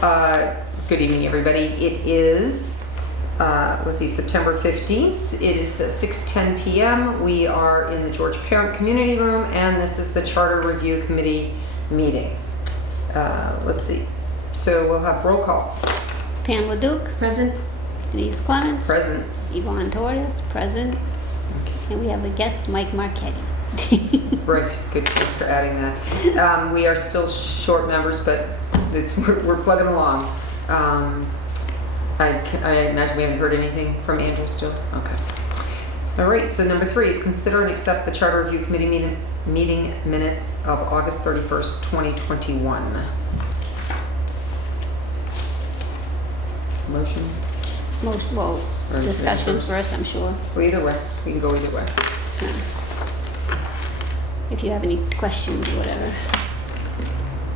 Good evening, everybody. It is, let's see, September 15th. It is 6:10 p.m. We are in the George Parent Community Room, and this is the Charter Review Committee meeting. Let's see. So we'll have roll call. Pam LaDuke. Present. Denise Clements. Present. Yvonne Torres. Present. Okay. And we have a guest, Mike Marchetti. Right. Good. Thanks for adding that. We are still short members, but we're plugging along. I imagine we haven't heard anything from Andrew still? Okay. All right, so number 3 is consider and accept the Charter Review Committee meeting minutes of August 31st, 2021. Motion? Well, Or discussion first? first, I'm sure. Well, either way. We can go either way. If you have any questions or whatever.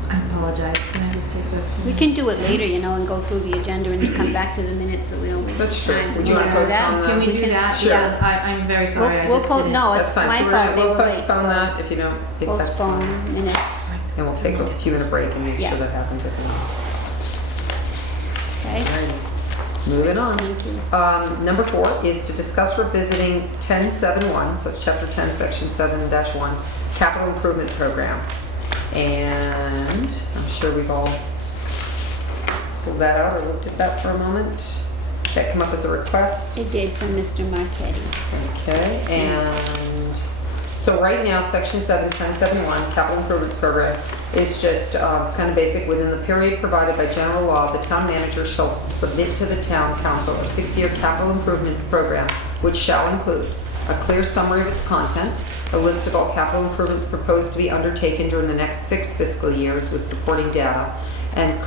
I apologize. Can I just take We can do it later, and go through the agenda and come back to the minutes so we don't waste That's true. time. Would you want to do postpone that? Can we do that? Sure. Because I'm very sorry. We'll I just didn't. no, That's it's fine. my So fault. we'll They were late, postpone so that if you don't, if that's fine. postpone minutes. And we'll take a few minute break and make Yeah. sure that happens at the end. Okay. Alrighty. Moving on. Thank you. Number 4 is to discuss revisiting 10.7.1, so it's chapter 10, section 7-1, capital improvement program. And I'm sure we've all pulled that out or looked at that for a moment. That came up as a request. It did from Mr. Marchetti. Okay, and so right now, section 7, 10.7.1, capital improvements program, is just, it's kind of basic. Within the period provided by general law, the town manager shall submit to the town council a 6-year capital improvements program, which shall include a clear summary of its content, a list of all capital improvements proposed to be undertaken during the next 6 fiscal years with supporting data, and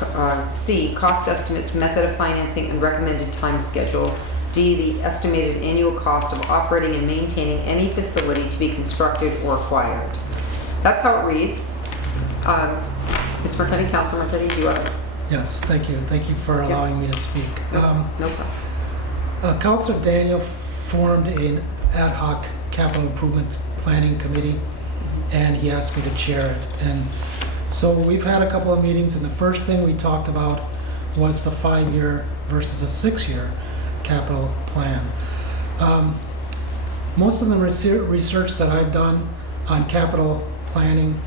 C, cost estimates, method of financing, and recommended time schedules. D, the estimated annual cost of operating and maintaining any facility to be constructed or acquired. That's how it reads. Ms. Marchetti, Councilor Marchetti, do you want to? Yes, thank you. Thank you for allowing me to speak. No problem. Councilor Daniel formed an ad hoc capital improvement planning committee, and he asked me to chair it. And so we've had a couple of meetings, and the first thing we talked about was the 5-year versus a 6-year capital plan. Most of the research that I've done on capital planning,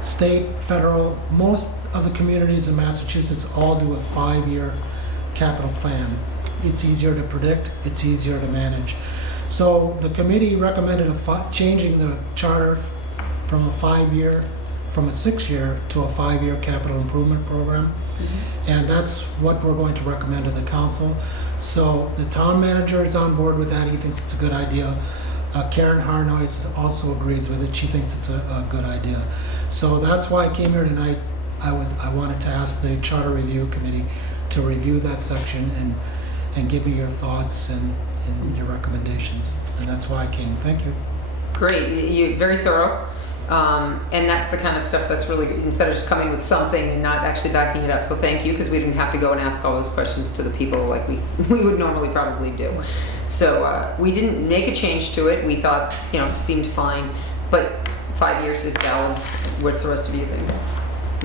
state, federal, most of the communities in Massachusetts all do a 5-year capital plan. It's easier to predict, it's easier to manage. So the committee recommended changing the charter from a 6-year to a 5-year capital improvement program. Mm-hmm. And that's what we're going to recommend to the council. So the town manager is on board with that. He thinks it's a good idea. Karen Harnois also agrees with it. She thinks it's a good idea. So that's why I came here tonight. I wanted to ask the Charter Review Committee to review that section and give me your thoughts and your recommendations. And that's why I came. Thank you. Great, you're very thorough. And that's the kind of stuff that's really good, instead of just coming with something and not actually backing it up. So thank you, because we didn't have to go and ask all those questions to the people like we would normally probably do. So we didn't make a change to it. We thought, it seemed fine, but 5 years is valid. What's the rest of you think?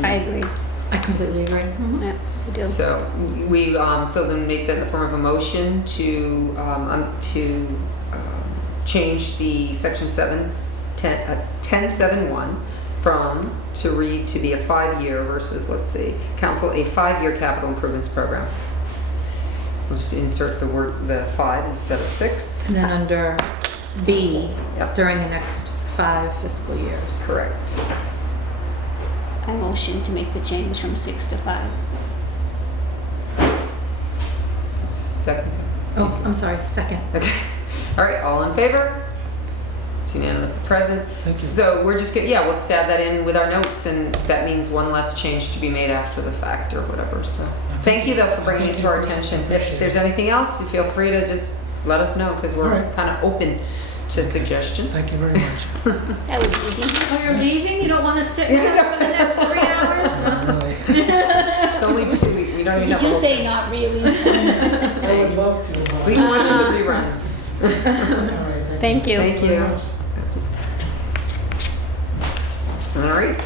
I agree. I completely agree. Mm-hmm. Yeah, we do. So we so then make that in the form of a motion to change the section 10.7.1 to read to be a 5-year versus, let's see, council a 5-year capital improvements program. We'll just insert the 5 instead of 6. And then under B, Yep. during the next 5 fiscal years. Correct. I motion to make the change from 6 to 5. Second. Oh, I'm sorry, second. Okay. All right, all in favor? It's unanimous present. Thank you. So we're just we'll just add that in with our notes, and that means one less change to be made after the fact or whatever. So thank you though for bringing it to our attention. If there's anything else, you feel free to just let us know, because we're kind of open to suggestion. Thank you very much. That was easy. Oh, you're leaving? You don't want to sit with us for the next 3 hours? No? Really. It's only 2 weeks. We don't even have Did you a say not really? I would love to. We can watch the reruns. All right, Thank you. Thank you. All right.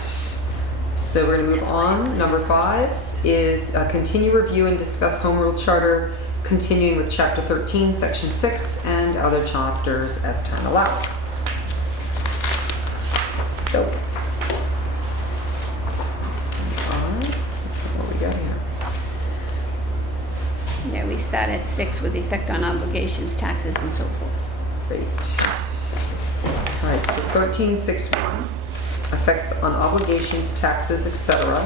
So we're going to move on. Number 5 is continue review and discuss home rule charter, continuing with chapter 13, section 6, and other chapters as time allows. So, what we got here? Yeah, we start at 6 with effect on obligations, taxes, and so forth. Great. All right, so 13.6.1 effects on obligations, taxes, etc.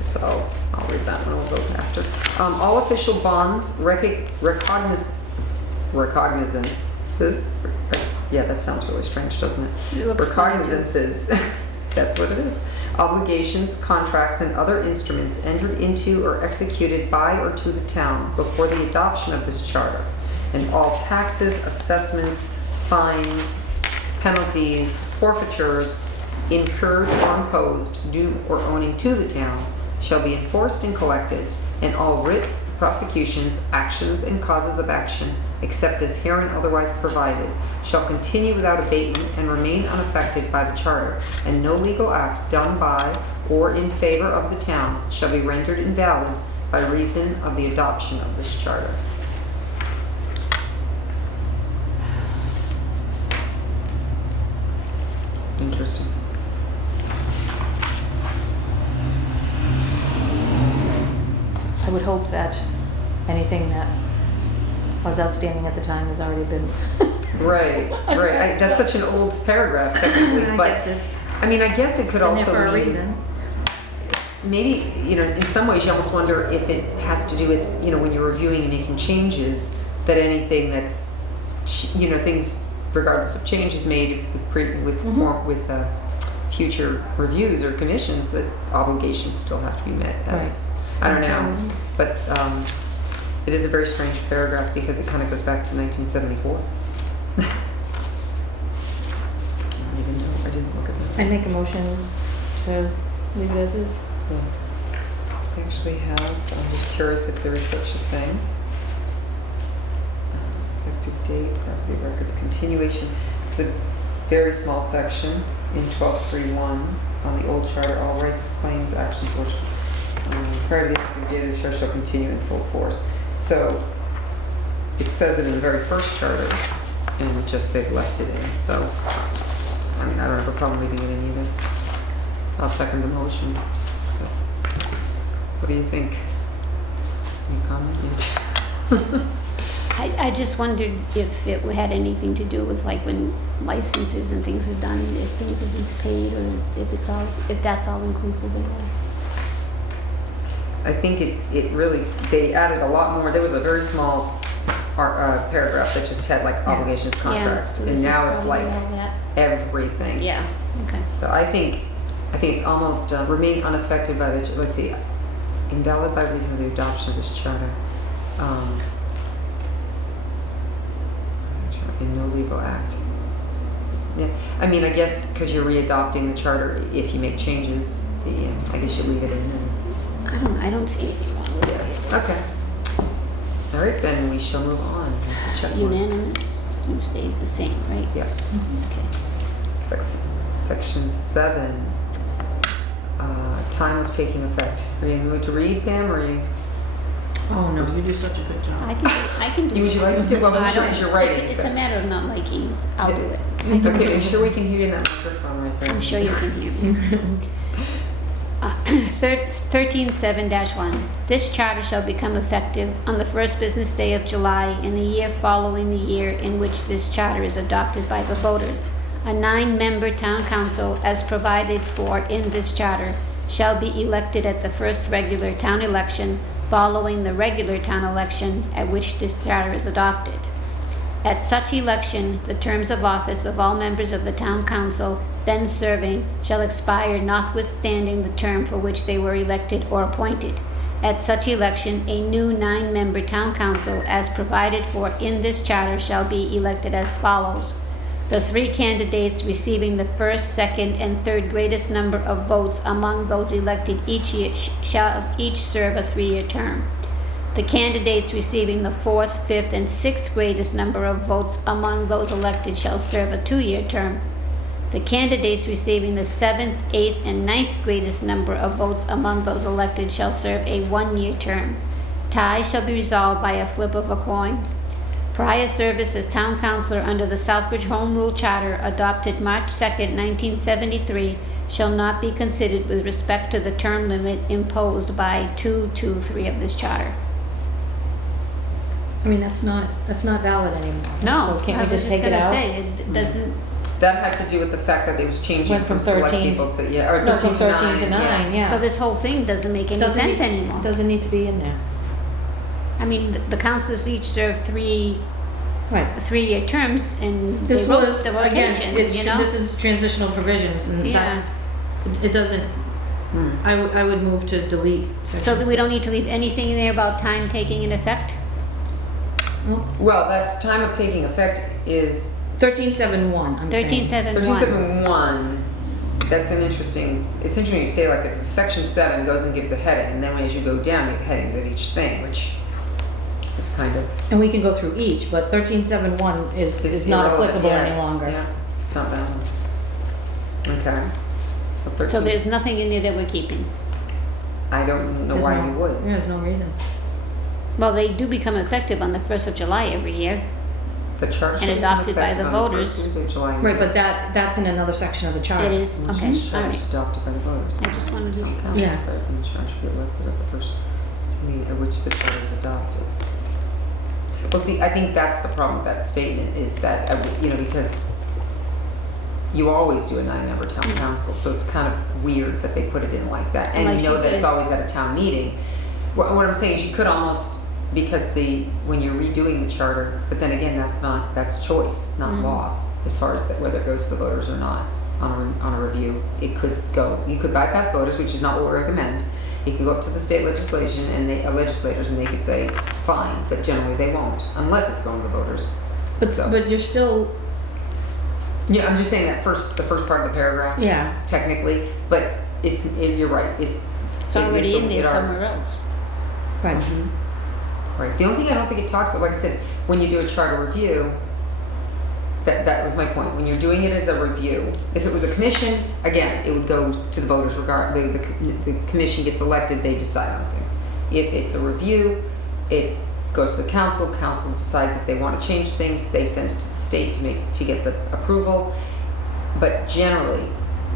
So I'll read that one, we'll go after. All official bonds, recognizances, yeah, that sounds really strange, doesn't it? It looks fine, too. Recognizances, that's what it is. Obligations, contracts, and other instruments entered into or executed by or to the town before the adoption of this charter, and all taxes, assessments, fines, penalties, forfeitures incurred or imposed due or owing to the town shall be enforced and collected, and all writs, prosecutions, actions, and causes of action, except as herein otherwise provided, shall continue without abatement and remain unaffected by the charter, and no legal act done by or in favor of the town shall be rendered invalid by reason of the adoption of this charter. Interesting. I would hope that anything that was outstanding at the time has already been. Right. That's such an old paragraph technically, I but guess it's I mean, I guess it could in there also for a mean, reason. maybe, in some ways you almost wonder if it has to do with, when you're reviewing and making changes, that anything that's, things regardless of changes made with future reviews or commissions, that obligations still have to be met as, I don't know, but it is a very strange paragraph because it kind of goes back to 1974. I don't even know, I didn't look at that. I make a motion to leave it as is. Yeah. I actually have, I'm just curious if there is such a thing. Effective date, property records, continuation. It's a very small section in 12.3.1 on the old charter. All rights, claims, actions which prior to the effective date of this charter shall continue in full force. So it says it in the very first charter, and just they've left it in. So I mean, I don't have a problem leaving it in either. I'll second the motion. What do you think? Any comment? I just wondered if it had anything to do with like when licenses and things are done, if things have been paid, or if that's all inclusive in there. I think they added a lot more. There was a very small paragraph that just had like obligations, contracts, so and this now is it's like probably all that. everything. Yeah, okay. So I think it's almost remain unaffected by the, let's see, invalid by reason of the adoption of this charter. In no legal act. Yeah, I mean, I guess because you're readopting the charter, if you make changes, I guess you leave it in and it's. I don't see anything wrong with it. Okay. All right, then we shall move on. That's a check mark. Unanimous, you stays the same, right? Yeah. Okay. Section 7. Time of taking effect. Are you in the mood to read, Pam, or are you? Oh, no, you do such a good job. I can do it. Would you like to do? Well, I it's don't- because you're writing. It's so. a matter of not liking it. I'll do it. I can do Okay, are you it. sure we can hear you in that microphone right there? I'm sure you can hear me. 13.7-1. This charter shall become effective on the first business day of July in the year following the year in which this charter is adopted by the voters. A 9-member town council, as provided for in this charter, shall be elected at the first regular town election following the regular town election at which this charter is adopted. At such election, the terms of office of all members of the town council then serving shall expire notwithstanding the term for which they were elected or appointed. At such election, a new 9-member town council, as provided for in this charter, shall be elected as follows. The 3 candidates receiving the first, second, and third greatest number of votes among those elected each year shall each serve a 3-year term. The candidates receiving the 4th, 5th, and 6th greatest number of votes among those elected shall serve a 2-year term. The candidates receiving the 7th, 8th, and 9th greatest number of votes among those elected shall serve a 1-year term. Ties shall be resolved by a flip of a coin. Prior service as town councilor under the Southbridge Home Rule Charter adopted March 2nd, 1973 shall not be considered with respect to the term limit imposed by 223 of this charter. I mean, that's not valid anymore. No, So can't I we was just take it gonna out? say, it doesn't, That had to do with the fact that it was changing Went from select 13 people to, yeah, or No, 13 from to 9. 13 to 9, yeah. so this whole thing doesn't make any Doesn't sense need- anymore. Doesn't need to be in there. I mean, the councilors each serve Right. 3-year terms and they This wrote was, the again, rotation, you know? this is transitional provisions and Yeah. that's, it doesn't, Hmm. I would move to delete section So that we don't need to leave anything in there about time taking in effect? Well, that's time of taking effect is 1371, I'm saying. 1371. 1371. That's an interesting, it's interesting you say like that section 7 goes and gives a heading, and then as you go down, you have headings at each thing, which is kind of. And we can go through each, but 1371 is not irrelevant. applicable Yeah, any it's- longer. Yeah, it's not valid. Okay. So 13. So there's nothing in there that we're keeping. I don't know There's why no- you would. Yeah, there's no reason. Well, they do become effective on the 1st of July every year. The charter And shall become adopted by effective the on the voters. first Tuesday of July. Right, but that's in another section of the charter. It is, When okay, such all charter is right. adopted by the voters. I just wanted to- Town council Yeah. clerk and the charter should be elected at the first meeting at which the charter is adopted. Well, see, I think that's the problem with that statement is that, because you always do a 9-member town council, so it's kind of weird that they put it in like that. And Like you know she that it's says- always at a town meeting. What I'm saying is you could almost, because when you're redoing the charter, but then again, that's choice, not law, as far as whether it goes to the voters or not on a review. It could go, you could bypass voters, which is not what we recommend. It could go up to the state legislation and legislators, and they could say, fine, but generally they won't, unless it's going to the voters. So- But you're still, Yeah, I'm just saying that the first part of the paragraph, yeah. technically, but you're right, It's already in there somewhere else. Right. Right. The only thing I don't think it talks about, like I said, when you do a charter review, that was my point. When you're doing it as a review, if it was a commission, again, it would go to the voters the commission gets elected, they decide on things. If it's a review, it goes to the council decides if they want to change things, they send it to the state to get the approval. But generally,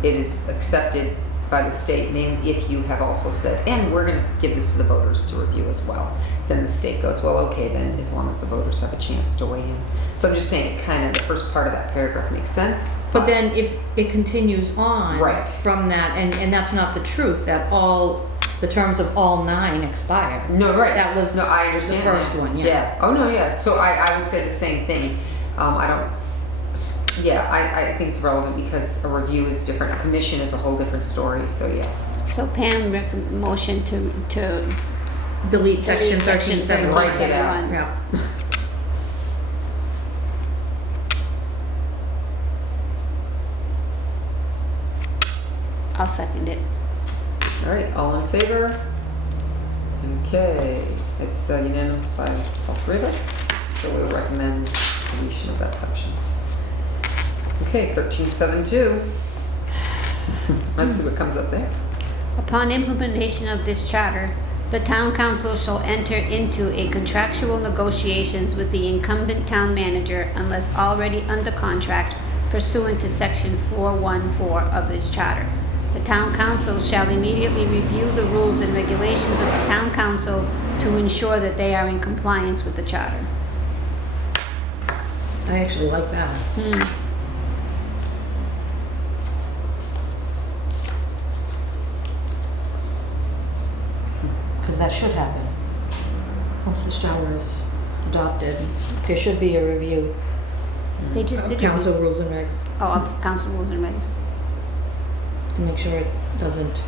it is accepted by the state, mainly if you have also said, and we're going to give this to the voters to review as well. Then the state goes, well, okay, then as long as the voters have a chance to weigh in. So I'm just saying, kind of the first part of that paragraph makes sense. But then if it continues on Right. from that, and that's not the truth, that all the terms of all 9 expire. No, right. That was no, I understand the first that. one, yeah. Oh no, yeah. So I would say the same thing. I don't. I think it's relevant because a review is different. A commission is a whole different story. So yeah. So Pam, motion to Delete section delete section 1371. Write it out. 1371. Yeah. I'll second it. All right. All in favor? Okay. It's unanimous by all 3 of us. So we'll recommend deletion of that section. Okay. 1372. Let's see what comes up there. Upon implementation of this charter, the town council shall enter into a contractual negotiations with the incumbent town manager unless already under contract pursuant to section 414 of this charter. The town council shall immediately review the rules and regulations of the town council to ensure that they are in compliance with the charter. I actually like that. Because that should happen. Once this charter is adopted, there should be a review They just of did council rules and regs of council rules and regs. to make sure it doesn't.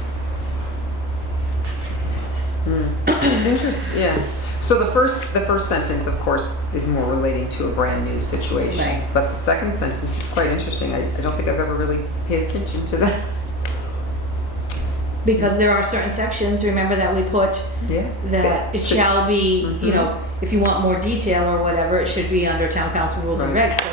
It's interesting, yeah. So the first sentence, of course, is more relating to a brand new situation. Right. But the second sentence is quite interesting. I don't think I've ever really paid attention to that. Because there are certain sections, remember that we put Yeah. that it shall be, you Mhm. know, if you want more detail or whatever, it should be under town council rules and Right. regs. So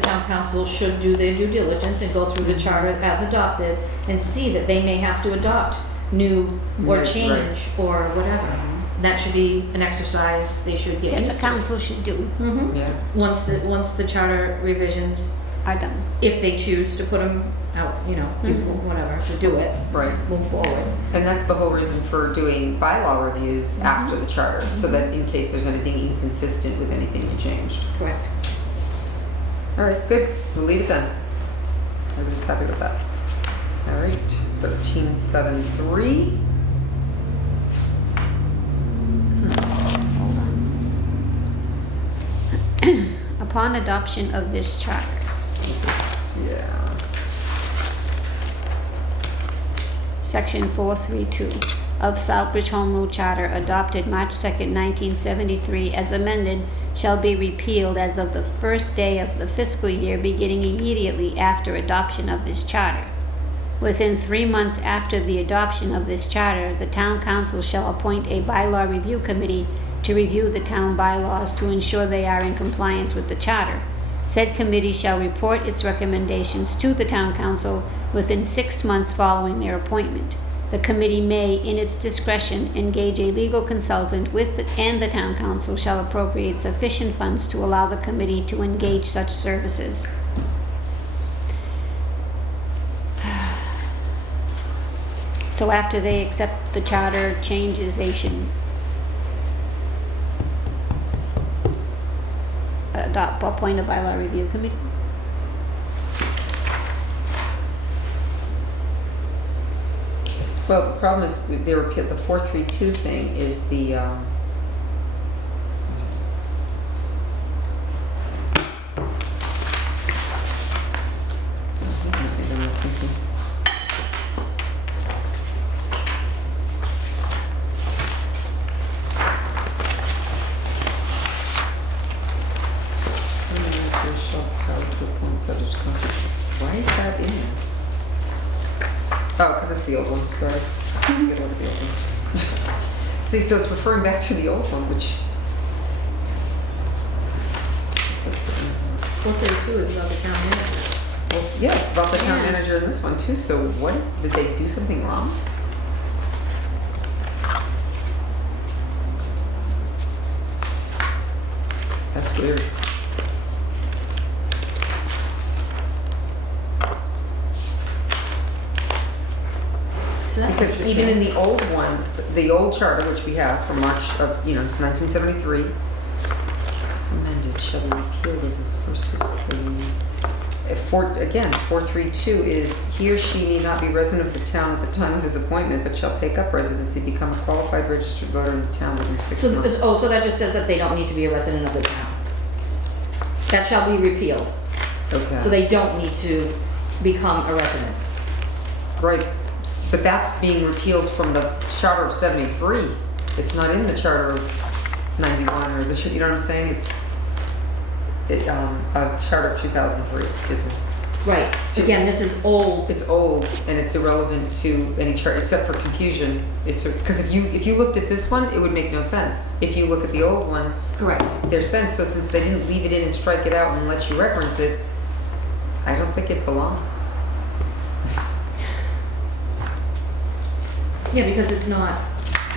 the town council should do their due diligence and go through the charter as adopted and see that they may have to adopt new or Right, change or whatever. That should be an exercise they should get That the used to. council should do, Yeah. Once the charter revisions, are done. if they choose to put them out, you know, before, whatever, to do it, Right. move forward. And that's the whole reason for doing bylaw reviews after the charter, so that in case there's anything inconsistent with anything you changed. Correct. All right, good. We'll leave it then. Everybody's happy with that. All right, 1373. Hold on. Upon adoption of this charter, This is, yeah. Section 432 of Southbridge Home Rule Charter adopted March 2nd, 1973, as amended, shall be repealed as of the first day of the fiscal year beginning immediately after adoption of this charter. Within 3 months after the adoption of this charter, the town council shall appoint a bylaw review committee to review the town bylaws to ensure they are in compliance with the charter. Said committee shall report its recommendations to the town council within 6 months following their appointment. The committee may, in its discretion, engage a legal consultant and the town council shall appropriate sufficient funds to allow the committee to engage such services. So after they accept the charter changes, they should appoint a bylaw review committee. Well, the problem is, they were, the 432 thing is the, why is that in there? Oh, because it's the old one, sorry. Get rid of the old one. See, so it's referring back to the old one, which. That's it. 432 is about the town manager. Well, yeah, it's about the town Yeah. manager in this one too, so what is, did they do something wrong? That's weird. So that's Because even in the old one, the old charter, which we have from March of, it's 1973, as amended, shall be repealed as of the first fiscal year. Again, 432 is, he or she need not be resident of the town at the time of his appointment, but shall take up residency, become a qualified registered voter in the town within 6 months. So that just says that they don't need to be a resident of the town. That shall be repealed. Okay. So they don't need to become a resident. Right, but that's being repealed from the charter of 73. It's not in the charter of 91 or the, you know what I'm saying? It's, a charter of 2003, excuse me. Right. Again, this is old. It's old and it's irrelevant to any chart, except for confusion. It's, because if you looked at this one, it would make no sense. If you look at the old one, Correct. there's sense. So since they didn't leave it in and strike it out and let you reference it, I don't think it belongs. Yeah, because it's not,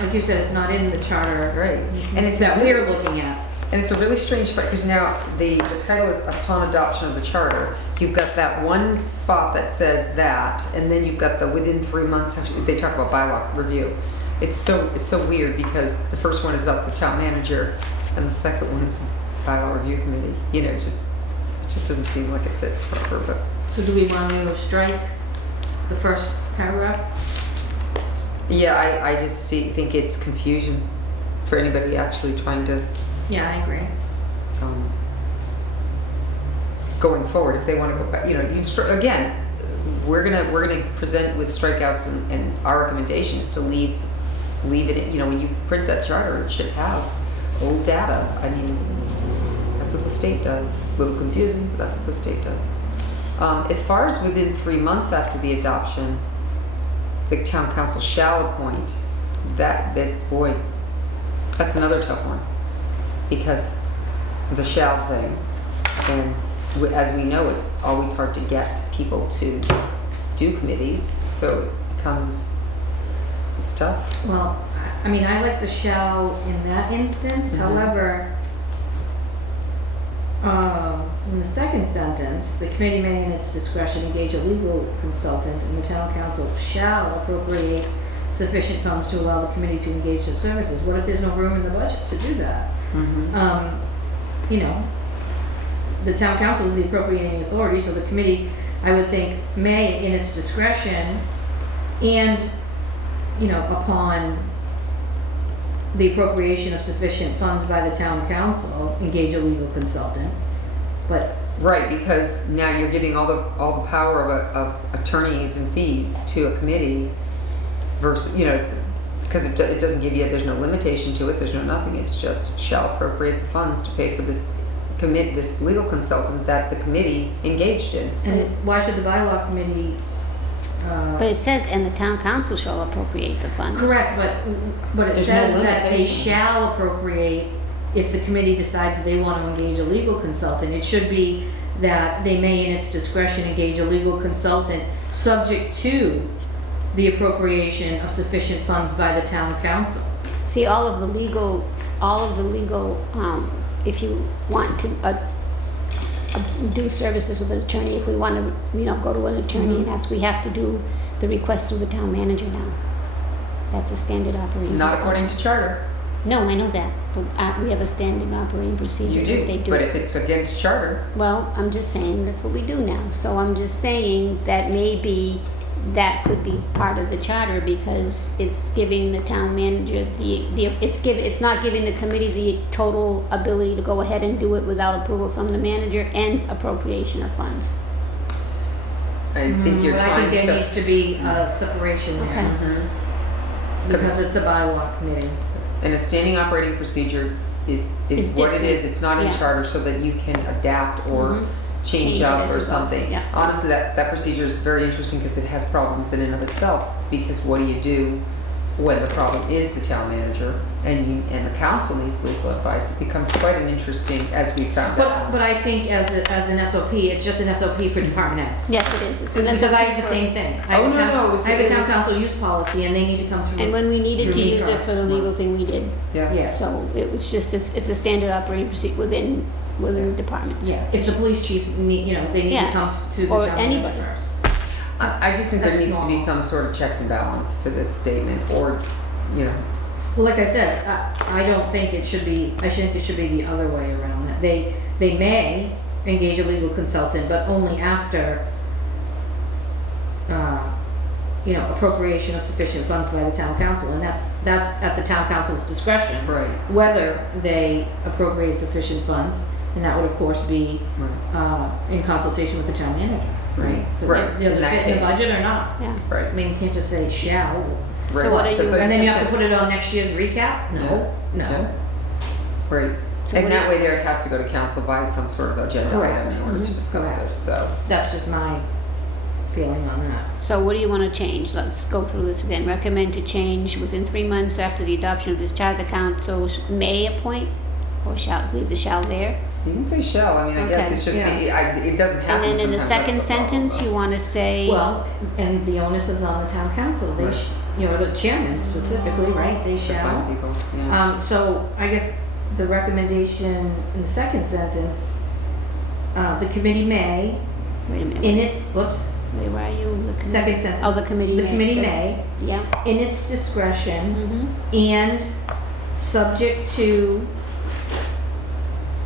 like you said, it's not in the charter. Right. And it's that we're looking at. And it's a really strange spot, because now the title is upon adoption of the charter. You've got that one spot that says that, and then you've got the within 3 months, they talk about bylaw review. It's so weird, because the first one is about the town manager, and the second one is bylaw review committee. It just doesn't seem like it fits proper, but. So do we want to strike the first paragraph? Yeah, I just think it's confusion for anybody actually trying to, Yeah, I agree. going forward, if they want to go back, again, we're gonna present with strikeouts and our recommendations to leave it in, when you print that charter, it should have old data. I mean, that's what the state does. A little confusing, but that's what the state does. As far as within 3 months after the adoption, the town council shall appoint, that's another tough one, because the shall thing, and as we know, it's always hard to get people to do committees, so it becomes, it's tough. Well, I mean, I like the shall in that instance, Mhm. however, in the second sentence, the committee may in its discretion engage a legal consultant and the town council shall appropriate sufficient funds to allow the committee to engage their services. What if there's no room in the budget to do that? Mhm. You know, the town council is the appropriating authority, so the committee, I would think, may in its discretion and, you know, upon the appropriation of sufficient funds by the town council, engage a legal consultant. But Right, because now you're giving all the power of attorneys and fees to a committee versus, you know, because it doesn't give you, there's no limitation to it, there's no nothing, it's just shall appropriate the funds to pay for this this legal consultant that the committee engaged in. and why should the bylaw committee? But it says, and the town council shall appropriate the funds. Correct, but it There's says no that they limitation. shall appropriate if the committee decides they want to engage a legal consultant. It should be that they may in its discretion engage a legal consultant subject to the appropriation of sufficient funds by the town council. See, all of the legal, if you want to do services with an attorney, if we want to, you know, go to an attorney and ask, we have to do the request through the town manager now. That's a standard operating. Not procedure. according to charter. No, I know that, but we have a standing operating procedure You that they do, do. but if it's against charter, Well, I'm just saying, that's what we do now. So I'm just saying that maybe that could be part of the charter because it's giving the town manager it's not giving the committee the total ability to go ahead and do it without approval from the manager and appropriation of funds. I think you're But I tying think there needs stuff. to be a separation there. Okay. Mhm. Because it's the bylaw committee. And a standing operating procedure is Is what it different. is, it's not in Yeah. charter so that you can adapt or Mhm. change Change it up as or you go, something. yeah. Honestly, that procedure is very interesting because it has problems in and of itself, because what do you do when the problem is the town manager and the council needs legal advice? It becomes quite an interesting, as we found out. But I think as an SOP, it's just an SOP for department heads. Yes, it is. It's an Because I SOP have the for- same thing. I have Oh, a no, town- no, it was- I have a it town was- council use policy and they need to come through. And when we needed to through me use it for the first. legal thing, we did. Yeah. So it was just, it's a standard operating procedure within departments. Yeah, if the police chief need, you know, they need Yeah. to come to the Or town manager anybody. first. I just think there That's needs to be small. some sort of checks and balance to this statement, or, you know, Well, like I said, I don't think it should be, I think it should be the other way around. That they may engage a legal consultant, but only after, you know, appropriation of sufficient funds by the town council. And that's at the town council's discretion. right, Whether they appropriate sufficient funds, and that would of course be right, in consultation with the town manager, right? Right, Does in it that fit in the case. budget or not? Yeah. right. I mean, you can't just say shall. Right. what are you- That's And then you like- have to put it on next year's recap? No, Yeah. no. Right, So and what that do way there it has to go to council by some sort of agenda Correct. item in order to discuss Correct. it, so. That's just my feeling on that. So what do you want to change? Let's go through this again. Recommend to change within 3 months after the adoption of this charter, the council may appoint, or shall, leave the shall there. You can say shall, I mean, I guess Okay. it's just, Yeah. it doesn't happen And then in the sometimes, second that's the problem, sentence, but- you want to say. Well, and the onus is on the town council. They, Right. you know, the chairman specifically, right? They To find shall. people, yeah. So I guess the recommendation in the second sentence, the committee may, Wait a minute. in its, whoops, Wait, where are you? The committee? second sentence. Oh, the committee may. The committee may, Yeah. in its discretion, Mm-hmm. and subject to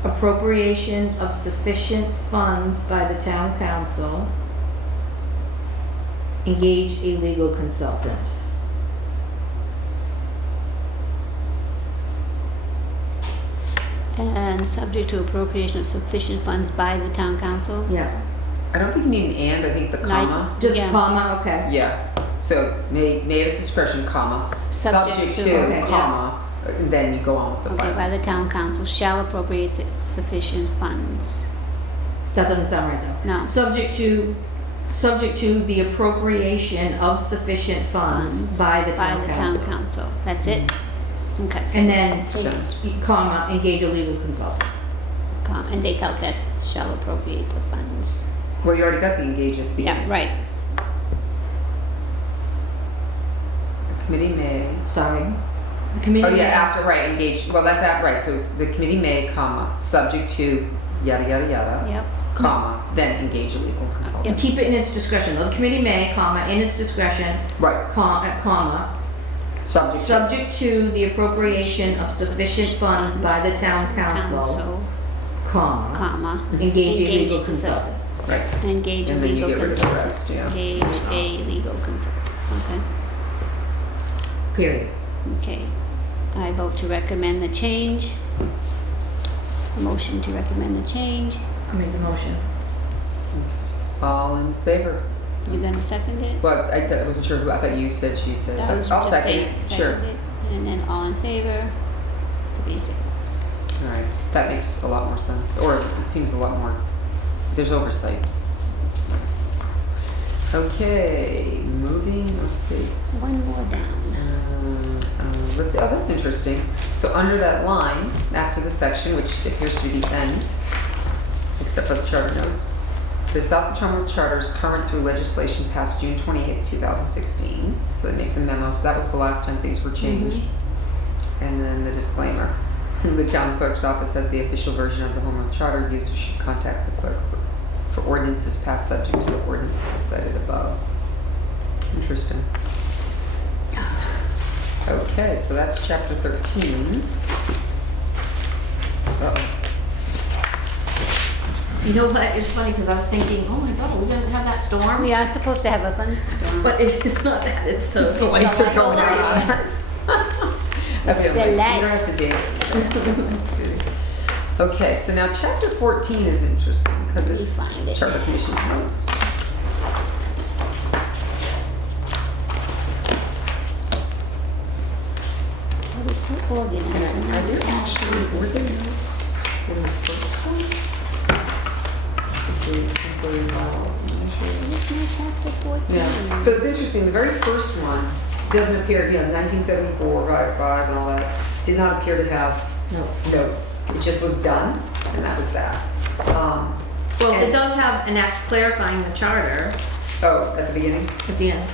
appropriation of sufficient funds by the town council, engage a legal consultant. And subject to appropriation of sufficient funds by the town council. Yeah, I don't think you need an and, I think the comma. just Yeah. comma, okay. Yeah, so may at its discretion, comma, Subject subject to- to, okay, yeah. comma, and then you go on with the Okay, final. by the town council shall appropriate sufficient funds. That doesn't sound right though. No. Subject to the appropriation of sufficient funds by the town By the town council. council. That's it? Okay. And then, Sentence. comma, engage a legal consultant. and take out that shall appropriate the funds. Well, you already got the engage at the Yeah, beginning. right. The committee may. Sorry. The committee. Oh, yeah, after, right, engage, well, that's at, right, so it's the committee may, comma, subject to yada, yada, yada, Yep. comma, then engage a legal And consultant. keep it in its discretion. The committee may, comma, in its discretion, Right, comma, subject to. subject to the appropriation of sufficient funds by the town council, comma, comma, engage a legal Engage consultant. Right, engage a and then you legal get rid of the consultant. rest, yeah. Engage a legal consultant, okay. Period. Okay, I vote to recommend the change. A motion to recommend the change. I made the motion. All in favor? You gonna second it? Well, I wasn't sure who, I thought you said, she said, I was but I'll just second saying, it, sure. second it, and then all in favor, 3-0. All right, that makes a lot more sense, or it seems a lot more, there's oversight. Okay, moving, let's see. One more down. Let's see, oh, that's interesting. So under that line, after the section, which appears to be the end, except for the charter notes, the Southbridge Home Rule Charter is current through legislation passed June 28th, 2016. So they make the memo, so that was the last time things were changed. And then the disclaimer. The town clerk's office has the official version of the Home Rule Charter. Users should contact the clerk for ordinances passed subject to the ordinances cited above. Interesting. Okay, so that's chapter 13. Uh-oh. You know what? It's funny because I was thinking, oh my God, are we gonna have that storm? We are supposed to have a thunderstorm. But it's not that. It's the Lights are going light. out on us. Okay, the lights. You lights. don't have to dance today. Let's do it. Okay, so now chapter 14 is interesting because Let me it's find it. Charter Commission's notes. I was so organized. and Are there now- actually, were there notes in the first one? The temporary bylaws and measures. Where's my chapter 14? Yeah, so it's interesting, the very first one doesn't appear, 1974, right, 5 and all that, did not appear to have No. notes. It just was done, and that was that. Well, it And- does have an act clarifying the charter Oh, at the beginning, at the end.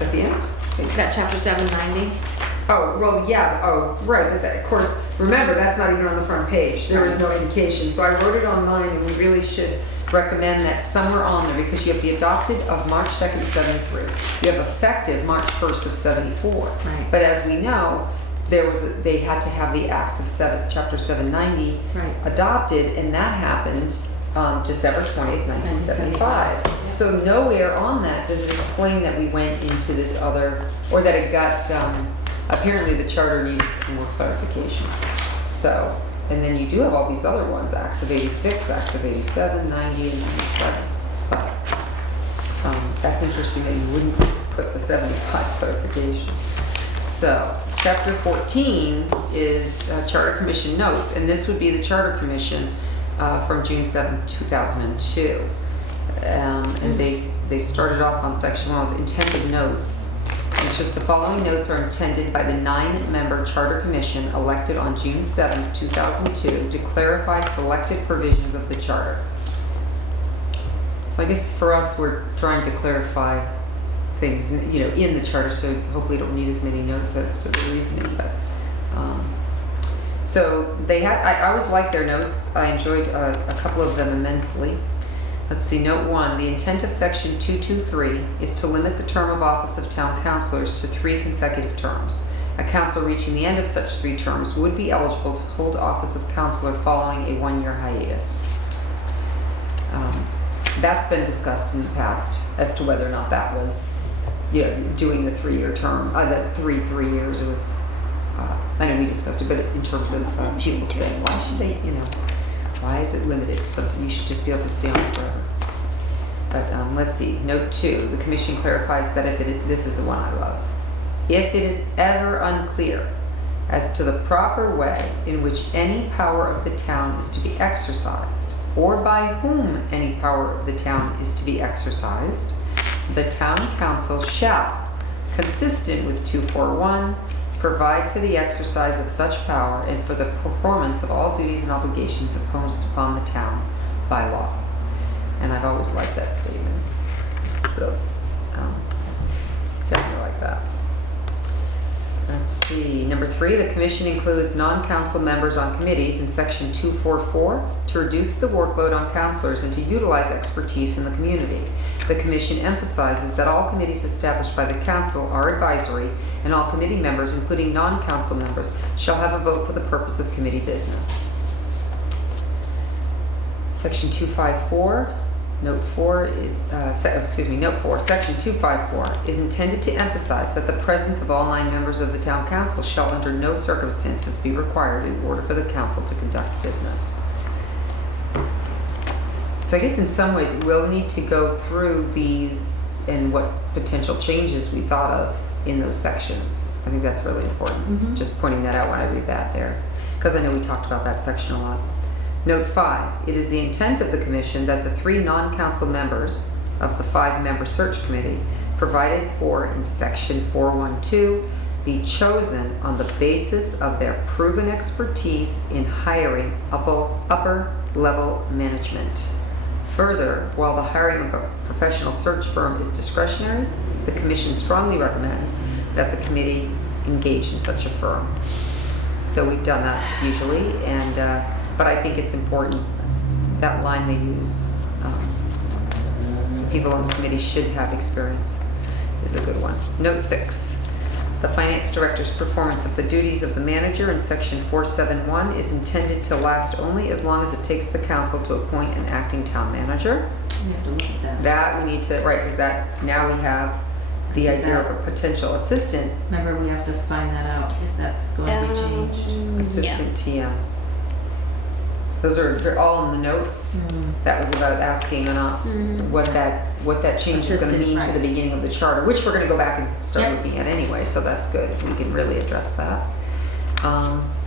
at the end? That chapter 790. Oh, well, yeah, oh, right, but that, of course, remember, that's not even on the front page. There is no indication, so I wrote it on mine, and we really should recommend that somewhere on there, because you have the adopted of March 2nd, 73. You have effective March 1st of 74. Right. But as we know, they had to have the acts of chapter 790 Right. adopted, and that happened December 20th, 1975. So nowhere on that does it explain that we went into this other, or that it got, apparently the charter needed some more clarification. So, and then you do have all these other ones, acts of 86, acts of 87, 90, and 97. But that's interesting that you wouldn't put the 75 clarification. So, chapter 14 is Charter Commission notes, and this would be the Charter Commission from June 7th, 2002. And they started off on section 1 with intended notes. It's just the following notes are intended by the 9-member Charter Commission elected on June 7th, 2002 to clarify selected provisions of the charter. So I guess for us, we're trying to clarify things, in the charter, so hopefully don't need as many notes as to the reasoning, but, so I always liked their notes. I enjoyed a couple of them immensely. Let's see, note 1, the intent of section 223 is to limit the term of office of town councilors to 3 consecutive terms. A council reaching the end of such 3 terms would be eligible to hold office of councilor following a 1-year hiatus. That's been discussed in the past as to whether or not that was, doing the 3-year term, the 3 years. It was, I know we discussed it, but in terms of people saying, why should they, why is it limited? Something you should just be able to stay on forever. But let's see, note 2, the commission clarifies that this is the one I love. If it is ever unclear as to the proper way in which any power of the town is to be exercised, or by whom any power of the town is to be exercised, the town council shall, consistent with 241, provide for the exercise of such power and for the performance of all duties and obligations imposed upon the town by law. And I've always liked that statement. So, definitely like that. Let's see, number 3, the commission includes non-council members on committees in section 244 to reduce the workload on councilors and to utilize expertise in the community. The commission emphasizes that all committees established by the council are advisory and all committee members, including non-council members, shall have a vote for the purpose of committee business. Section 254. Note 4 is, Note 4, Section 254 is intended to emphasize that the presence of all 9 members of the town council shall under no circumstances be required in order for the council to conduct business. So I guess in some ways we'll need to go through these and what potential changes we thought of in those sections. I think that's really important. Just pointing that out when I read that there, because I know we talked about that section a lot. Note 5, it is the intent of the commission that the 3 non-council members of the 5-member search committee provided for in section 412 be chosen on the basis of their proven expertise in hiring upper level management. Further, while the hiring of a professional search firm is discretionary, the commission strongly recommends that the committee engage in such a firm. So we've done that usually, and but I think it's important, that line they use, people on the committee should have experience, is a good one. Note 6, the finance director's performance of the duties of the manager in section 471 is intended to last only as long as it takes the council to appoint an acting town manager. We have to look at that. That we need to, right, because that, now we have the Is idea that- of a potential assistant, Remember, we have to find that out if that's going to be changed. assistant TM. They're all in the notes. That was about asking what that change is going to Assistant, mean to the right. beginning of the charter, which we're going to go back and start Yep. looking at anyway, so that's good. We can really address that.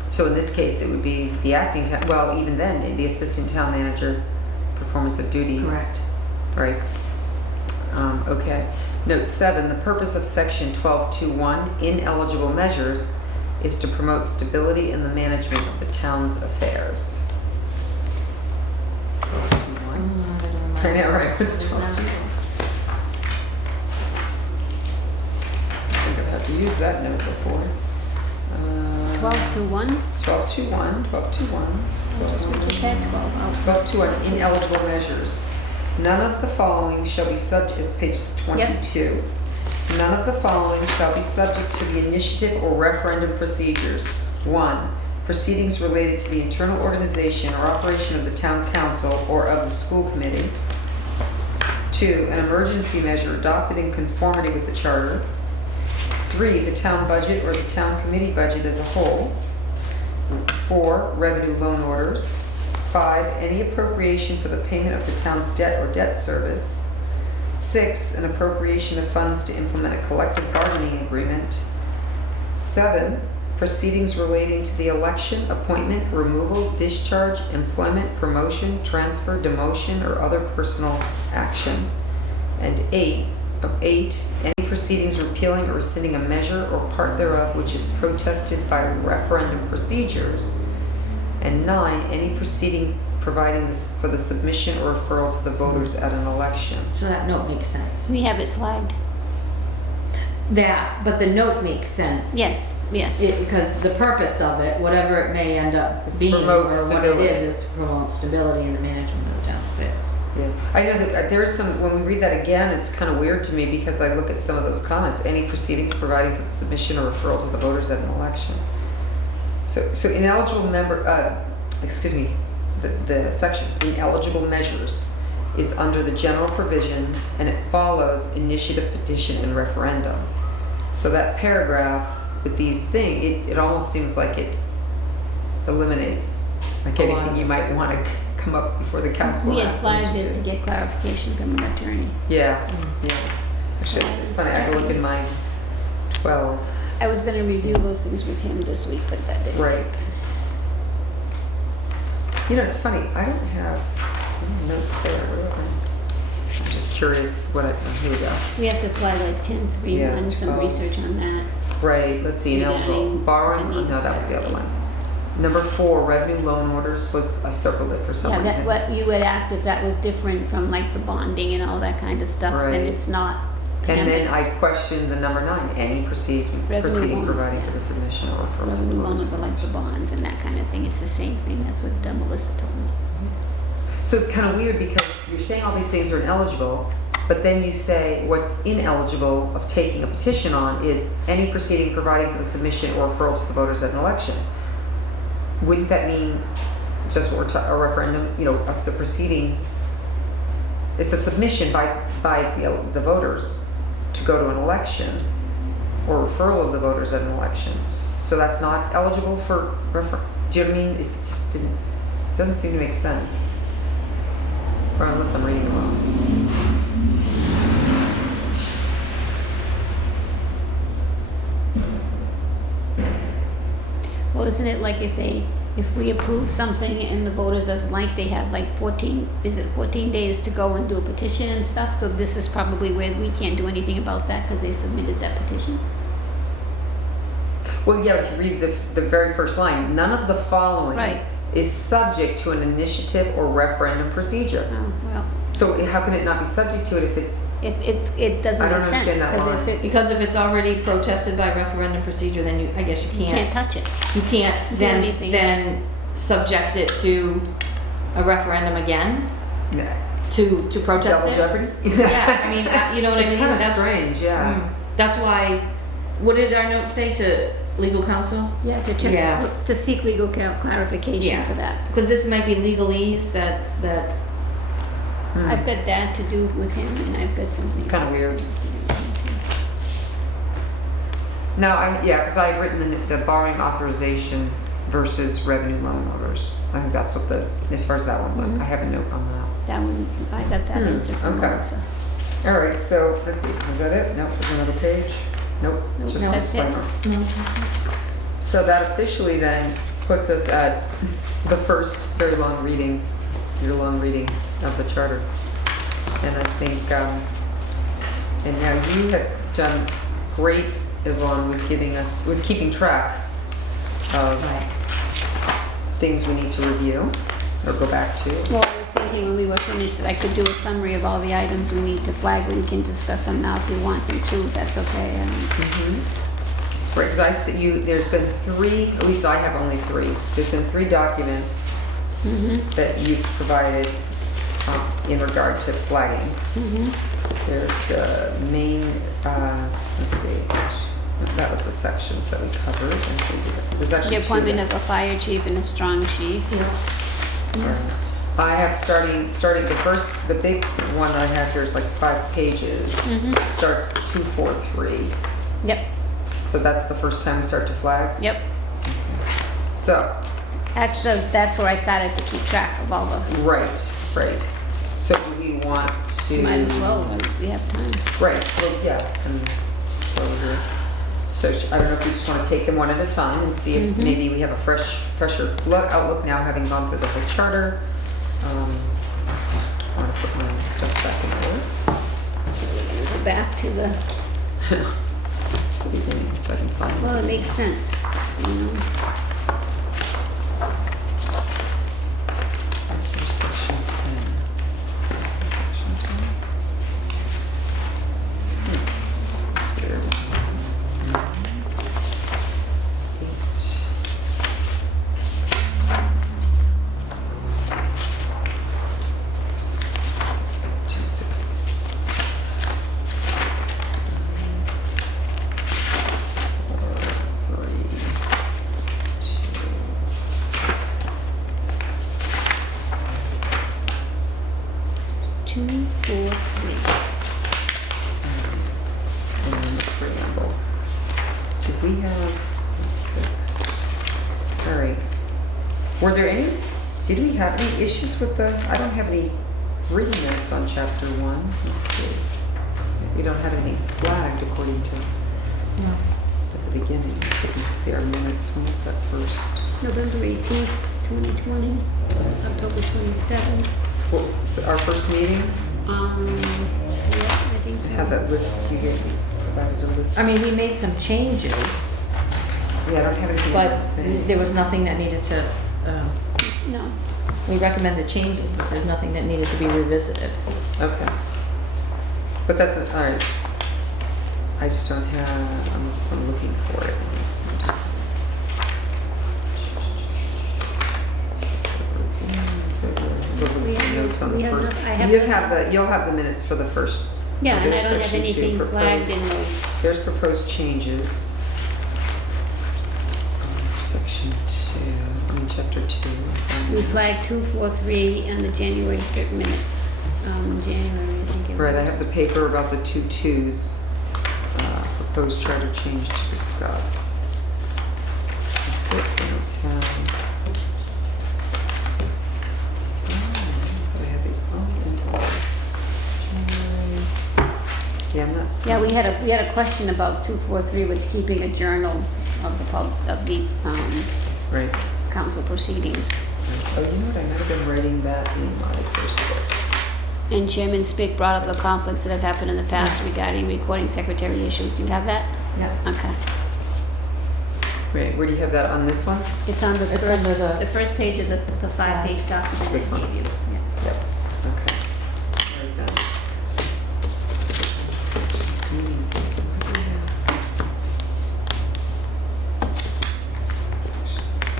So in this case, it would be the acting town, well, even then, the assistant town manager performance of duties. Correct. Right. Okay. Note 7, the purpose of section 1221, ineligible measures, is to promote stability in the management of the town's affairs. 1221. I know, right? What's 1221? I think I've had to use that note before. 12-1? 1221, 1221. We just had 12 out. 1221, ineligible measures. None of the following shall be subject, it's page 22. None of the following shall be subject to the initiative or referendum procedures. 1, proceedings related to the internal organization or operation of the town council or of the school committee. 2, an emergency measure adopted in conformity with the charter. 3, the town budget or the town committee budget as a whole. 4, revenue loan orders. 5, any appropriation for the payment of the town's debt or debt service. 6, an appropriation of funds to implement a collective bargaining agreement. 7, proceedings relating to the election, appointment, removal, discharge, employment, promotion, transfer, demotion, or other personal action. And 8, any proceedings repealing or rescinding a measure or part thereof which is protested by referendum procedures. And 9, any proceeding providing this for the submission or referral to the voters at an election. So that note makes sense. We have it flagged. But the note makes sense. Yes, yes. Because the purpose of it, whatever it may end up Is to being, or promote what stability. it is to promote stability in the management of the town's affairs. Yeah, I know that there's some, when we read that again, it's kind of weird to me because I look at some of those comments, any proceedings providing for the submission or referral to the voters at an election. So ineligible member, the section, ineligible measures is under the general provisions and it follows initiative, petition, and referendum. So that paragraph with these things, it almost seems like it eliminates like A lot anything of you might want to come up before the council. We had and ask them flagged to this do. to get clarification from the attorney. Yeah, yeah. Actually, it's funny, I can look in my 12, I was gonna review those things with him this week, but that didn't. right. You know, it's funny, I don't have notes there. Where are they? I'm just curious what here we go. We have to fly like 10-3 Yeah, on some 12. research on that. Right, let's see, ineligible, Beginning, borrowing, oh, beneath no, that was the other that, one. Number 4, revenue loan orders was, I circled it for some Yeah, reason. that's what you had asked if that was different from like the bonding and all that kind of stuff, Right. and it's not. And then I questioned the number 9, any proceeding Revenue providing loan, for the submission or referral to the Revenue loans voters. are like the bonds and that kind of thing, it's the same thing, that's what Melissa told me. So it's kind of weird because you're saying all these things are ineligible, but then you say what's ineligible of taking a petition on is any proceeding providing for the submission or referral to the voters at an election. Wouldn't that mean just what we're a referendum, you know, of the proceeding? It's a submission by the voters to go to an election or referral of the voters at an election. So that's not eligible for do you know what I mean? It just doesn't seem to make sense. Or unless I'm reading wrong. Well, isn't it like if we approve something and the voters doesn't like, they have like 14 days to go and do a petition and stuff? So this is probably where we can't do anything about that because they submitted that petition? Well, yeah, if you read the very first line, none of the following Right. is subject to an initiative or referendum procedure. Oh, well, So how can it not be subject to it if it's, it doesn't I don't make sense. understand that 'cause line. if it- Because if it's already protested by referendum procedure, then I guess You can't touch it. you can't do then anything. subject it to a referendum again nah, to protest double it. jeopardy? Yeah, I mean, you know what I mean? It's kind of That's- strange, yeah. That's why, what did our note say to legal counsel? Yeah, to check, Yeah. to seek legal clarification Yeah. for that. Because this might be legalese that Hmm. I've got that to do with him, and I've got something Kind of else. weird. No, because I had written the borrowing authorization versus revenue loan orders. I think that's what as far as that one went. Mhm. I have a note on that. That one, I got that answer from okay. Melissa. All right, so let's see, was that it? Nope, there's another page? Nope, Nope, just a that's it. disclaimer. So that officially then puts us at the first very long reading, your long reading of the charter. And I think, and now you have done great, Yvonne, with keeping track of things we need to review or go back to. Well, I was thinking when we were finished that I could do a summary of all the items we need to flag, and we can discuss them now if you want them to, if that's okay. Right, because I see there's been 3, at least I have only 3. There's been 3 documents that you've provided in regard to flagging. There's the main, let's see, that was the sections that we covered. There's actually The 2 appointment there. of a fire chief and a strong chief. I have starting the big one that I have here is like 5 pages. Starts 243. Yep, So that's the first time we start to flag. yep. So, That's where I started to keep track of all the, right. So do we want to? might as well, when we have time. Right, well, yeah, and that's why we're here. So I don't know if we just want to take them one at a time and see if maybe we have a fresher outlook now, having gone through the whole charter. I want to put my stuff back in order. So we're gonna go back to the, To the beginning, so I can find well, it makes sense, you know. Here's section 10. This is section 10. That's weird. 8. 2 6s. 4 3 2. 2, 4, 3. And then the preamble. Did we have 6? All right. Did we have any issues with I don't have any written notes on chapter 1. Let's see. We don't have anything flagged according to at the beginning. Looking to see our minutes. When was that first? November 18th, 2020, October 27th. What was our first meeting? Yeah, I think I so. have that list you gave me. provided a list. I mean, we made some changes, Yeah, I don't have anything. but in there was nothing that needed to, No. we recommended changes, but there's nothing that needed to be revisited. Okay. But that's, all right. I just don't have, I'm looking for it. So We have- notes on we the have first. the- I have You'll the- have you'll have the minutes for the first. Yeah, and I there's don't have section two, anything flagged in proposed. those. There's proposed changes. Section 2, I mean chapter 2. We flagged 2, 4, 3, and the January 3rd minutes. January, I think it was. Right, I have the paper about the 2 2s, proposed charter change to discuss. That's it, I don't have. But I had these, yeah, I'm not seeing. Yeah, we had a question about 2, 4, 3 was keeping a journal of the Right. council proceedings. Right. Oh, you know what, I might have been writing that in my first book. And Chairman Spick brought up the conflicts that have happened in the past regarding recording secretary issues. Do you have that? Yeah. Okay. Right, where do you have that, on this one? It's on the It's first, under the first page of the 5-page document This I one? gave you. Yeah. Yep. Okay. Right then.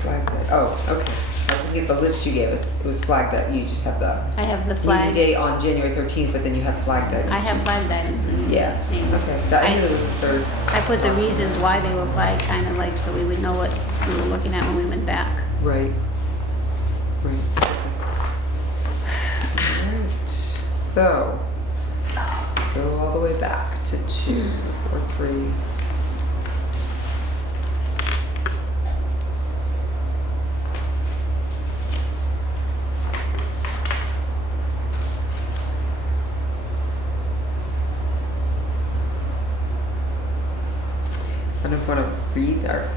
Flagged it. Oh, okay. I was looking at the list you gave us. It was flagged that you just have the I have the meeting flag. date on January 13th, but then you have flagged items. I have too. flagged items. in the Yeah, thing. okay. That, I I- knew it was the third. I put the reasons why they were flagged, kind of like, so we would know what we were looking at when we went back. Right. Right. Okay. Alright, so, go all the way back to 2, 4, 3. I don't want to read our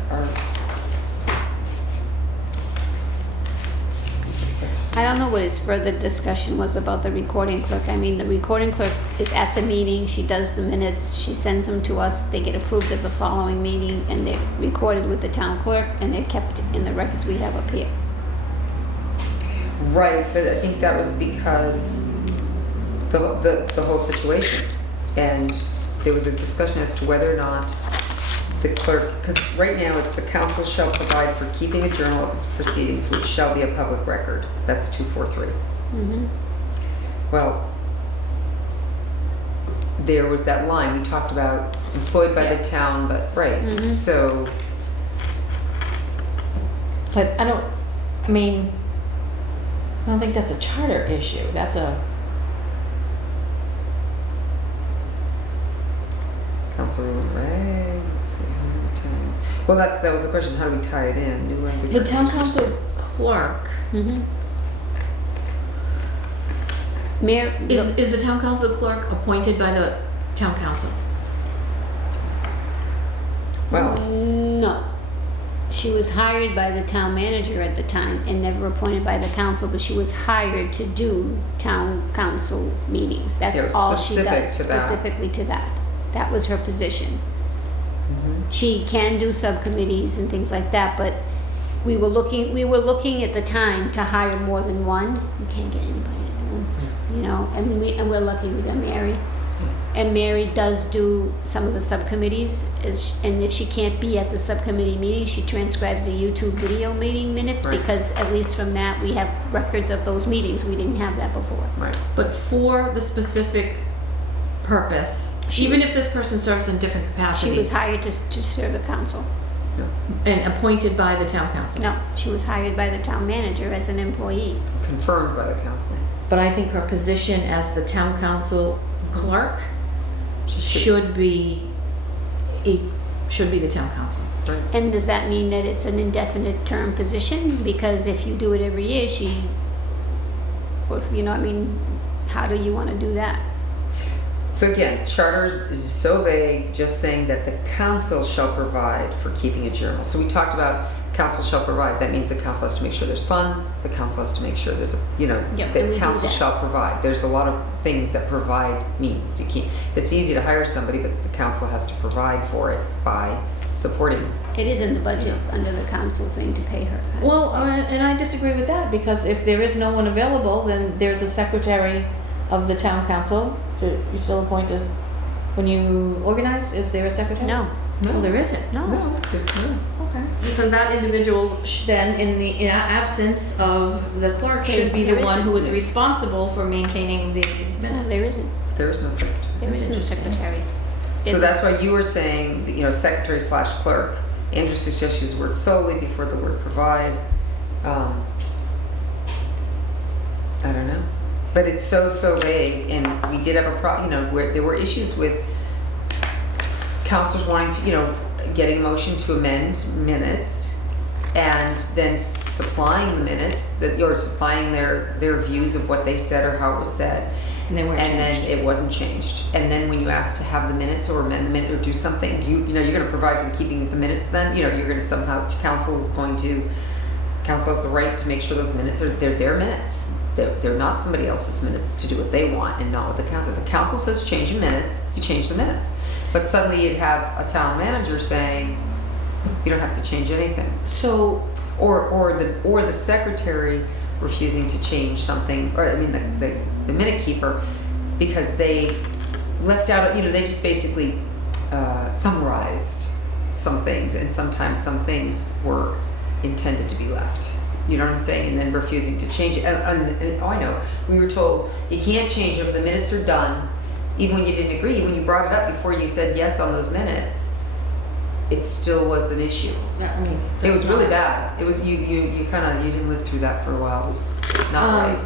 I don't know what his further discussion was about the recording clerk. I mean, the recording clerk is at the meeting, she does the minutes, she sends them to us, they get approved at the following meeting, and they're recorded with the town clerk, and they're kept in the records we have up here. Right, but I think that was because the whole situation. And there was a discussion as to whether or not the clerk, because right now it's the council shall provide for keeping a journal of its proceedings, which shall be a public record. That's 243. Mm-hmm. Well, there was that line, we talked about employed by the town, but, right, Mhm. so, But I don't think that's a charter issue, that's a, council rule, right, let's see, how do we tie it? Well, that was the question, how do we tie it in, new language? the town regulations. council clerk. Mm-hmm. Mayor, Is the town council clerk appointed by the town council? Well, no. She was hired by the town manager at the time and never appointed by the council, but she was hired to do town council meetings. Yeah, it was That's all she specific does, to that. specifically to that. That was her position. mhm. She can do subcommittees and things like that, but we were looking at the time to hire more than one. You can't get anybody to do them, you know, and we're lucky we got Mary. And Mary does do some of the subcommittees, and if she can't be at the subcommittee meeting, she transcribes the YouTube video meeting minutes, Right. because at least from that, we have records of those meetings. We didn't have that before. Right, But for the specific purpose, She even was- if this person serves in different She capacities. was hired to serve the council. And appointed by the town council. No, she was hired by the town manager as an employee. confirmed by the council. But I think her position as the town council clerk She should be the town council. Right. And does that mean that it's an indefinite term position? Because if you do it every year, how do you want to do that? So again, charters is so vague, just saying that the council shall provide for keeping a journal. So we talked about council shall provide, that means the council has to make sure there's funds, the council has to make sure there's, Yep, and we the do council that. shall provide. There's a lot of things that provide means. You can't, it's easy to hire somebody, but the council has to provide for it by supporting. It is in the budget under the council thing to pay her. Well, and I disagree with that, because if there is no one available, then there's a secretary of the town council. You still appointed, when you organize, is there a secretary? No, Well, there isn't. no. No, just, no. Okay. Because that individual then, in the absence of the clerk, should be the There one isn't. who is responsible for maintaining the No, minutes. there isn't. There is no secretary. There is no secretary. So that's why you were saying, secretary / clerk. Andrew suggests use the word solely before the word provide. I don't know. But it's so vague, and we did have a where there were issues with councilors wanting to, getting a motion to amend minutes and then supplying the minutes, or supplying their views of what they said or how it was said. And they weren't And then changed. it wasn't changed. And then when you ask to have the minutes or amend the minute or do something, you're going to provide for the keeping of the minutes. Then you're going to somehow, council has the right to make sure those minutes they're their minutes. They're not somebody else's minutes to do what they want, and not what the council. The council says change the minutes, you change the minutes. But suddenly you'd have a town manager saying you don't have to change anything, So, or the secretary refusing to change something, or the minute keeper, because they left out, they just basically summarized some things, and sometimes some things were intended to be left. You know what I'm saying? And then refusing to change it. And I know, we were told you can't change them, the minutes are done. Even when you didn't agree, when you brought it up before you said yes on those minutes, it still was an issue. I mean, It was that's really not- bad. It was, you didn't live through that for a while. It was not right.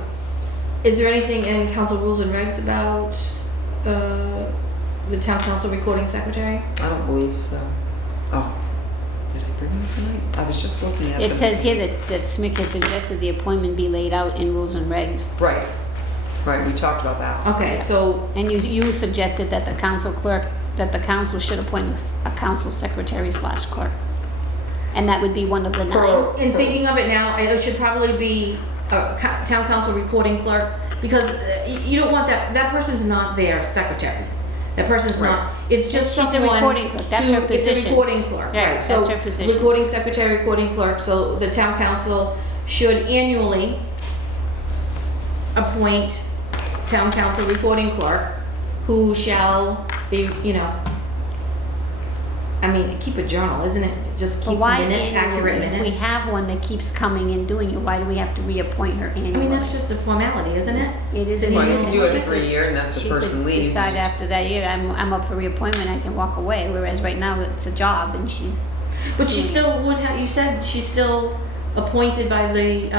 Is there anything in council rules and regs about the town council recording secretary? I don't believe so. Oh, did I bring them tonight? I was just looking at them. It says here that Smick had suggested the appointment be laid out in rules and regs. Right, we talked about that. Okay, Yeah. so, And you suggested that the council clerk, that the council should appoint a council secretary / clerk. And that would be one of the 9. in thinking of it now, it should probably be a town council recording clerk, because you don't want that person's not their secretary. That person's Right. not, it's just She's a someone recording clerk. That's her It's a position. recording clerk, Yeah, right? that's So, her position. recording secretary, recording clerk, so the town council should annually appoint town council recording clerk, who shall be, keep a journal, isn't it? Just But keep why minutes, accurate annually? If we minutes. have one that keeps coming and doing it, why do we have to reappoint her annually? That's just a formality, isn't it? It is an Well, you annual. can do it for a year, and if the She person could leaves, decide you just- after that year, I'm up for reappointment, I can walk away, whereas right now it's a job and she's, But she still would have, you said she's still appointed by the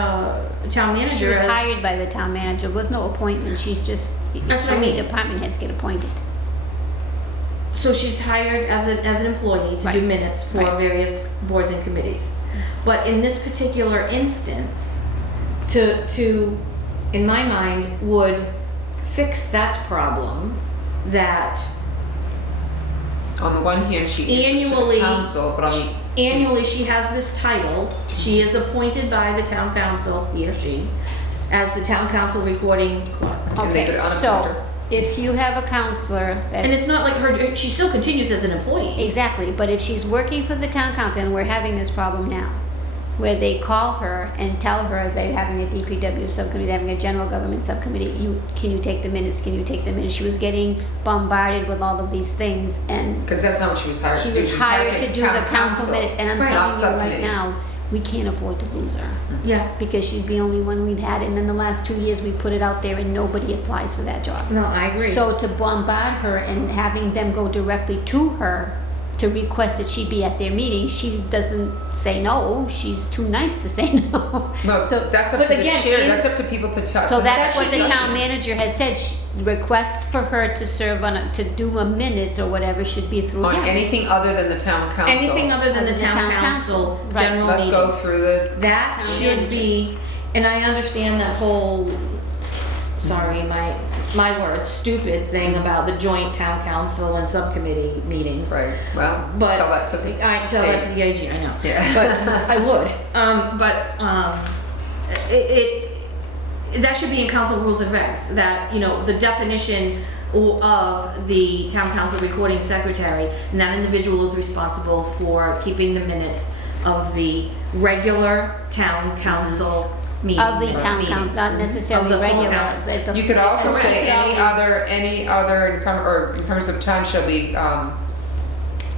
town manager. she was as- hired by the town manager, there was no appointment, she's just, That's what I only mean. department heads get appointed. So she's hired as an employee to do Right. minutes for Right. various boards and committees. But in this particular instance, to in my mind, would fix that problem, that on the one hand, she answers to the Annually- council, but on the annually she has this title, she is appointed by the town council, he or she, as the town council recording clerk. And they Okay, could so, unappoint her. if you have a counselor that. And it's not like she still continues as an employee. Exactly, but if she's working for the town council, and we're having this problem now, where they call her and tell her they're having a DPW subcommittee, they're having a general government subcommittee, can you take the minutes, can you take the minutes? She was getting bombarded with all of these things, and Because that's not what she was hired to she do. was hired to take do the town council minutes, and I'm Right. telling Not you right subcommittee. now, we can't afford to lose her, Yeah. because she's the only one we've had, and in the last 2 years, we put it out there and nobody applies for that job. No, I agree. So to bombard her and having them go directly to her to request that she be at their meeting, she doesn't say no, she's too nice to say no. No, So- that's up but to the again, chair, in- that's up to people to tell. So that's what the discussion. town manager has said, requests for her to serve to do a minutes or whatever should be through On him. anything other than the town council. Anything other than the town council Right. general Let's go meetings. through the, That Town should manager. be, and I understand that whole, sorry, my my words, stupid thing about the joint town council and subcommittee meetings. Right, well, But tell that to the I tell that to state. the AG, I know. Yeah. But I would. That should be in council rules and regs, that, the definition of the town council recording secretary, and that individual is responsible for keeping the minutes of the regular town council meeting. Of the town council, not necessarily Of the full regular. council. You could also Correct. say any other encumbrance of time shall be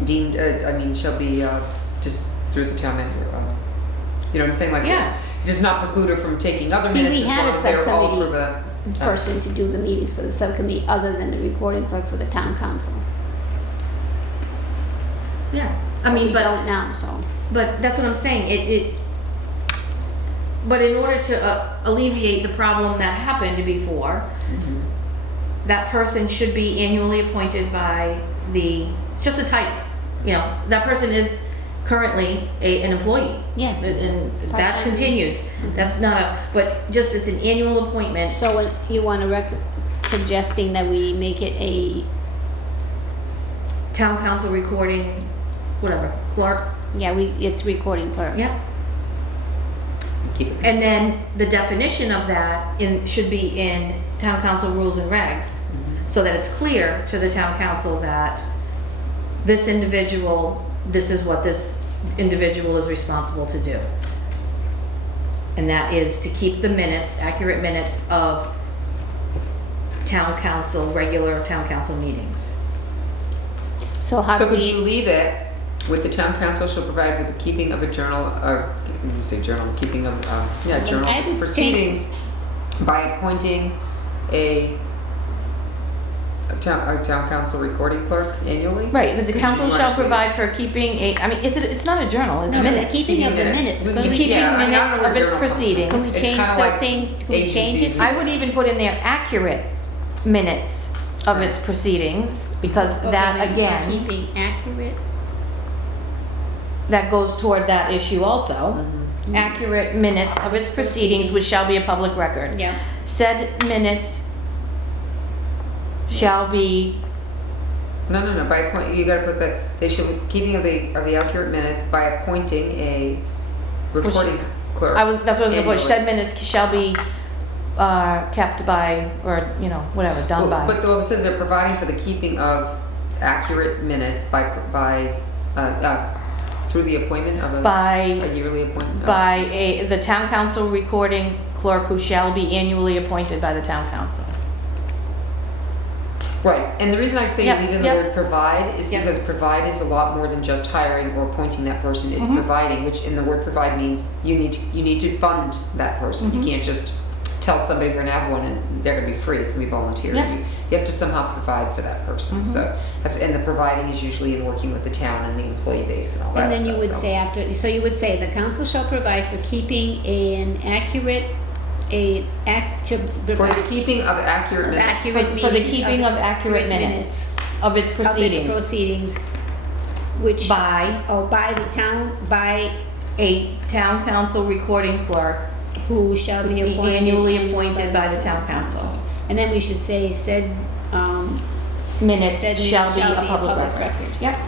deemed, shall be just through the town manager. You know what I'm saying? Like, Yeah. it does not preclude her from taking other See, minutes we as had long a as they're all subcommittee person to do the meetings for the subcommittee other than the recording clerk for the town council. Yeah, We don't now, so. But that's what I'm saying, but in order to alleviate the problem that happened before, that person should be annually appointed by it's just a title. That person is currently an employee. Yeah. And that Part-time. continues. That's not but just, it's an annual appointment. So what you want to suggesting that we make it a, Town council recording, whatever, clerk, it's recording clerk. yeah. Keep it And then the definition of that should be in town council rules and regs, so that it's clear to the town council that this is what this individual is responsible to do. And that is to keep the minutes, accurate minutes of regular town council meetings. So how do So could you we, leave it with the town council shall provide for the keeping of a journal, or, when you say journal, keeping of, journal I would proceedings by appointing a town council recording clerk annually? Right, but the Could council you shall actually- provide for keeping it's not a journal, it's No, but minutes. the keeping of the minutes. We Could just- we- Keeping yeah, I mean, I don't minutes know where of its journal comes from. proceedings. can we It's change kinda the like thing, can we change agencies it? do. I would even put in there accurate minutes of its proceedings, because Okay, that, maybe again, keeping accurate. that goes toward that issue also. Accurate minutes of its proceedings, which shall be a public record. Yeah. Said minutes shall be, No, by appoint, you gotta put they shall be keeping of the accurate minutes by appointing a recording clerk. that's what I was gonna put, annually. said minutes shall be, kept by, or, whatever, done by. But it says they're providing for the keeping of accurate minutes by through the appointment of a By yearly appointment. the town council recording clerk who shall be annually appointed by the town council. Right, and the reason I say Yep, you leave in yep. the word provide is Yep. because provide is a lot more than just hiring or appointing that person. It's providing, which in the word provide means you need to fund that person. You can't just tell somebody we're gonna have one and they're gonna be free. It's gonna be volunteer. Yep. You have to somehow provide for that person. So and the providing is usually in working with the town and the employee base and all that And then you stuff, would so. say after, so you would say the council shall provide for keeping an accurate, For the keeping of accurate minutes. accurate For the meetings keeping of accurate minutes of its of its proceedings proceedings, which. by By the town, by a town council recording clerk who shall be Be appointed. annually appointed by the town council. And then we should say said, minutes said shall minutes be a public record. Yep.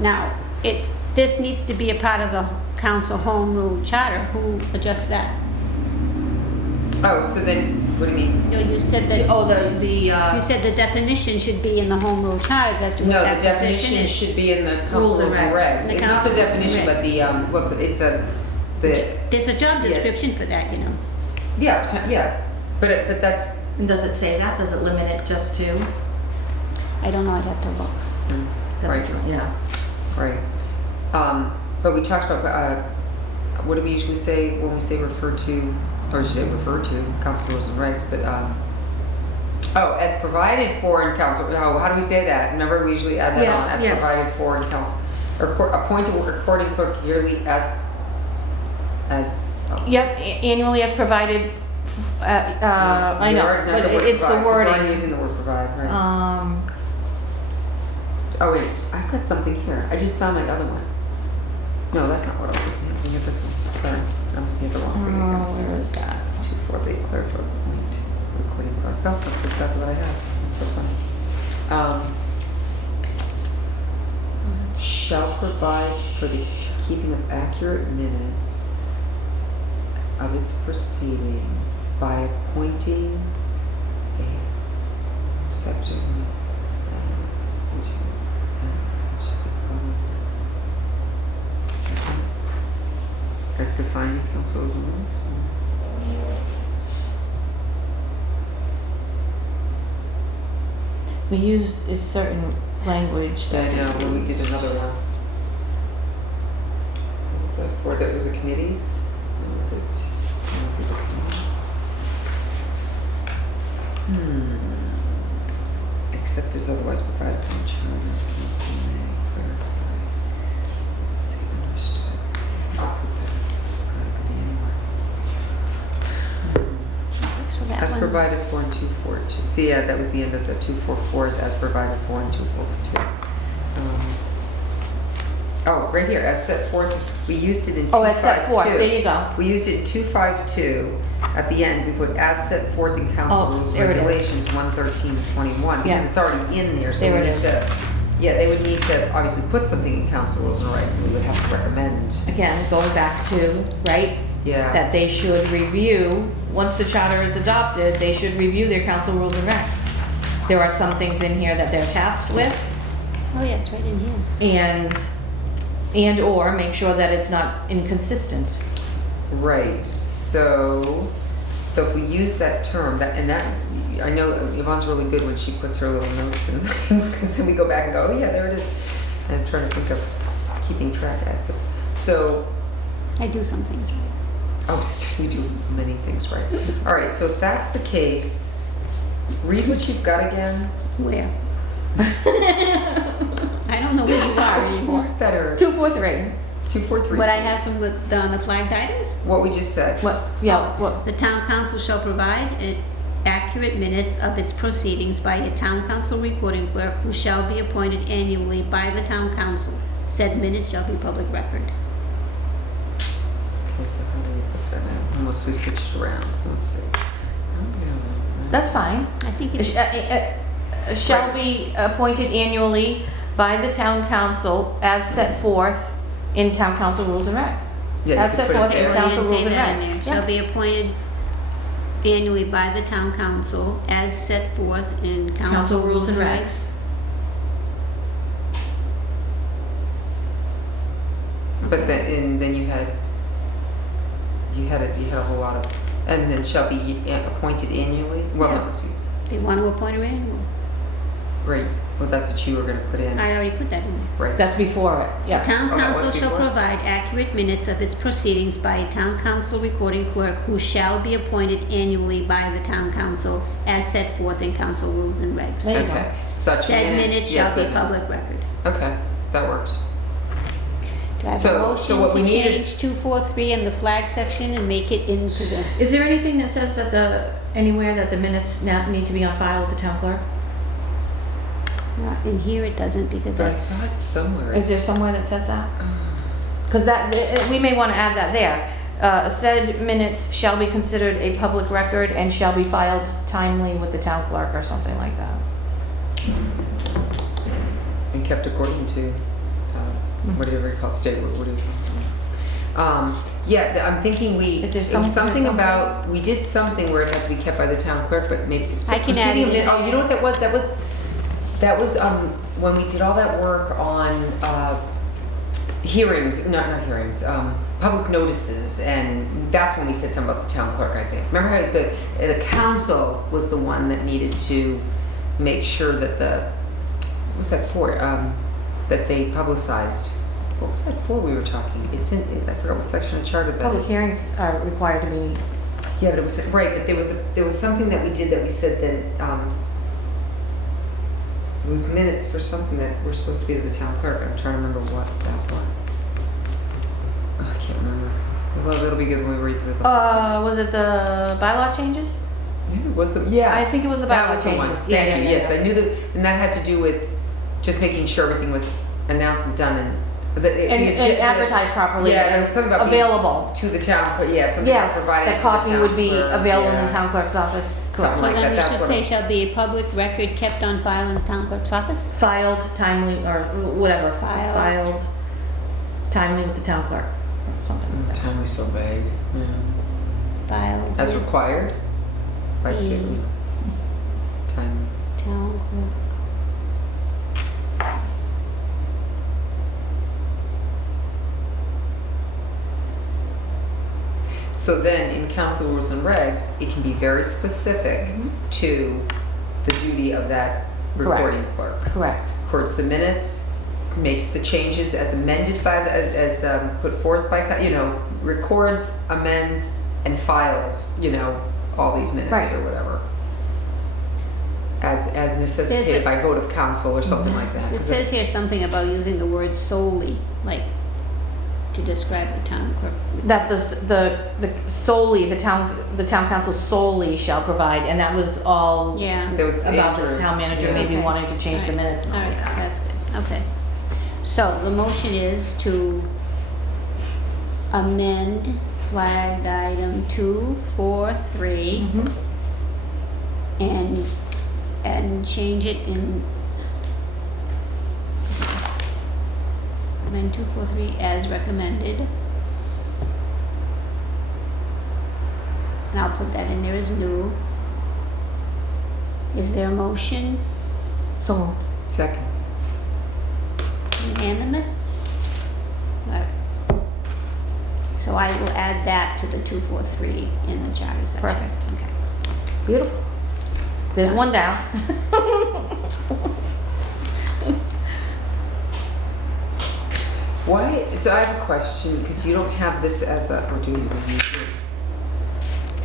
Now, this needs to be a part of the council home rule charter. Who adjusts that? Oh, so then, what do you mean? No, you said that, Oh, you said the definition should be in the home rule charters as to what No, that the position definition is. should be in the council Rules and rules and regs. regs. The It's not council the rules and definition, but the, There's a job description for that, you know. yeah, but that's, And does it say that? Does it limit it just to? I don't know, I'd have to look. That's right, what yeah. right. But we talked about, what do we usually say when we say refer to, or should say refer to, council rules and regs, but, as provided for in council, how do we say that? Remember, we usually add that Yeah, on, as yes. provided for in council, or appoint a recording clerk yearly as. Yep, annually as provided, I know, but it's the We're already wording. using the word provide, right? Oh wait, I've got something here. I just found my other one. No, that's not what I was looking at. I was looking at this one. Sorry, I'm looking at the wrong thing again. Where is that? 2-4, the clerk for appoint, recording clerk. Oh, that's exactly what I have. That's so funny. Shall provide for the keeping of accurate minutes of its proceedings by appointing a subject. As defined in council's rules. We use a certain language I that. know, when we did another one. What was that for? That was a committees? What was it? When we did the committees. Except as otherwise provided for in charter, council may clarify. Let's see, understood. I'll put that. God, it could be anywhere. So that As one, provided for in 242. See, yeah, that was the end of the 244s, as provided for in 242. Oh, right here, as set forth, we used it in 252. Oh, as set forth, there you go. We used it in 252. At the end, we put as set forth in council Oh, rules and there it is. regulations 113-21, because Yeah. it's already in there, so There we it need is. to, yeah, they would need to obviously put something in council rules and regs, and we would have to recommend, Again, going back to, right, yeah. that they should review, once the charter is adopted, they should review their council rules and regs. There are some things in here that they're tasked with, oh yeah, it's right in here. and/or make sure that it's not inconsistent. Right, so if we use that term, I know Yvonne's really good when she puts her little notes and things, because then we go back and go, oh yeah, there it is. And I'm trying to think of keeping track as of, so, I do some things right. you do many things right. All right, so if that's the case, read what you've got again. Where? I don't know where you are anymore. Better, 243. 243. What I have from the flagged items? What we just said. What, yeah, what, The town council shall provide accurate minutes of its proceedings by a town council recording clerk who shall be appointed annually by the town council. Said minutes shall be public record. Okay, so how do you put that in? Unless we switch it around, let's see. that's fine. I think it's, Shall be appointed annually by the town council as set forth in town council rules and regs. Yeah, you As could set put it forth there. in well, you council didn't rules say and that in regs. there. Yeah. Shall be appointed annually by the town council as set forth in council rules and regs. But then you had a whole lot of, and then shall be appointed annually? Well, Yeah. no, see, They want to appoint her annually. right, well, that's what you were gonna put in, I already put that in there. right? That's before it, yeah. Town Oh, that was council shall before? provide accurate minutes of its proceedings by a town council recording clerk who shall be appointed annually by the town council as set forth in council rules and regs. There you go. Okay, such Said minutes yes, shall be said minutes. public record. Okay, that works. Do I have So- a so motion what we to need is- change 243 in the flag section and make it into the, Is there anything that says that anywhere that the minutes now need to be on file with the town clerk? not in here it doesn't because I that's, saw it somewhere. Is there somewhere that says that? Because we may want to add that there. Said minutes shall be considered a public record and shall be filed timely with the town clerk or something like that. And kept according to, whatever you call state, what do you call it? Yeah, I'm thinking Is there it was something about, we did something where it had to be kept by the town clerk, but maybe. I can add proceeding it. Oh, you know what that was? That was when we did all that work on hearings, not hearings, public notices, and that's when we said something about the town clerk, I think. Remember how the council was the one that needed to make sure that what was that for? That they publicized. What was that for we were talking? It's in, I forgot what section of charter that Public is. hearings are required to be, Yeah, but it was, right, but there was something that we did that we said that, it was minutes for something that were supposed to be to the town clerk. I'm trying to remember what that was. Oh, I can't remember. Well, that'll be good when we read through them. was it the bylaw changes? Maybe it was yeah. I think it was the That bylaw was the one. changes. Thank Yeah, you. yeah, Yes, yeah. I knew that, and that had to do with just making sure everything was announced and done, and And advertise properly. Yeah, there was something about being available. to the town clerk, yeah, something about Yes, provided the to the copy town would be clerk, available in yeah. the town clerk's office. Something Correct. So like then that, we that's should what say I'm- shall be a public record kept on file in the town clerk's office? Filed timely, or whatever. Filed. Filed timely with the town clerk, something like that. Timely so vague, yeah. Filed As with required by state Mm. law. Timely. town clerk. So then, in council rules and regs, it can be very specific to the duty of that recording clerk. Correct. Records the minutes, makes the changes as amended by the, as put forth by, records, amends, and files, all these minutes Right. or whatever. As necessitated by vote of council or something like that. It 'cause says that's- here something about using the word solely, like, to describe the town clerk. That the solely, the town council solely shall provide, and that was all Yeah. There was about the Andrew, town manager yeah. maybe Okay. wanting to change the Alright. minutes and All all right, so that. that's good, okay. So the motion is to amend flagged item 243 Mhm. and change it in, amend 243 as recommended. And I'll put that in there as new. Is there a motion? So moved. Second. Unanimous? Alright. So I will add that to the 243 in the charter section. Perfect. Okay. Beautiful. There's one down. Why, so I have a question, because you don't have this as a, or do you?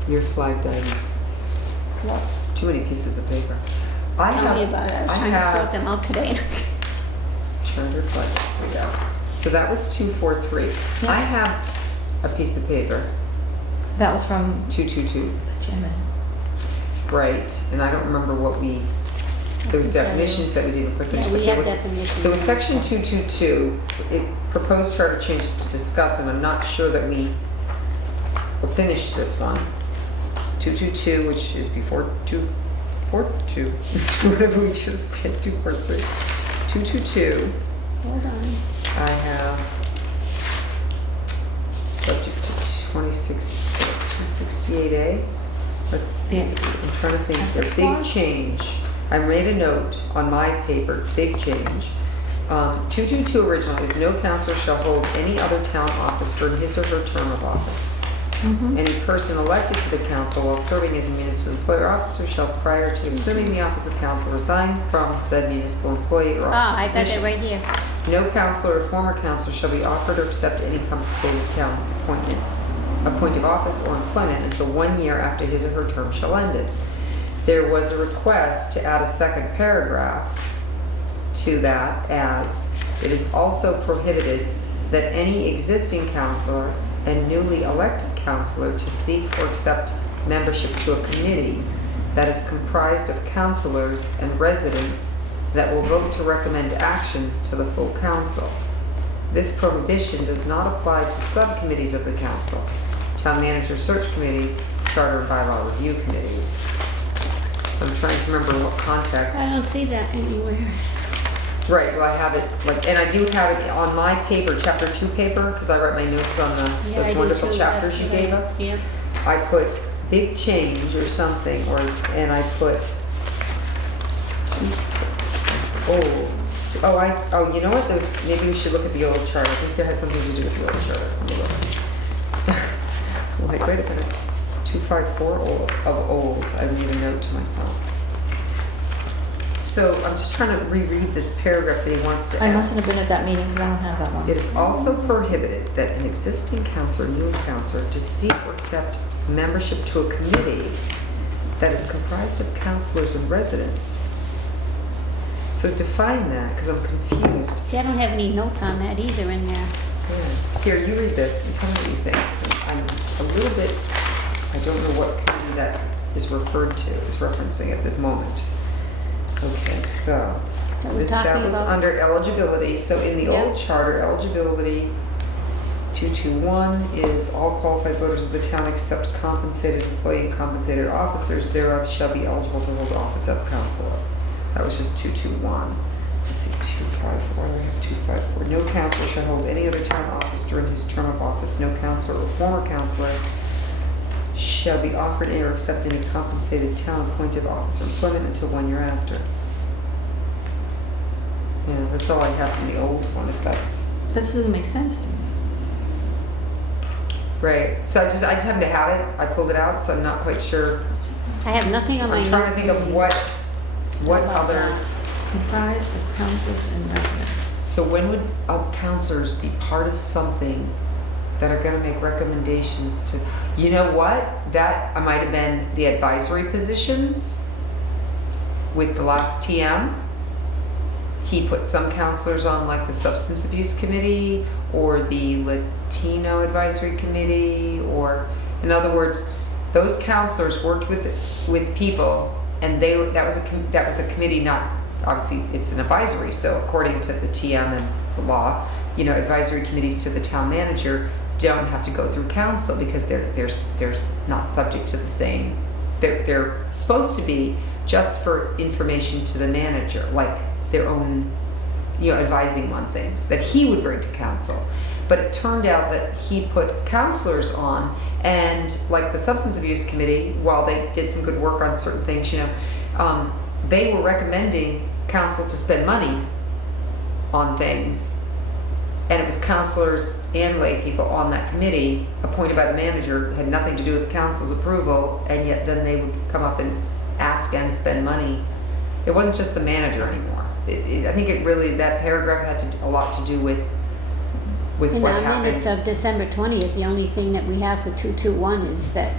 Your flagged items. Well, Too many pieces of paper. I tell me have, about it. I was I trying to sort have them out today. charter flagged, here we go. So that was 243. Yeah. I have a piece of paper, That was from 222, Chairman. right, and I don't remember what there was can tell you. definitions that we didn't put finish, Yeah, but we there have was, definitions. there was section 222, it proposed charter changes to discuss, and I'm not sure that we will finish this one. 222, which is before 242, whatever we just did, 243. 222, Hold on. I have subject to 268A. Let's see, Yeah. I'm trying to think, the Ethics big law? change. I made a note on my paper, big change. 222 original is no counselor shall hold any other town office during his or her term of office. Any person elected to the council while serving as a municipal employee or officer shall, prior to assuming the office of council, resign from said municipal employee or Ah, I officer got that position. right here. No councillor or former councillor shall be offered or accept any compensated town appoint of office or employment until 1 year after his or her term shall end. There was a request to add a second paragraph to that, as it is also prohibited that any existing councillor and newly elected councillor to seek or accept membership to a committee that is comprised of councillors and residents that will vote to recommend actions to the full council. This prohibition does not apply to subcommittees of the council, town manager search committees, charter and bylaw review committees. So I'm trying to remember what context. I don't see that anywhere. Right, well, I have it, and I do have it on my paper, chapter 2 paper, because I write my notes on Yeah, I those do wonderful too. chapters That's you what gave I- us. Yeah. I put big change or something, and I put old. Oh, you know what, maybe we should look at the old chart, I think there has something to do with the old chart. Let me look. Like, wait a minute, 254 of old, I made a note to myself. So I'm just trying to reread this paragraph that he wants to add. I mustn't have been at that meeting because I don't have that one. It is also prohibited that an existing councillor, new councillor, to seek or accept membership to a committee that is comprised of councillors and residents. So define that, because I'm confused. See, I don't have any notes on that either in there. Yeah. Here, you read this and tell me what you think. 'Cause I'm a little bit, I don't know what committee that is referred to, is referencing at this moment. Okay, so that we're That talking was about. under eligibility, so in the Yeah. old charter, eligibility 221 is all qualified voters of the town except compensated employee and compensated officers thereof shall be eligible to hold office of councilor. That was just 221. Let's see, 254, I have 254. No councilor shall hold any other town office during his term of office. No councilor or former councilor shall be offered or accepted any compensated town appointed office or employment until 1 year after. Yeah, that's all I have from the old one, if that's That doesn't make sense to me. right. So I just happened to have it. I pulled it out, so I'm not quite sure. I have nothing on my I'm notes. trying to think of what about other. that. Comprised of councils and residents. So when would counselors be part of something that are going to make recommendations to? You know what? That might have been the advisory positions with the last TM. He put some counselors on like the substance abuse committee or the Latino advisory committee, or in other words, those counselors worked with people, and that was a committee. Not obviously it's an advisory. So according to the TM and the law, you know, advisory committees to the town manager don't have to go through council because they're not subject to the same. They're supposed to be just for information to the manager, like their own, you know, advising on things that he would bring to council. But it turned out that he put counselors on, and like the substance abuse committee, while they did some good work on certain things, you know, they were recommending council to spend money on things, and it was counselors and lay people on that committee appointed by the manager, had nothing to do with council's approval, and yet then they would come up and ask and spend money. It wasn't just the manager anymore. I think it really, that paragraph had a lot to do with In what our minutes happens. of December 20th, the only thing that we have for 221 is that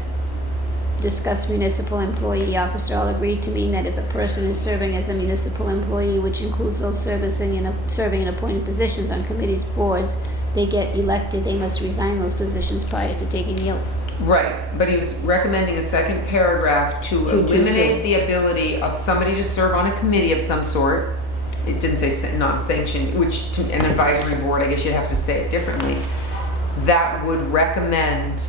discuss municipal employee officer all agreed to mean that if a person is serving as a municipal employee, which includes those serving in appointed positions on committees, boards, they get elected, they must resign those positions prior to taking the oath. Right, but he was recommending a second paragraph to eliminate the ability of somebody to serve on a committee of some sort. It didn't say non-sanctioned, which to an advisory board, I guess you'd have to say it differently, that would recommend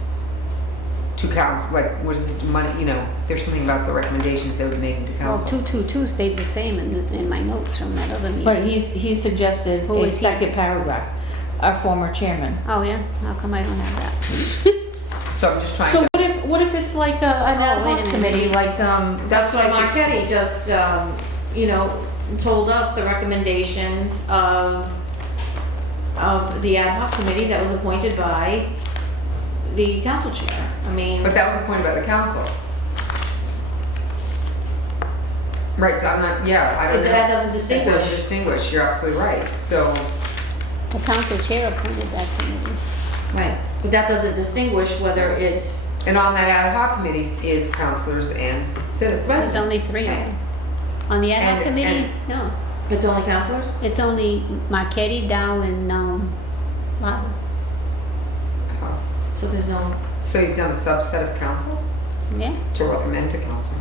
to council, like, what is it, money, you know, there's something about the recommendations they would be making to Well, council. 222 stayed the same in my notes from that other meeting. But he suggested Who a is he? second paragraph, our former chairman. Oh, yeah? How come I don't have that? So I'm just trying So to, what if it's like an ad wait a hoc minute. committee, like, That's why what I Marquetti just, you know, told us the recommendations of the ad hoc committee that was appointed by the council chair. I mean, but that was appointed by the council. Right, so I'm not, yeah, I don't know. that doesn't It doesn't distinguish. distinguish, you're absolutely right, so, The council chair appointed that committee. Right, but that doesn't distinguish whether it's, and on that ad hoc committee is councilors and citizens. There's only 3 of them. On the ad hoc And- committee, no. it's only councilors? It's only Marquetti, Dow, and Laza. Oh. So there's no, So you've done a subset of council Yeah. to recommend to council?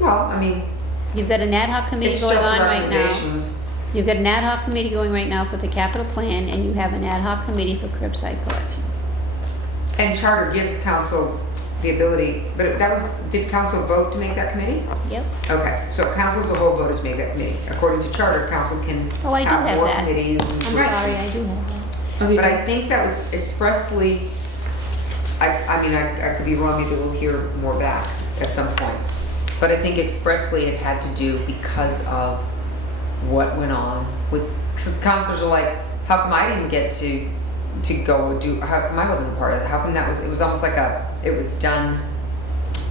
Well, I mean, You've got an ad hoc committee it's going just on right now. recommendations. You've got an ad hoc committee going right now for the capital plan, and you have an ad hoc committee for curbside collection. And charter gives council the ability, but that was, did council vote to make that committee? Yep. Okay, so council as a whole voted to make that committee. According to charter, council can Oh, I do have have more that. committees. and I'm groups. sorry, I do have that. But I think that was expressly, I mean, I could be wrong, maybe we'll hear more back at some point. But I think expressly it had to do because of what went on with, because counselors are like, how come I didn't get to go do, how come I wasn't a part of it? How come that was, it was almost like it was done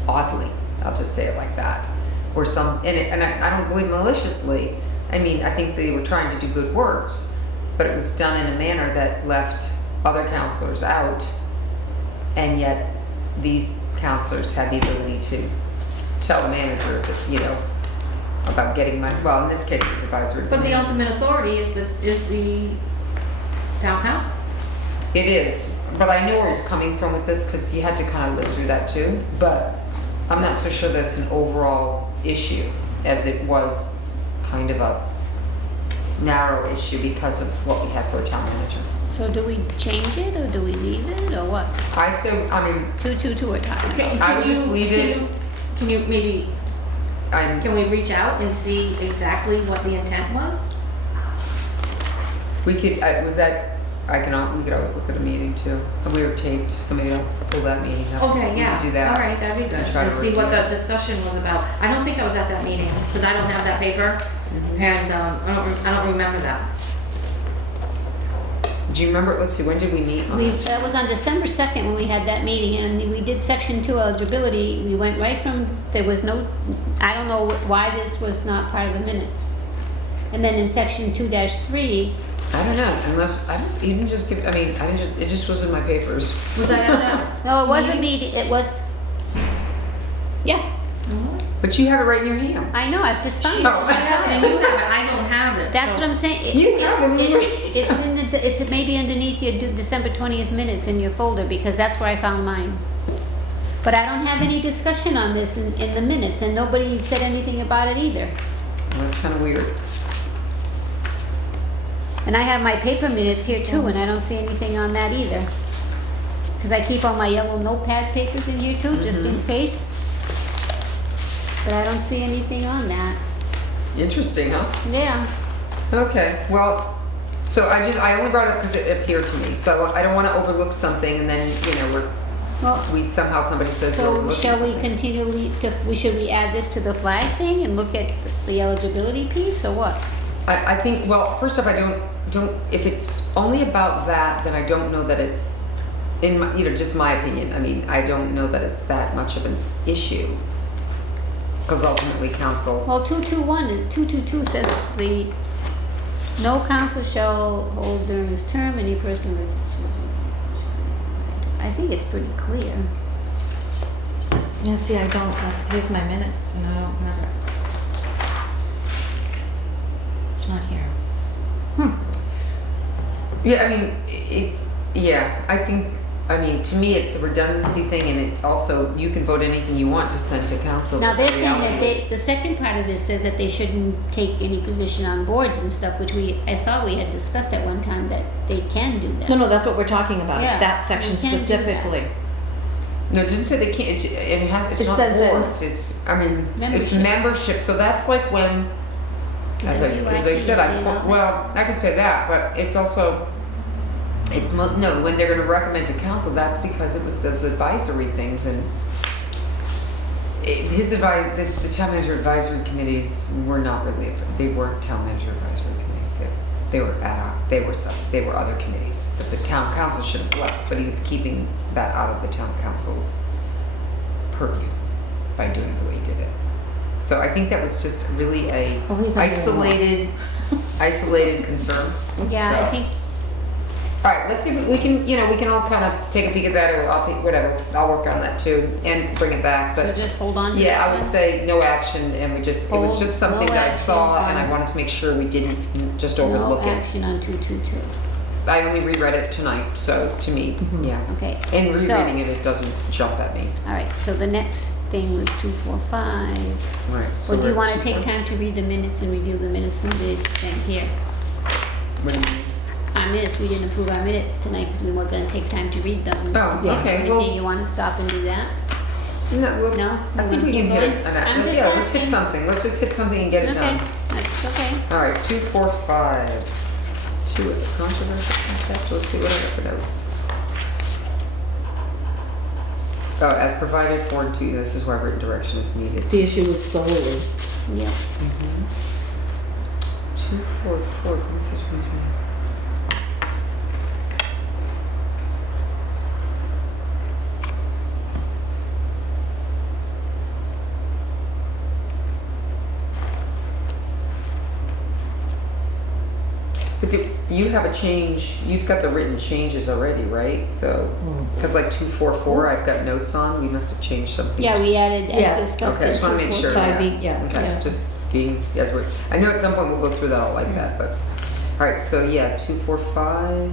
oddly, I'll just say it like that. Or and I don't believe maliciously. I mean, I think they were trying to do good works, but it was done in a manner that left other counselors out, and yet these counselors had the ability to tell the manager that, you know, about getting money. Well, in this case, it was advisory. but the ultimate authority is the town council. It is, but I know where he's coming from with this because you had to kind of live through that too. But I'm not so sure that's an overall issue as it was kind of a narrow issue because of what we had for a town manager. So do we change it, or do we leave it, or what? I mean, 222 we're talking about. I would just leave it. Can you maybe, I'm, can we reach out and see exactly what the intent was? we could, we could always look at a meeting too. And we were taped, so maybe I'll pull that meeting up. Okay, We yeah. could do that. All right, that'd be good. Try to And see what review the discussion was about. I don't think I was at that meeting, because I don't have that paper, and I don't remember that. Do you remember, let's see, when did we meet? That was on December 2nd when we had that meeting, and we did section 2 eligibility. We went right from, there was no, I don't know why this was not part of the minutes. And then in section 2-3, I don't know, unless, you didn't just give, it just was in my papers. Was I at that? no, it wasn't meeting, it was, yeah, But you have it right in your hand. I know, I've just found it. Oh. And you have it, I don't have it. That's so- what I'm saying. You have it in your- It's in the, it's maybe underneath your December 20th minutes in your folder, because that's where I found mine. But I don't have any discussion on this in the minutes, and nobody said anything about it either. Well, that's kind of weird. And I have my paper minutes here too, and I don't see anything on that either. Because I keep all my yellow notepad papers in here too, just in case. But I don't see anything on that. Interesting, huh? Yeah. Okay, well, so I only brought it up because it appeared to me. So I don't want to overlook something and then, Well, somebody says we're so overlooking shall we something. continually, should we add this to the flag thing and look at the eligibility piece, or what? I think, well, first off, I don't, if it's only about that, then I don't know that it's, in my, just my opinion, I don't know that it's that much of an issue. Because ultimately council, Well, 221 and 222 says no council shall hold during his term any person that I think it's pretty clear. Yeah, see, I don't, here's my minutes, and I don't have it. It's not here. yeah, I think, to me, it's a redundancy thing, and it's also, you can vote anything you want to send to council. Now, but they're the saying that reality is- the second part of this says that they shouldn't take any position on boards and stuff, which I thought we had discussed at one time that they can do that. No, that's what we're talking about, Yeah, it's that section we can do that. specifically. No, it doesn't say they can't, it's It not says that- boards, it's Membership. membership, so that's like when, as I said, well, I could say that, but it's also, when they're gonna recommend to council, that's because it was those advisory things, and the town manager advisory committees were not really, they weren't town manager advisory committees, they were ad hoc, they were other committees that the town council should have blessed, but he was keeping that out of the town council's purview by doing it the way he did it. So I think that was just really a Well, he's not doing isolated concern. Yeah, So- I think, All right, let's see if we can, we can all kind of take a peek at that, or whatever. I'll work on that too and bring it back. so But just hold on to yeah, I would this say no action, and it was Hold, just something no that I saw, action and I on- wanted to make sure we didn't just one. overlook No it. action on 222. I only reread it tonight, so to me, yeah. Okay. And so- rereading it, it doesn't jump at me. All right, so the next thing was 245. All right. So Or do you we're want at to take 2:4. time to read the minutes and review the minutes from this thing here? What do you mean? Our minutes, we didn't approve our minutes tonight because we weren't going to take time to read them. Oh, Is there okay, anything well- you want to stop and do that? No, well, No? I You think wanna we can keep hit going? it. on that. I'm just Yeah, let's hit asking. something. Let's just hit something and get it Okay, done. that's okay. All right, 245. 2 is a controversial concept. Let's see what I got for notes. Oh, as provided for in 2, this is where written direction is needed. The issue was solely. Yep. 244. Message mentioned. But you have a change, you've got the written changes already, right? So, because like 244, I've got notes on, we must have changed something. Yeah, we added, Yeah. as discussed. Okay, I just want to make sure, So I'd yeah. be- yeah, Okay, yeah. just being, as we're, I know at some point we'll go through that all like that, but, all right, so yeah, 245.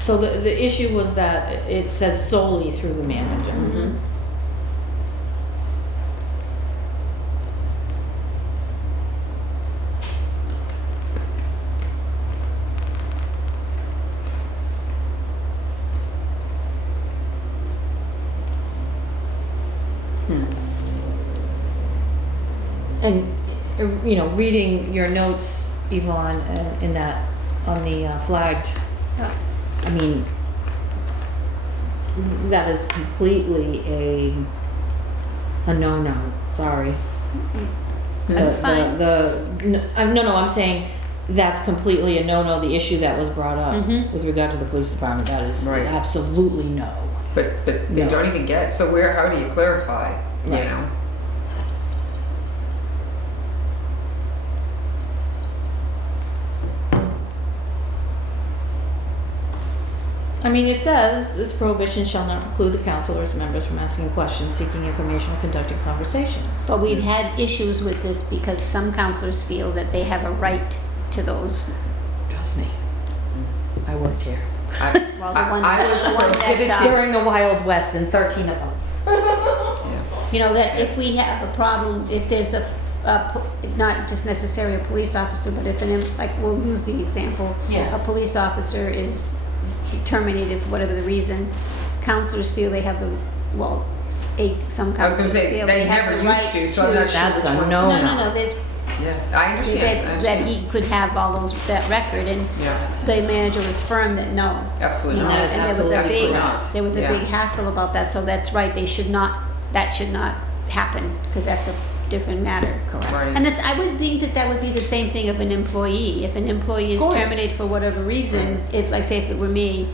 So the issue was that it says solely through the manager. Mhm. And, you know, reading your notes, Yvonne, in that, on the flagged, I mean, that is completely a no-no, sorry. That's fine. No, I'm saying that's completely a no-no, the issue that was brought up Mhm. with regard to the police department, that is Right. absolutely no. But they No. don't even get, so how do you clarify, you Right. know? I mean, it says, this prohibition shall not preclude the council or its members from asking questions, seeking information, or conducting conversations. But we've had issues with this because some counselors feel that they have a right to those. Trust me, I worked here. Well, the one, I there was was one prohibited that, During the Wild West, and 13 of them. you know, that if we have a problem, if there's not just necessarily a police officer, but if like, we'll use the example. Yeah. A police officer is terminated for whatever the reason, counselors feel they have the, well, some I was gonna counselors say, feel they they have never the right used to, so I'm not sure That's which a ones. no. No, there's, Yeah, I understand, that he could have all that record, and Yeah, the manager was firm that no. absolutely And not. that is And there was a absolutely big, not. there was a Yeah. big hassle about that, so that's right, that should not happen, because that's a different matter. Right. And this, I would think that would be the same thing of an employee. If an employee is Of course. terminated for whatever reason, if, like, say if it were me,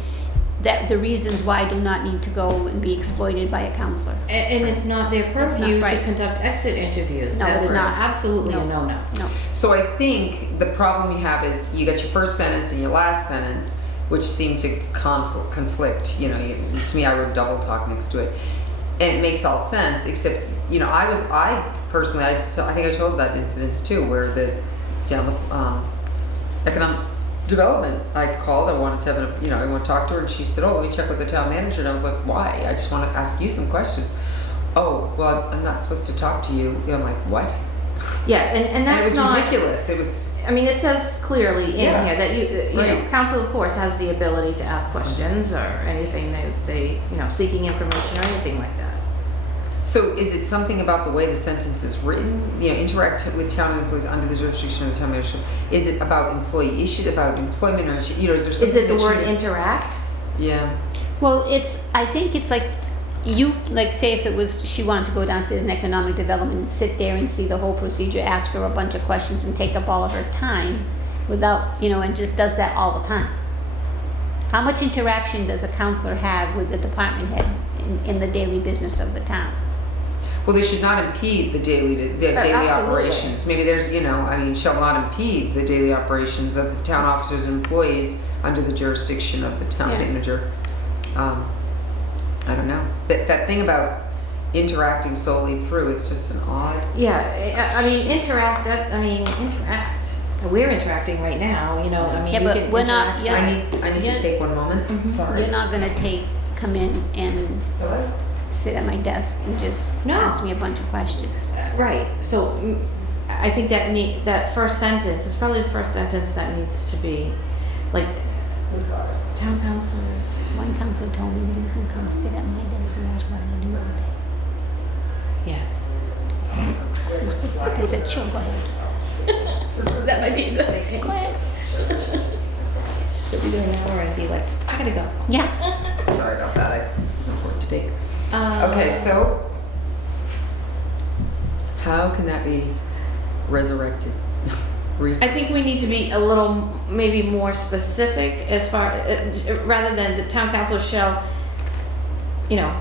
that the reasons why do not need to go and be exploited by a counselor. And it's not their That's not purview to right. conduct exit interviews. No, it's That's not. absolutely a No. no-no. No, So I think the problem you have is you got your first sentence and your last sentence, which seem to conflict, you know, to me I wrote double talk next to it. And it makes all sense, except, you know, I personally, I think I told that incidents too, where down the economic development, I called, I wanted to have I want to talk to her, and she said, oh, let me check with the town manager, and I was like, why? I just want to ask you some questions. Oh, well, I'm not supposed to talk to you. I'm like, what? Yeah, and And it that's was not. ridiculous. It was, I mean, it says clearly in Yeah. here that you know, Right. council of course has the ability to ask questions or anything they, you know, seeking information or anything like that. so is it something about the way the sentence is written? You know, interact with town employees under the jurisdiction of the town manager. Is it about employee issue, about employment, or you know, is there Is something it the that word should- interact? Yeah. well, I think it's like, like, say if it was, she wanted to go downstairs in economic development and sit there and see the whole procedure, ask her a bunch of questions and take up all of her time without, you know, and just does that all the time. How much interaction does a counselor have with the department head in the daily business of the town? Well, they should not impede the daily Absolutely. operations. Maybe there's, you know, I mean, shall not impede the daily operations of the town officers and employees under the jurisdiction of the town Yeah. manager. I don't know. That thing about interacting solely through is just an odd. Yeah, I mean, interact. We're interacting right now, you know, I mean. Yeah, we but can we're not- interact. yeah. I need Yeah. to take one moment. Mhm. Sorry. You're not gonna come in and sit at my desk and just No. ask me a bunch of questions. Right, so I think that first sentence is probably the first sentence that needs to be, like, town councilors. One counselor told me that he was gonna come sit at my desk and watch what I do all day. Yeah. I said, sure, go ahead. That might be the thing. Go ahead. She'll be there an hour and be like, I gotta go. Yeah. Sorry about that. It was important to take. Okay, so how can that be resurrected? I think we need to be a little, maybe more specific as far, rather than the town council shall, you know,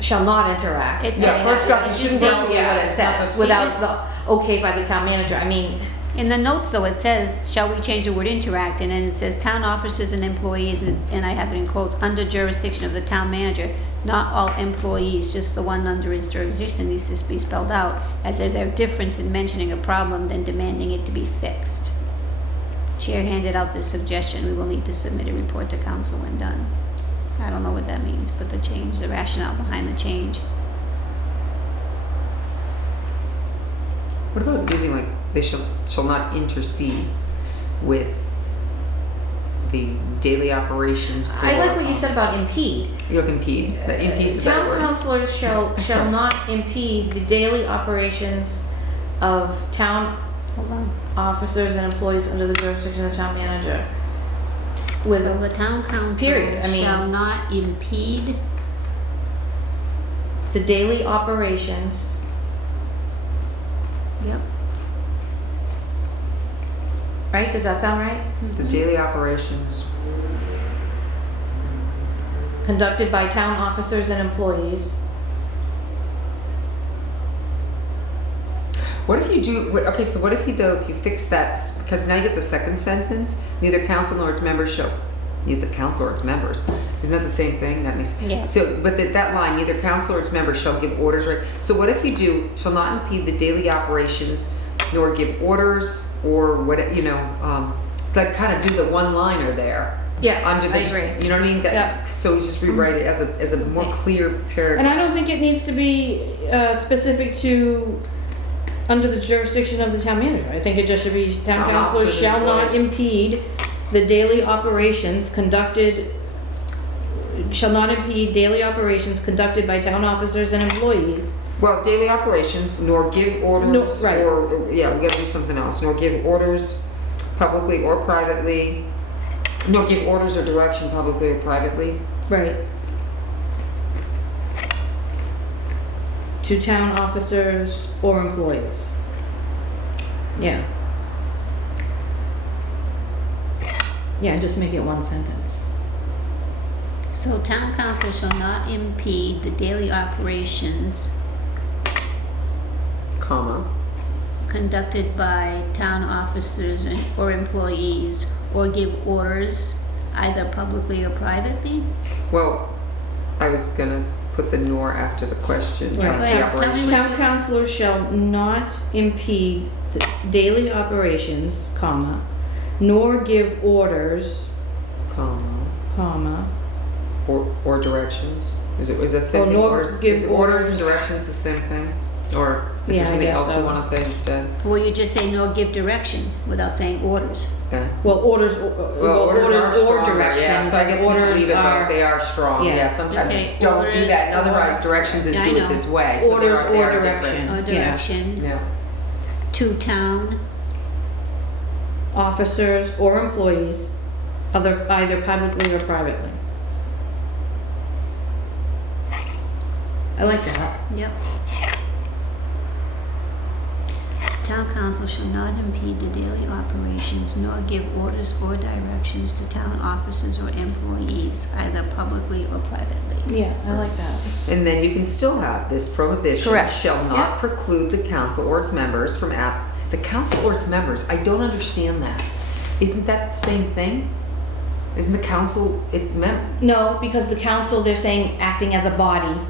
shall not interact. It's- I mean, first off, it's it just shouldn't be- basically yeah, what it it's not says, the without procedures. the okay by the town manager. I mean, In the notes though, it says, shall we change the word interact, and then it says town officers and employees, and I have it in quotes, under jurisdiction of the town manager, not all employees, just the one under his jurisdiction needs to be spelled out, as if there's difference in mentioning a problem than demanding it to be fixed. Chair handed out this suggestion, we will need to submit a report to council when done. I don't know what that means, but the rationale behind the change. What about using like they shall not intercede with the daily operations? I like or, what you said about impede. You look impede. That impedes a better Town word. councilors shall not impede the daily operations of town Hold on. officers and employees under the jurisdiction of the town manager. With, So the town council Period, I mean- shall not impede the daily operations Yep. right? Does that sound right? The daily operations. Conducted by town officers and employees. What if you do, okay, so what if you though, if you fix that, because now you get the second sentence, neither council nor its members shall, neither the council or its members, isn't that the same thing? That makes, Yeah. so, but that line, neither council or its members shall give orders, right? So what if you do, shall not impede the daily operations, nor give orders, or what, you know, like kind of do the one-liner there. Yeah, Under the, I agree. you know what I mean? That- Yeah. So we just rewrite it as a more clear And paragraph. I don't think it needs to be specific to under the jurisdiction of the town manager. I think it just should be town Town councilors officers shall and not employees. impede the daily operations conducted, shall not impede daily operations conducted by town officers and employees. Well, daily operations, nor give orders, right. or, yeah, we gotta do something else, nor give orders publicly or privately, nor give orders or direction publicly or privately. Right. To town officers or employees. Yeah. Yeah, just make it one sentence. So town council shall not impede the daily operations Comma, conducted by town officers or employees, or give orders either publicly or privately? well, I was gonna put the nor after the question, Right. the Tell me operations. what- Town councilors shall not impede the daily operations, comma, nor give orders, Comma, comma, or directions, is that same Well, thing, nor or is give orders orders. and directions the same thing? Or is Yeah, there I something guess else we so. wanna say instead? Or you just say nor give direction without saying orders? Okay. well, orders, Well, orders are or stronger, directions. yeah, so I guess we can orders leave it are- like they are strong, yeah. yeah, sometimes Okay, it's don't do orders that, and or- otherwise directions is Yeah, I do it know. this way, so they Orders are, they or are direction. different. Or Yeah. direction Yeah, to town, Officers or employees, either publicly or privately. I like that. yep. Town council shall not impede the daily operations nor give orders or directions to town officers or employees, either publicly or privately. Yeah, I like that. and then you can still have this prohibition Correct. shall not preclude the council or its members from the council or its members, I don't understand that. Isn't that the same thing? Isn't the council its No, because the council, they're saying acting as a body,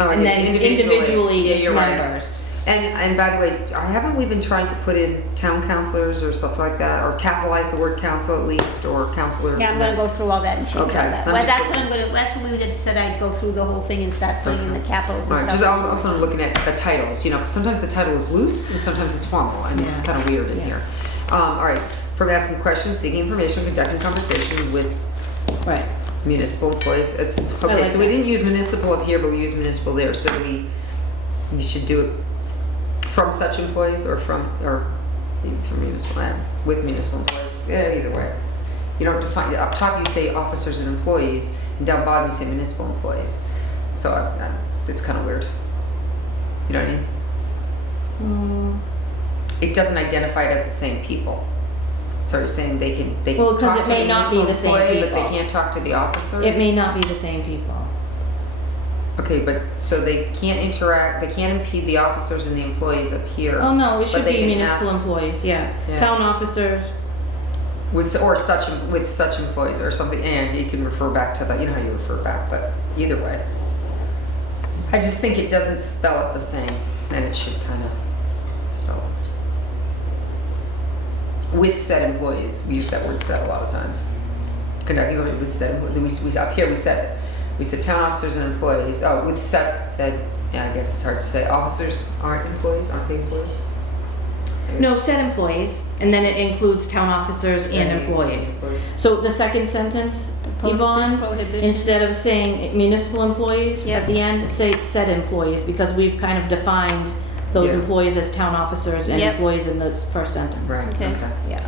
Oh, I and guess then individually yeah, its you're right. members. And by the way, haven't we been trying to put in town councilors or stuff like that, or capitalize the word council at least, or councilors? Yeah, I'm gonna go through all that and change all Okay, that. I'm Well, just that's what looking- that's when we said I'd go through the whole thing and start putting in the capitals and All right, stuff. just also looking at the titles, you know, because sometimes the title is loose and sometimes it's formal, and it's Yeah. kind of weird in here. All right, from asking questions, seeking information, conducting conversation with Right. municipal employees. It's okay. like So we that. didn't use municipal up here, but we used municipal there. So we should do it from such employees or from municipal with municipal employees. Yeah, either way. You don't define up top. You say officers and employees, and down bottom you say municipal employees. So it's kind of weird. You know what I mean? It doesn't identify it as the same people. So you're saying they can Well, 'cause talk it to may the not be municipal the same employee, but people. they can't talk to the officer. It may not be the same people. Okay, but so they can't interact. They can't impede the officers and the employees up here. Oh, no, it But should they be can municipal ask- employees, yeah. Yeah. Town officers, with such employees or something, and you can refer back to that. You know how you refer back, but either way, I just think it doesn't spell it the same, and it should kind of spell it with said employees. We use that word "said" a lot of times. Conducting with said we up here we said town officers and employees. Oh, with said. Yeah, I guess it's hard to say. Officers aren't employees, aren't they employees? no, said employees, and then it includes town officers and employees. So the second sentence, This Yvonne, prohibition. instead of saying municipal employees Yeah. at the end, say said employees, because we've kind of defined those Yeah. employees as town officers and Yep. employees in the first sentence. Right, Okay. okay. Yeah,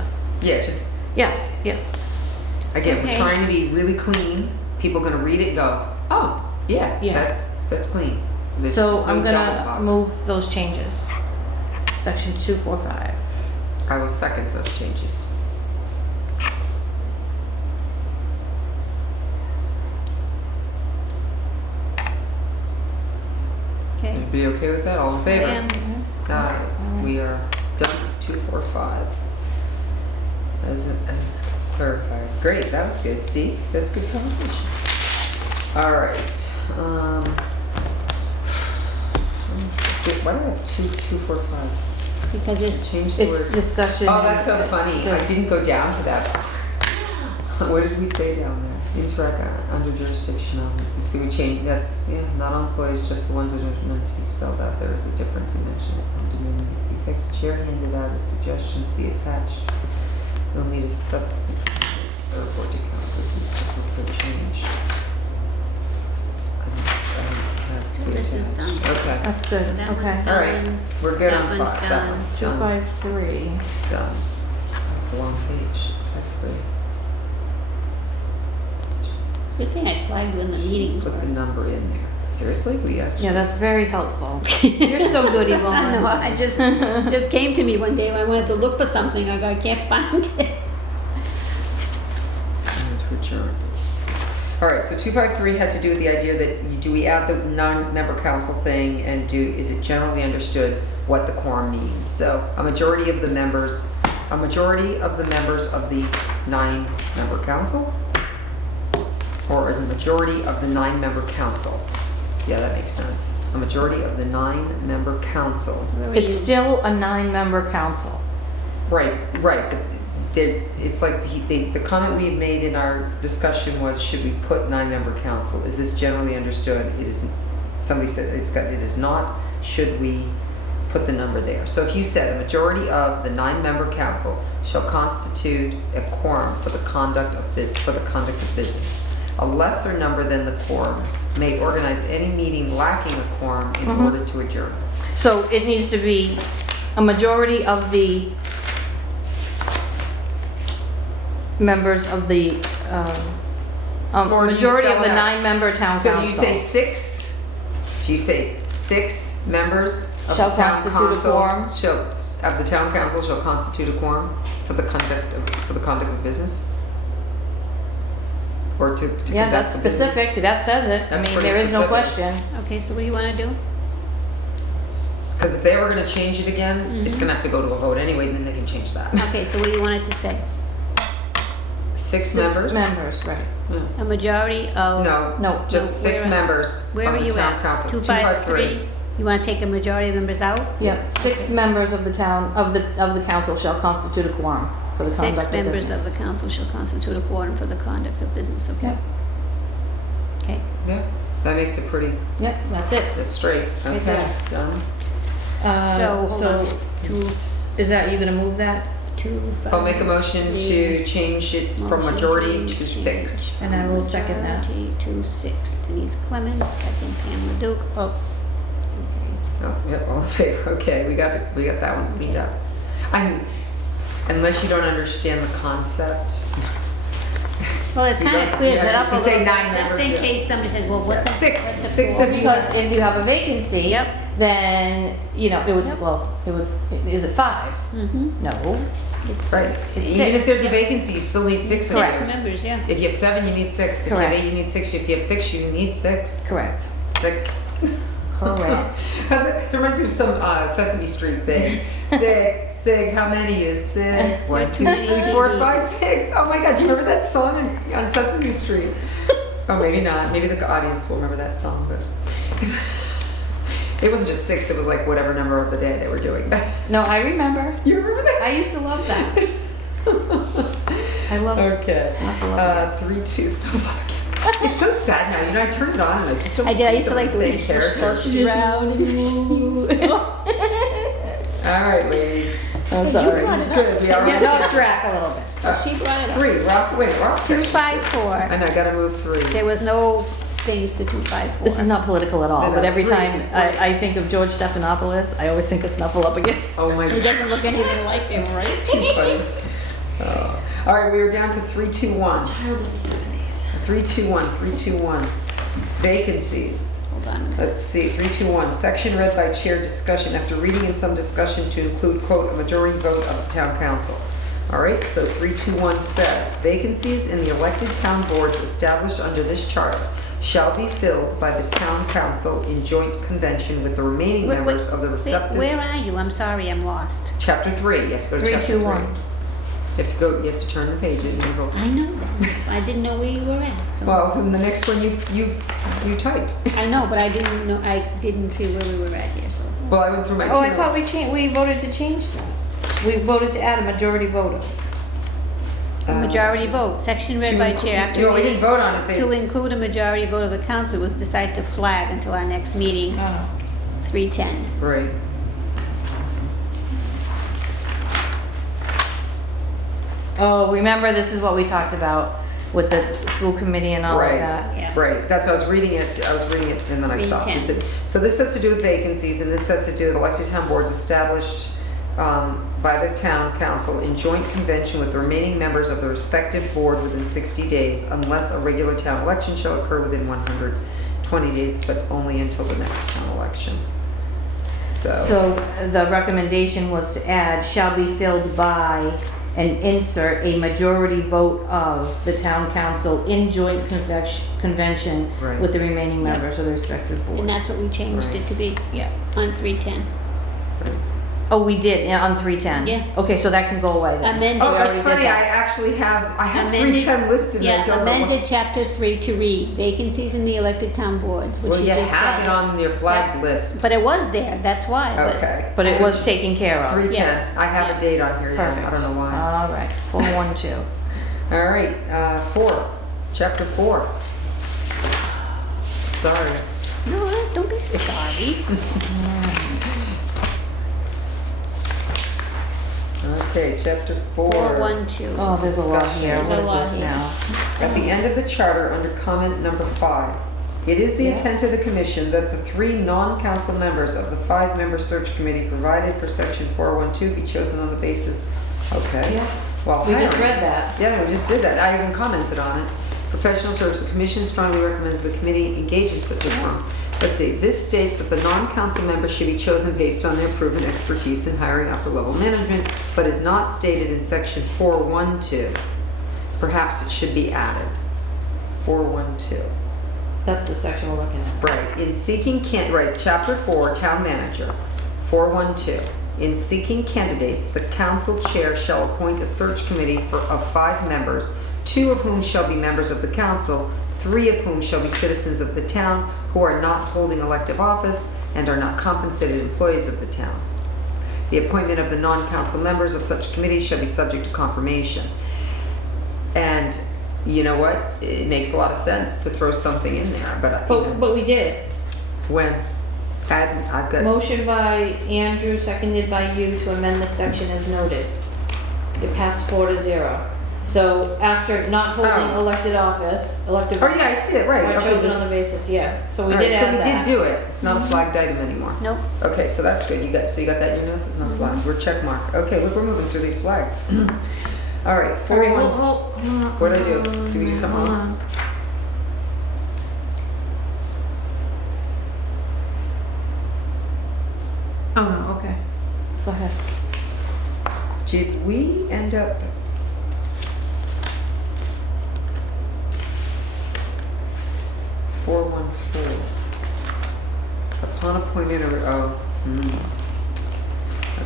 Yeah, just, yeah, yeah. again, we're Okay. trying to be really clean. People gonna read it and go, oh, yeah, Yeah. that's clean. There's So no I'm double gonna talk. move those changes. Section 245. I will second those changes. Okay. Everybody okay with that? All in favor? I am. We are done with 245. As clarified. Great, that was good. See, that's good conversation. All right. Why do I have two 245s? Because it's, Change the It's word. discussion. Oh, that's so funny. I Sure. didn't go down to that. What did we say down there? Interact under jurisdiction of. Let's see, we changed. That's not all employees, just the ones that are meant to be spelled out. There is a difference in mentioned. Effects chair handed out a suggestion. See attached. We'll need a sub report to count. This is for change. This is done. Okay. That's good, so that okay. one's All right. done. We're good That on one's 5. That done. one. 253. Done. That's a long page. Hopefully. Good thing I flagged when the meetings Put the were. number in there. Seriously? We actually. Yeah, that's very helpful. You're so good, I know, Yvonne. I just came to me one day when I wanted to look for something, I go, I can't find it. And to adjourn. All right, so 253 had to do with the idea that do we add the non-member council thing and is it generally understood what the quorum means? So a majority of the members of the 9-member council, or a majority of the 9-member council. Yeah, that makes sense. A majority of the 9-member council. Where are It's you? still a 9-member council. Right. But it's like the comment we had made in our discussion was, should we put 9-member council? Is this generally understood? It isn't. Somebody said it is not. Should we put the number there? So if you said a majority of the 9-member council shall constitute a quorum for the conduct of business. A lesser number than the quorum may organize any meeting lacking a quorum in order to adjourn. So it needs to be a majority of the members of the, Or do you majority of spell the it out? 9-member town council. So do you say 6? Do you say 6 members of Shall the town constitute a council quorum? of the town council shall constitute a quorum for the conduct of business? Or to Yeah, conduct that's the business? specific, that says it. I That's mean, pretty there is no specific. question. Okay, so what do you wanna do? Because if they were gonna change it again, it's gonna have to go to a vote anyway, and then they can change that. Okay, so what do you want it to say? 6 6 members? members, right. A majority of? No, No. just No, 6 where- members of Where are the you town at? council. 253? You wanna take a majority of members out? Yep, 6 members of the town, of the council shall constitute a quorum for the conduct of 6 members of business. the council shall constitute a quorum for the conduct of business, okay? Yep. Okay, Yeah, that makes it pretty Yep, that's it. just straight. Right Okay, there. done. so, hold on, So, 2, is that, you gonna move that? 2, 5. I'll make a motion to change it from Motion majority to change 6. And I will second that. Majority to 6. Denise Clemens, second Pam Leduc. Oh, okay. Oh, yep, all in favor. Okay, we got that one cleaned up. Unless you don't understand the concept. Well, it You kind don't- of clears yeah, it up a you say little 9 bit, just members, in yeah. case somebody says, well, what's a... Six. what's a 6 quorum? of you. Because if you have a vacancy, Yep. then, it would, is it 5? Mm-hmm. No. It's Right. It's Even 6. if there's a vacancy, you still need 6 of Correct. 6 you. members, yeah. If you have 7, you need 6. If you have Correct. 8, you need 6. If you have 6, you need 6. Correct. 6. Correct. It reminds me of some Sesame Street thing. 6, how many is 6? 1, 2, 3, 4, 5, 6. Oh my God, do you remember that song on Sesame Street? Oh, maybe not. Maybe the audience will remember that song, but it wasn't just 6. It was like whatever number of the day they were doing. No, I remember. You remember that? I used to love that. I love Okay. Snuffleupagus. 3, 2, Snuffleupagus. It's so sad now. You know, I turned it on and I just don't I did, I see used to some of like the the way same you characters. slush around and All right, ladies. I'm This is good. We are Getting on off track a little bit. She brought it up. 3. We're off. Wait, we're off. 254. And I gotta move 3. There was no things to 254. This is not political at all, No, but every three, time right. I think of George Stephanopoulos, I always think of Snuffleupagus. Oh my He God. doesn't look anything like him, right? Too funny. All right, we are down to 321. Child of the 70s. 321. Vacancies. Hold on. Let's see, 321, section read by chair, discussion after reading and some discussion to include, quote, a majority vote of the town council. All right, so 321 says, vacancies in the elected town boards established under this charter shall be filled by the town council in joint convention with the remaining Wait, members of the receptive. Where are you? I'm sorry, I'm lost. Chapter 3, you have to go to chapter 3. 321. You have to turn the pages and go. I know that. I didn't know where you were at, so. Well, so in the next one you typed. I know, but I didn't see where we were at here, so. Well, I went through my Oh, I two. thought we voted to change that. We voted to add a majority voter. A majority vote, section read by chair after No, we reading. didn't vote on it. To It's- include a majority vote of the council was decided to flag until our next meeting, Oh. 310. Right. Oh, remember, this is what we talked about with the school committee and all of Right. that. Yeah. Right, that's why I was reading it and then I stopped. It said- So this has to do with vacancies and this has to do with elected town boards established by the town council in joint convention with the remaining members of the respective board within 60 days unless a regular town election shall occur within 120 days, but only until the next town election. So the recommendation was to add, shall be filled by, and insert a majority vote of the town council in joint convention Right. with the remaining members of the respective And board. that's what we changed Right. it to be Yeah. on 310. Oh, we did, yeah, on 310? Yeah. Okay, so that can go away then. Amended. Oh, We that's already did funny, I that. actually have Amended- 310 listed and I Yeah, don't know. amended chapter 3 to read vacancies in the elected town boards, which Well, you you just have said. it on your flagged list. But it was there, that's why. but- Okay. But it was taken care of. 310, Yes. I have Yeah. a date on here, yeah, Perfect. I don't know why. All right, 412. All right, 4, chapter 4. Sorry. No, don't be sorry. Okay, chapter 4. 412. Oh, there's a lot here. There's What a is lot this here. now? At the end of the charter, under comment number 5, it is the Yeah. intent of the commission that the 3 non-council members of the 5-member search committee provided for section 412 be chosen on the basis, okay. Yeah. While We just hiring. read that. Yeah, we just did that. I even commented on it. Professional search, the commission strongly recommends the committee engage in such a firm. Let's see, this states that the non-council members should be chosen based on their proven expertise in hiring upper-level management, but is not stated in section 412. Perhaps it should be added. 412. That's the section we're looking at. Right, in seeking right, chapter 4, town manager, 412. In seeking candidates, the council chair shall appoint a search committee of 5 members, 2 of whom shall be members of the council, 3 of whom shall be citizens of the town who are not holding elective office and are not compensated employees of the town. The appointment of the non-council members of such committees shall be subject to confirmation. And you know what? It makes a lot of sense to throw something in there, but you know, But we did. when I've got Motion by Andrew, seconded by you to amend this section as noted. It passed 4-0. So after not holding Oh. elected office, elected. Oh yeah, I see it, right. Are Okay, chosen just- on the basis, yeah. So we all did right, so add we that. did do it. It's not a flagged item anymore. Nope. Okay, so that's good. So you got that in your notes? It's not flagged. We're check mark. Okay, look, we're moving through these flags. All right, All right, 41. hold on. What did I do? Did we do something Hold wrong? on. Oh, no, okay. Go ahead. Did we end up? Upon appointment of,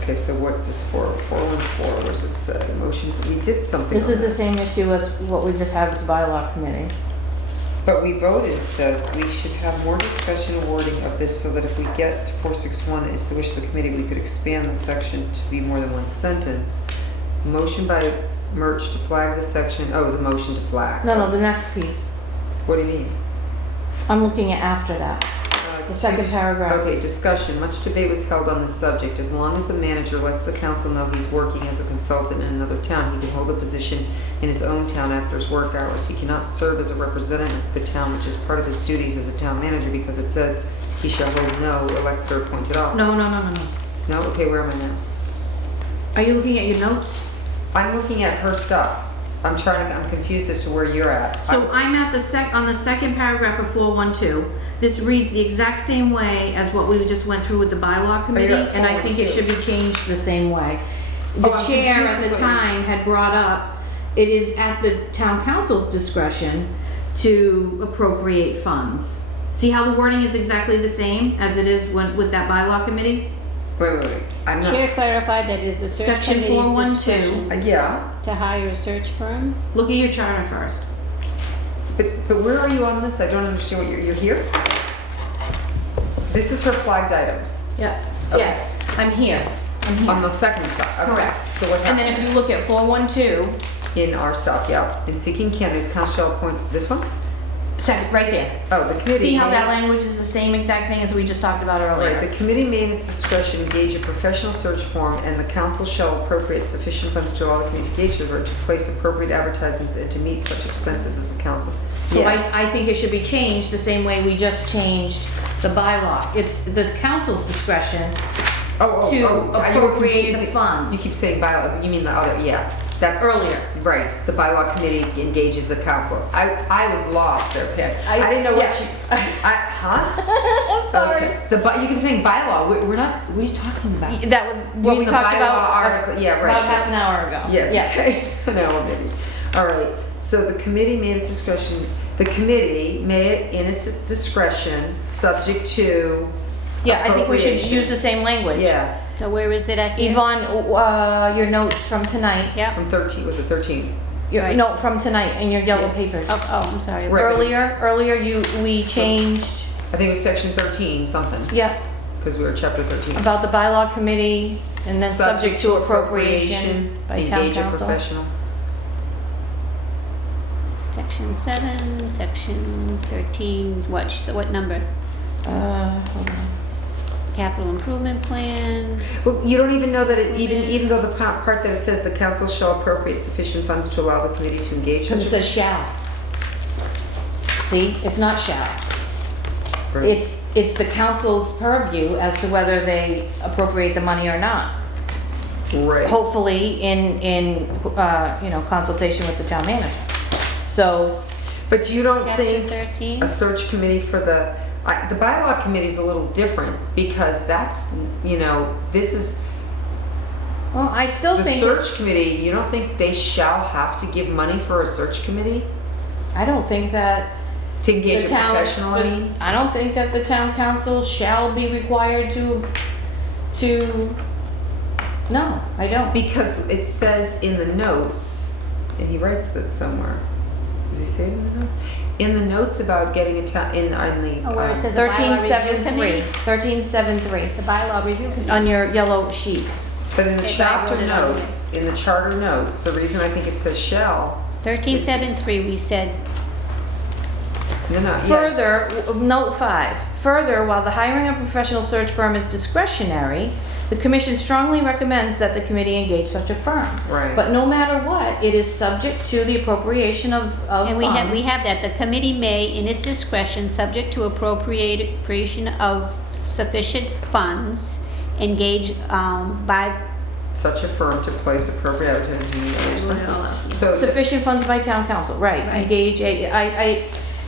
Okay, so what does 414, what does it say? Motion, we did something This on is the that. same issue as what we just had with the bylaw committee. But we voted, it says, we should have more discussion and wording of this so that if we get to 461, is the wish of the committee, we could expand the section to be more than one sentence. Motion by Murch to flag the section, oh, it was a motion to flag. No, the next piece. What do you mean? I'm looking at after that. The second paragraph. Okay, discussion. Much debate was held on this subject. As long as a manager lets the council know he's working as a consultant in another town, he can hold a position in his own town after his work hours. He cannot serve as a representative of the town, which is part of his duties as a town manager, because it says he shall hold no elected or appointed office. No. No? Okay, where am I now? Are you looking at your notes? I'm looking at her stuff. I'm confused as to where you're at. So I'm at on the second paragraph of 412. This reads the exact same way as what we just went through with the bylaw committee, at and I think it 412. should be changed The same way. The I'm chair confused at the with what you're time had brought up, it is at the town council's discretion to appropriate funds. See how the wording is exactly the same as it is with that bylaw committee? Wait. I'm not. Chair clarified that it is the search Section committee's 412. discretion Yeah. to hire a search firm. Look at your charter first. But where are you on this? I don't understand what you're here? This is her flagged items. Yeah. Okay. Yes, I'm here. On the second side. Okay. Correct. So what And happened? then if you look at 412, In our stuff, yeah. In seeking candidates, council shall appoint, this one? second, right there. Oh, the committee. See how may- that language is the same exact thing as we just talked about Right, earlier? the committee may in its discretion engage a professional search firm, and the council shall appropriate sufficient funds to allow the committee to engage the to place appropriate advertisements and to meet such expenses as the council. So Yeah. I think it should be changed the same way we just changed the bylaw. It's the council's discretion to you were appropriate the confusing- funds. You keep saying bylaw, you mean the other, yeah. That's Earlier. Right, the bylaw committee engages the council. I was lost there, Pam. I didn't know what yeah. huh? Sorry. Okay. You keep saying bylaw, we're not, what are you talking about? That was what mean we the talked bylaw about article? Yeah, right. about half an hour ago. Yes, Yeah. okay. An hour maybe. All right, so the committee may in its discretion, in its discretion, subject to. Yeah, I think we should appropriation. use the same language. Yeah, So where is it at here? Yvonne, your notes from tonight. Yeah. from 13, was it 13? Right. No, from tonight in your yellow Yeah. papers. Oh, I'm sorry. Right. Earlier we changed, I think it was section 13 something, yeah, because we were chapter 13. about the bylaw committee and then subject to appropriation by town Engage a council. professional. Section 7, section 13, what number? Hold on. Capital improvement plan. Well, you don't even know that even though the part that it says the council shall appropriate sufficient funds to allow the committee to engage. Because it says shall. See, it's not shall. Right. It's the council's purview as to whether they appropriate the money or not. Right. Hopefully in consultation with the town manager. So, But you don't Chapter think 13. a search committee for the bylaw committee is a little different because that's, this is, well, I still the think search committee, you don't think they shall have to give money for a search committee? I don't think that To engage the a town, professional, I mean? I don't think that the town council shall be required to, no, I don't. Because it says in the notes, and he writes that somewhere. Does he say it in the notes? In the notes about getting a town, on the. Oh, where it says the bylaw review 1373, committee. 1373, The bylaw review committee. on your yellow sheets. But in the Okay, but I chapter wrote it on notes, in the charter notes, the reason I think it says shall, 1373, we said, yeah. Further, note 5, further, while the hiring of a professional search firm is discretionary, the commission strongly recommends that the committee engage such a firm. Right. But no matter what, it is subject to the appropriation of and we funds. have that, the committee may, in its discretion, subject to appropriation of sufficient funds, engage by, Such a firm to place appropriate advertising and other expenses. So, Sufficient funds by town council, right, Right. engage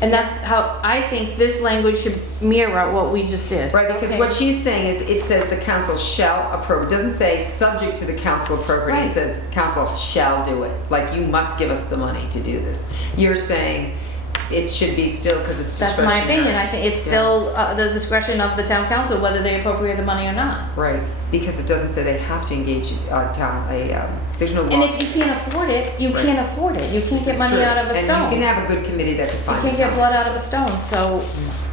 and that's how, I think this language should mirror what we just did. right, because what she's saying is, it says the council shall appropriate, it doesn't say subject to the council appropriate, Right. it says council shall do it. Like, you must give us the money to do this. You're saying it should be still, because it's That's discretionary. my opinion, I think it's Yeah. still the discretion of the town council whether they appropriate the money or not. Right, because it doesn't say they have to engage there's no law. And if you can't afford it, you Right. can't afford it. You can't This get is money true. out of a And stone. you can have a good committee that can You find can't the get town. blood out of a stone, so,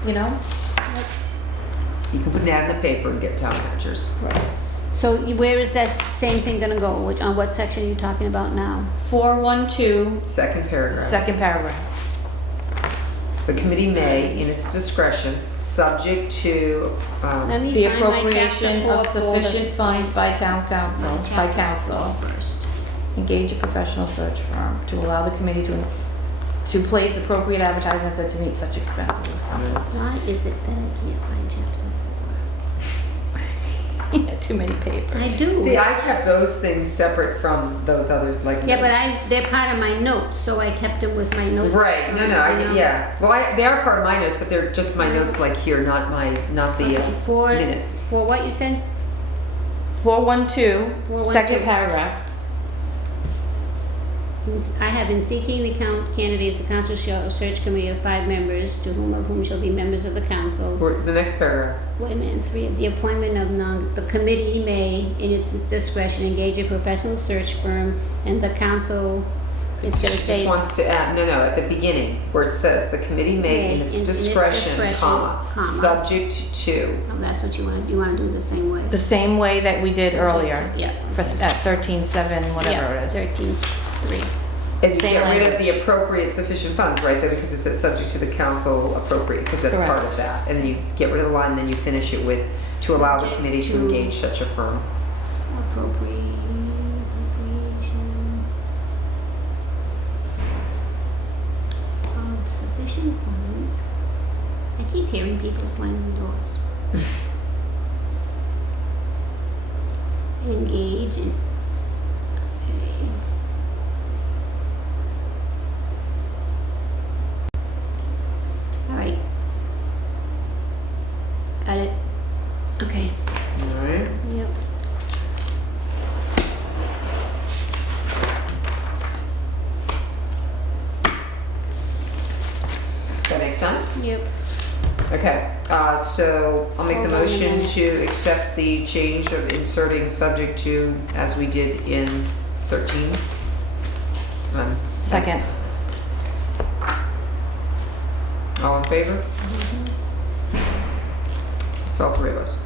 you know. You can put an ad in the paper and get town managers. so where is that same thing gonna go? On what section are you talking about now? 412, Second paragraph. second paragraph. The committee may, in its discretion, subject to, Let me The find my chapter appropriation of 4 folder. sufficient funds by town council, My by chapter council. 4 first. Engage a professional search firm to allow the committee to place appropriate advertisements and to meet such expenses as council. Why is it that I can't find chapter 4? Too many papers. I do. see, I kept those things separate from those other, like, Yeah, but notes. they're part of my notes, so I kept them with my notes. Right, no, you know. yeah. Well, they are part of my notes, but they're just my notes like here, not the Okay, for minutes. what you said? 412, 412. second paragraph. I have been seeking the candidates, the council shall search committee of 5 members, to whom of whom shall be members of the council. The next paragraph. Wait a minute, 3, the appointment of the committee may, in its discretion, engage a professional search firm, and the council, it's She gonna just say. wants to add, no, at the beginning, where it says, the committee may, in its discretion, comma, subject to. Oh, that's what you wanna do the same way. The same way that we did Subject earlier. to- Yeah. At 13.7, whatever it is. 13.3. And Same get rid of language. the appropriate sufficient funds, right, there, because it says subject to the council appropriate, because that's part Correct. of that. And then you get rid of the line, and then you finish it with, to allow the Subject committee to to- engage such a firm. Appropriation. Of sufficient funds. I keep hearing people slamming doors. Engage in, okay. All right. Got it. Okay. All right. Yep. That makes sense? Yep. Okay, so I'll make the Hold on a motion minute. to accept the change of inserting subject to, as we did in 13. Second. All in favor? It's all 3 of us.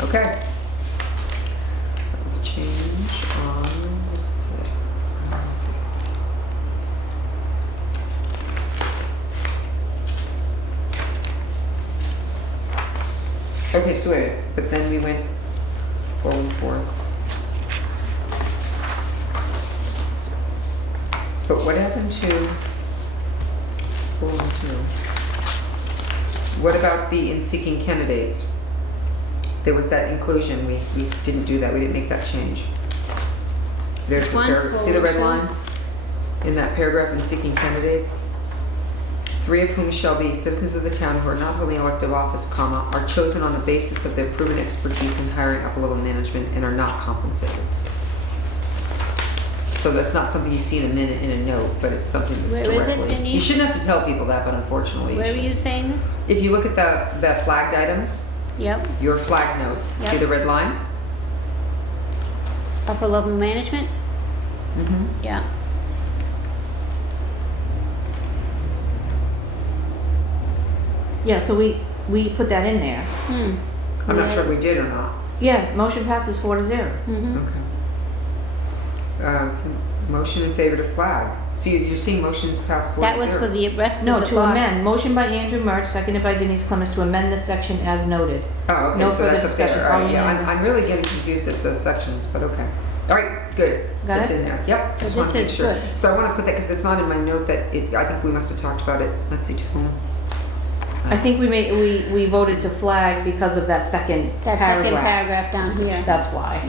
Okay. That was a change on, what's today? Okay, so wait, but then we went 414. But what happened to 412? What about the in seeking candidates? There was that inclusion, we didn't do that, we didn't make that change. There's the One, paragraph, see the red 412? line? In that paragraph in seeking candidates? 3 of whom shall be citizens of the town who are not holding elective office, comma, are chosen on the basis of their proven expertise in hiring upper-level management and are not compensated. So that's not something you see in a minute in a note, but it's something that's Where is it, directly. Denise? You shouldn't have to tell people that, but unfortunately you Where were should. you saying this? If you look at the flagged items, Yep. your flag notes, see Yep. the red line? Upper level management? Mm-hmm. Yeah. Yeah, so we put that in there. Hmm. I'm not sure if we did or not. Yeah, motion passes 4-0. Mm-hmm. Okay. So motion in favor to flag. So you're seeing motions pass 4-0. That was for the rest of the No, part. to amend. Motion by Andrew Murch, seconded by Denise Clemens to amend this section as noted. Oh, okay, No so that's further okay, discussion. all right, All yeah, unanimous. I'm really getting confused at the sections, but okay. All right, good. Got It's it? in there, yep. So just wanted this to make is sure. good. So I want to put that, because it's not in my note that I think we must have talked about it, let's see, to whom? I think we voted to flag because of that second That paragraph. second paragraph down here. That's why.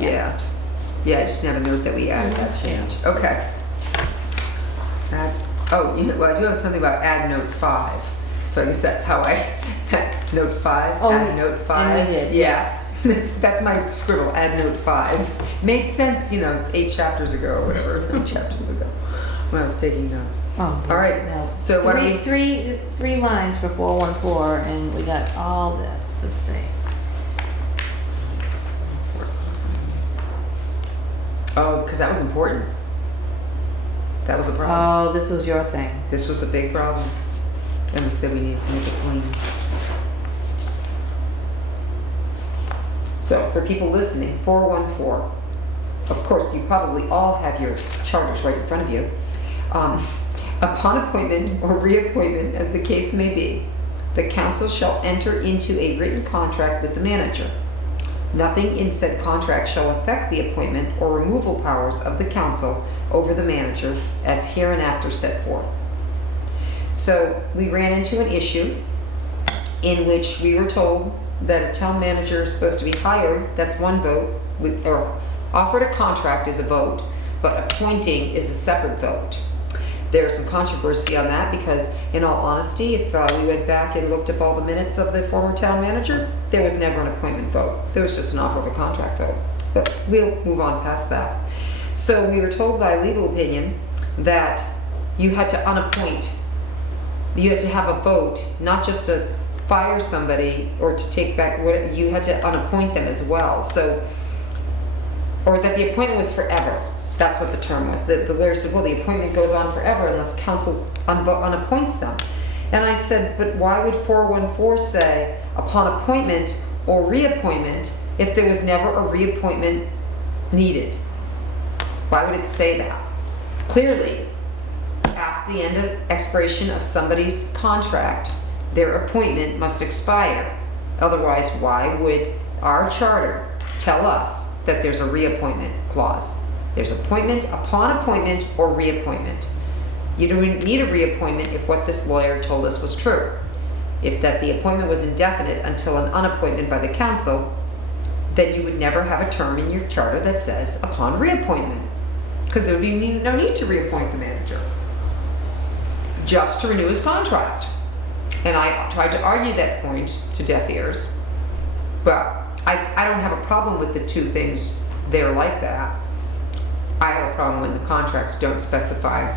Yeah, I just have a note that we added that change, okay. Add, oh, well, I do have something about add note 5, so I guess that's how note 5, Oh, add note 5. and we did, Yes, that's my scribble, add note 5. Made sense, 8 chapters ago or whatever, 8 chapters ago, when I was taking notes. Oh, All right, no. so what do we? Three lines for 414, and we got all this. Let's see. Oh, because that was important. That was a problem. Oh, this was your thing. This was a big problem. And we said we needed to make it clean. So for people listening, 414. Of course, you probably all have your charters right in front of you. Upon appointment or reappointment, as the case may be, the council shall enter into a written contract with the manager. Nothing in said contract shall affect the appointment or removal powers of the council over the manager as hereinafter set forth. So we ran into an issue in which we were told that a town manager is supposed to be hired, that's one vote, or offered a contract is a vote, but appointing is a separate vote. There's some controversy on that because, in all honesty, if we went back and looked up all the minutes of the former town manager, there was never an appointment vote. There was just an offer of a contract vote. But we'll move on past that. So we were told by legal opinion that you had to unappoint. You had to have a vote, not just to fire somebody or to take back what you had to unappoint them as well. So, or that the appointment was forever. That's what the term was. The lawyer said, well, the appointment goes on forever unless council unappoints them. And I said, but why would 414 say upon appointment or reappointment if there was never a reappointment needed? Why would it say that? Clearly, at the end of expiration of somebody's contract, their appointment must expire. Otherwise, why would our charter tell us that there's a reappointment clause? There's appointment, upon appointment, or reappointment. You don't need a reappointment if what this lawyer told us was true. If that the appointment was indefinite until an unappointment by the council, then you would never have a term in your charter that says upon reappointment, because there would be no need to reappoint the manager, just to renew his contract. And I tried to argue that point to deaf ears, but I don't have a problem with the two things there like that. I have a problem when the contracts don't specify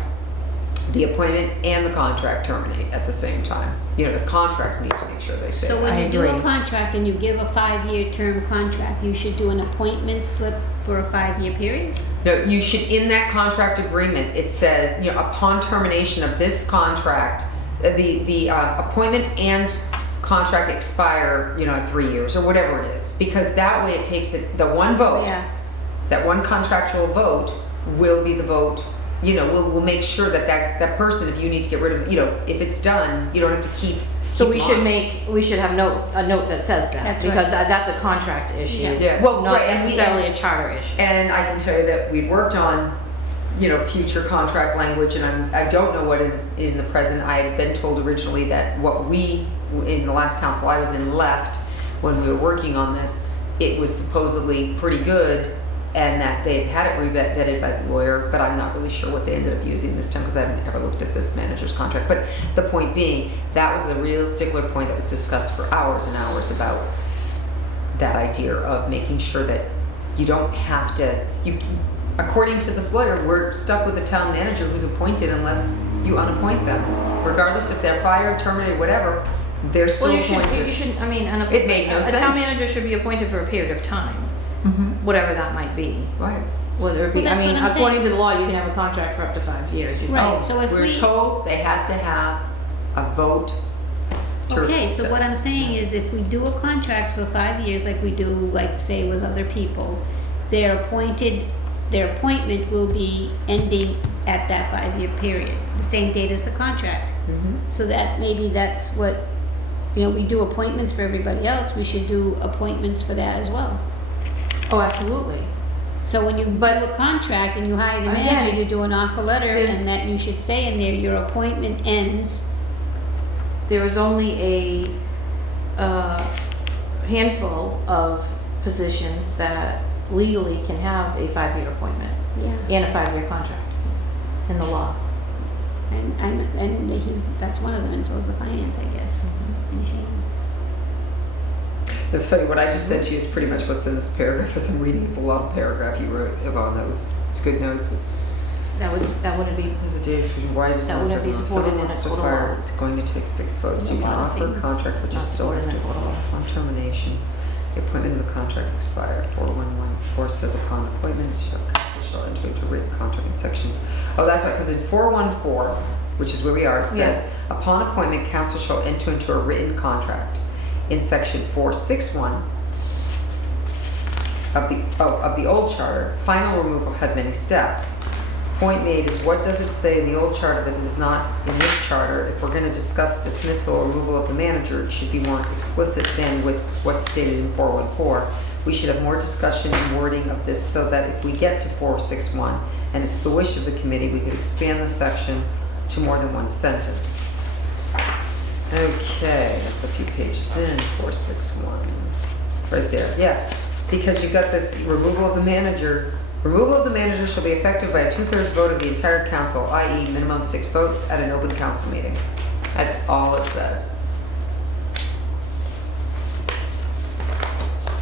the appointment and the contract terminate at the same time. You know, the contracts need to make sure they say So that. when you do agree. a contract and you give a 5-year term contract, you should do an appointment slip for a 5-year period? No, you should, in that contract agreement, it said, you know, upon termination of this contract, the appointment and contract expire, you know, in 3 years or whatever it is. Because that way it takes it, the one vote, Yeah. that one contractual vote will be the vote, you know, we'll make sure that that person, if you need to get rid of, you know, if it's done, you don't have to keep. So keep we them should on. we should have a note that says that, That's because right. that's a contract issue. Yeah, well, Not right, and necessarily a charter issue. And I can tell you that we worked on, you know, future contract language, and I don't know what is in the present. I had been told originally that what we, in the last council I was in, left when we were working on this, it was supposedly pretty good, and that they had it vetted by the lawyer, but I'm not really sure what they ended up using this time because I haven't ever looked at this manager's contract. But the point being, that was a real stickler point that was discussed for hours and hours about that idea of making sure that you don't have to, according to this lawyer, we're stuck with a town manager who's appointed unless you unappoint them. Regardless if they're fired, terminated, whatever, they're still Well, appointed. you should, I mean, It made no a town sense. manager should be appointed for a period of time, Mhm. whatever that might be. Right. Whether it be, Well, I that's mean, what I'm according saying. to the law, you can have a contract for up to 5 years. You Right. can- So if we were we- told they had to have a vote to. Okay, so what I'm saying is if we do a contract for 5 years, like we do, like say with other people, their appointment will be ending at that 5-year period, the same date as the contract. Mhm. So that maybe that's what, you know, we do appointments for everybody else, we should do appointments for that as well. Oh, absolutely. So when you do a contract and you hire the Again, manager, you do an offer letter, there's- and that you should say in there, your appointment ends. There is only a handful of positions that legally can have a 5-year appointment Yeah. and a 5-year contract in the law. And that's one of them, and so is the finance, I guess. And Shane. It's funny, what I just said to you is pretty much what's in this paragraph as I'm reading. It's a long paragraph you wrote, Yvonne. It's good notes. That wouldn't be, As a data exclusion, why does That not wouldn't be if supported someone in wants a to court of fire, law. it's going to take 6 votes. There's You a can lot of offer a things contract, but you not still have supported to in a court of law. upon termination. The appointment of the contract expired. 4114 says upon appointment, council shall enter into a written contract in section. Oh, that's right, because in 414, which is where we are, it says upon appointment, council shall enter into a written contract. In section 461 of the old charter, final removal had many steps. point made is what does it say in the old charter that is not in this charter? If we're gonna discuss dismissal or removal of the manager, it should be more explicit than with what's stated in 414. We should have more discussion and wording of this so that if we get to 461 and it's the wish of the committee, we could expand the section to more than one sentence. Okay, that's a few pages in, 461, right there, yeah. Because you've got this removal of the manager. Removal of the manager shall be effective by a 2/3 vote of the entire council, i.e. minimum of 6 votes at an open council meeting. That's all it says.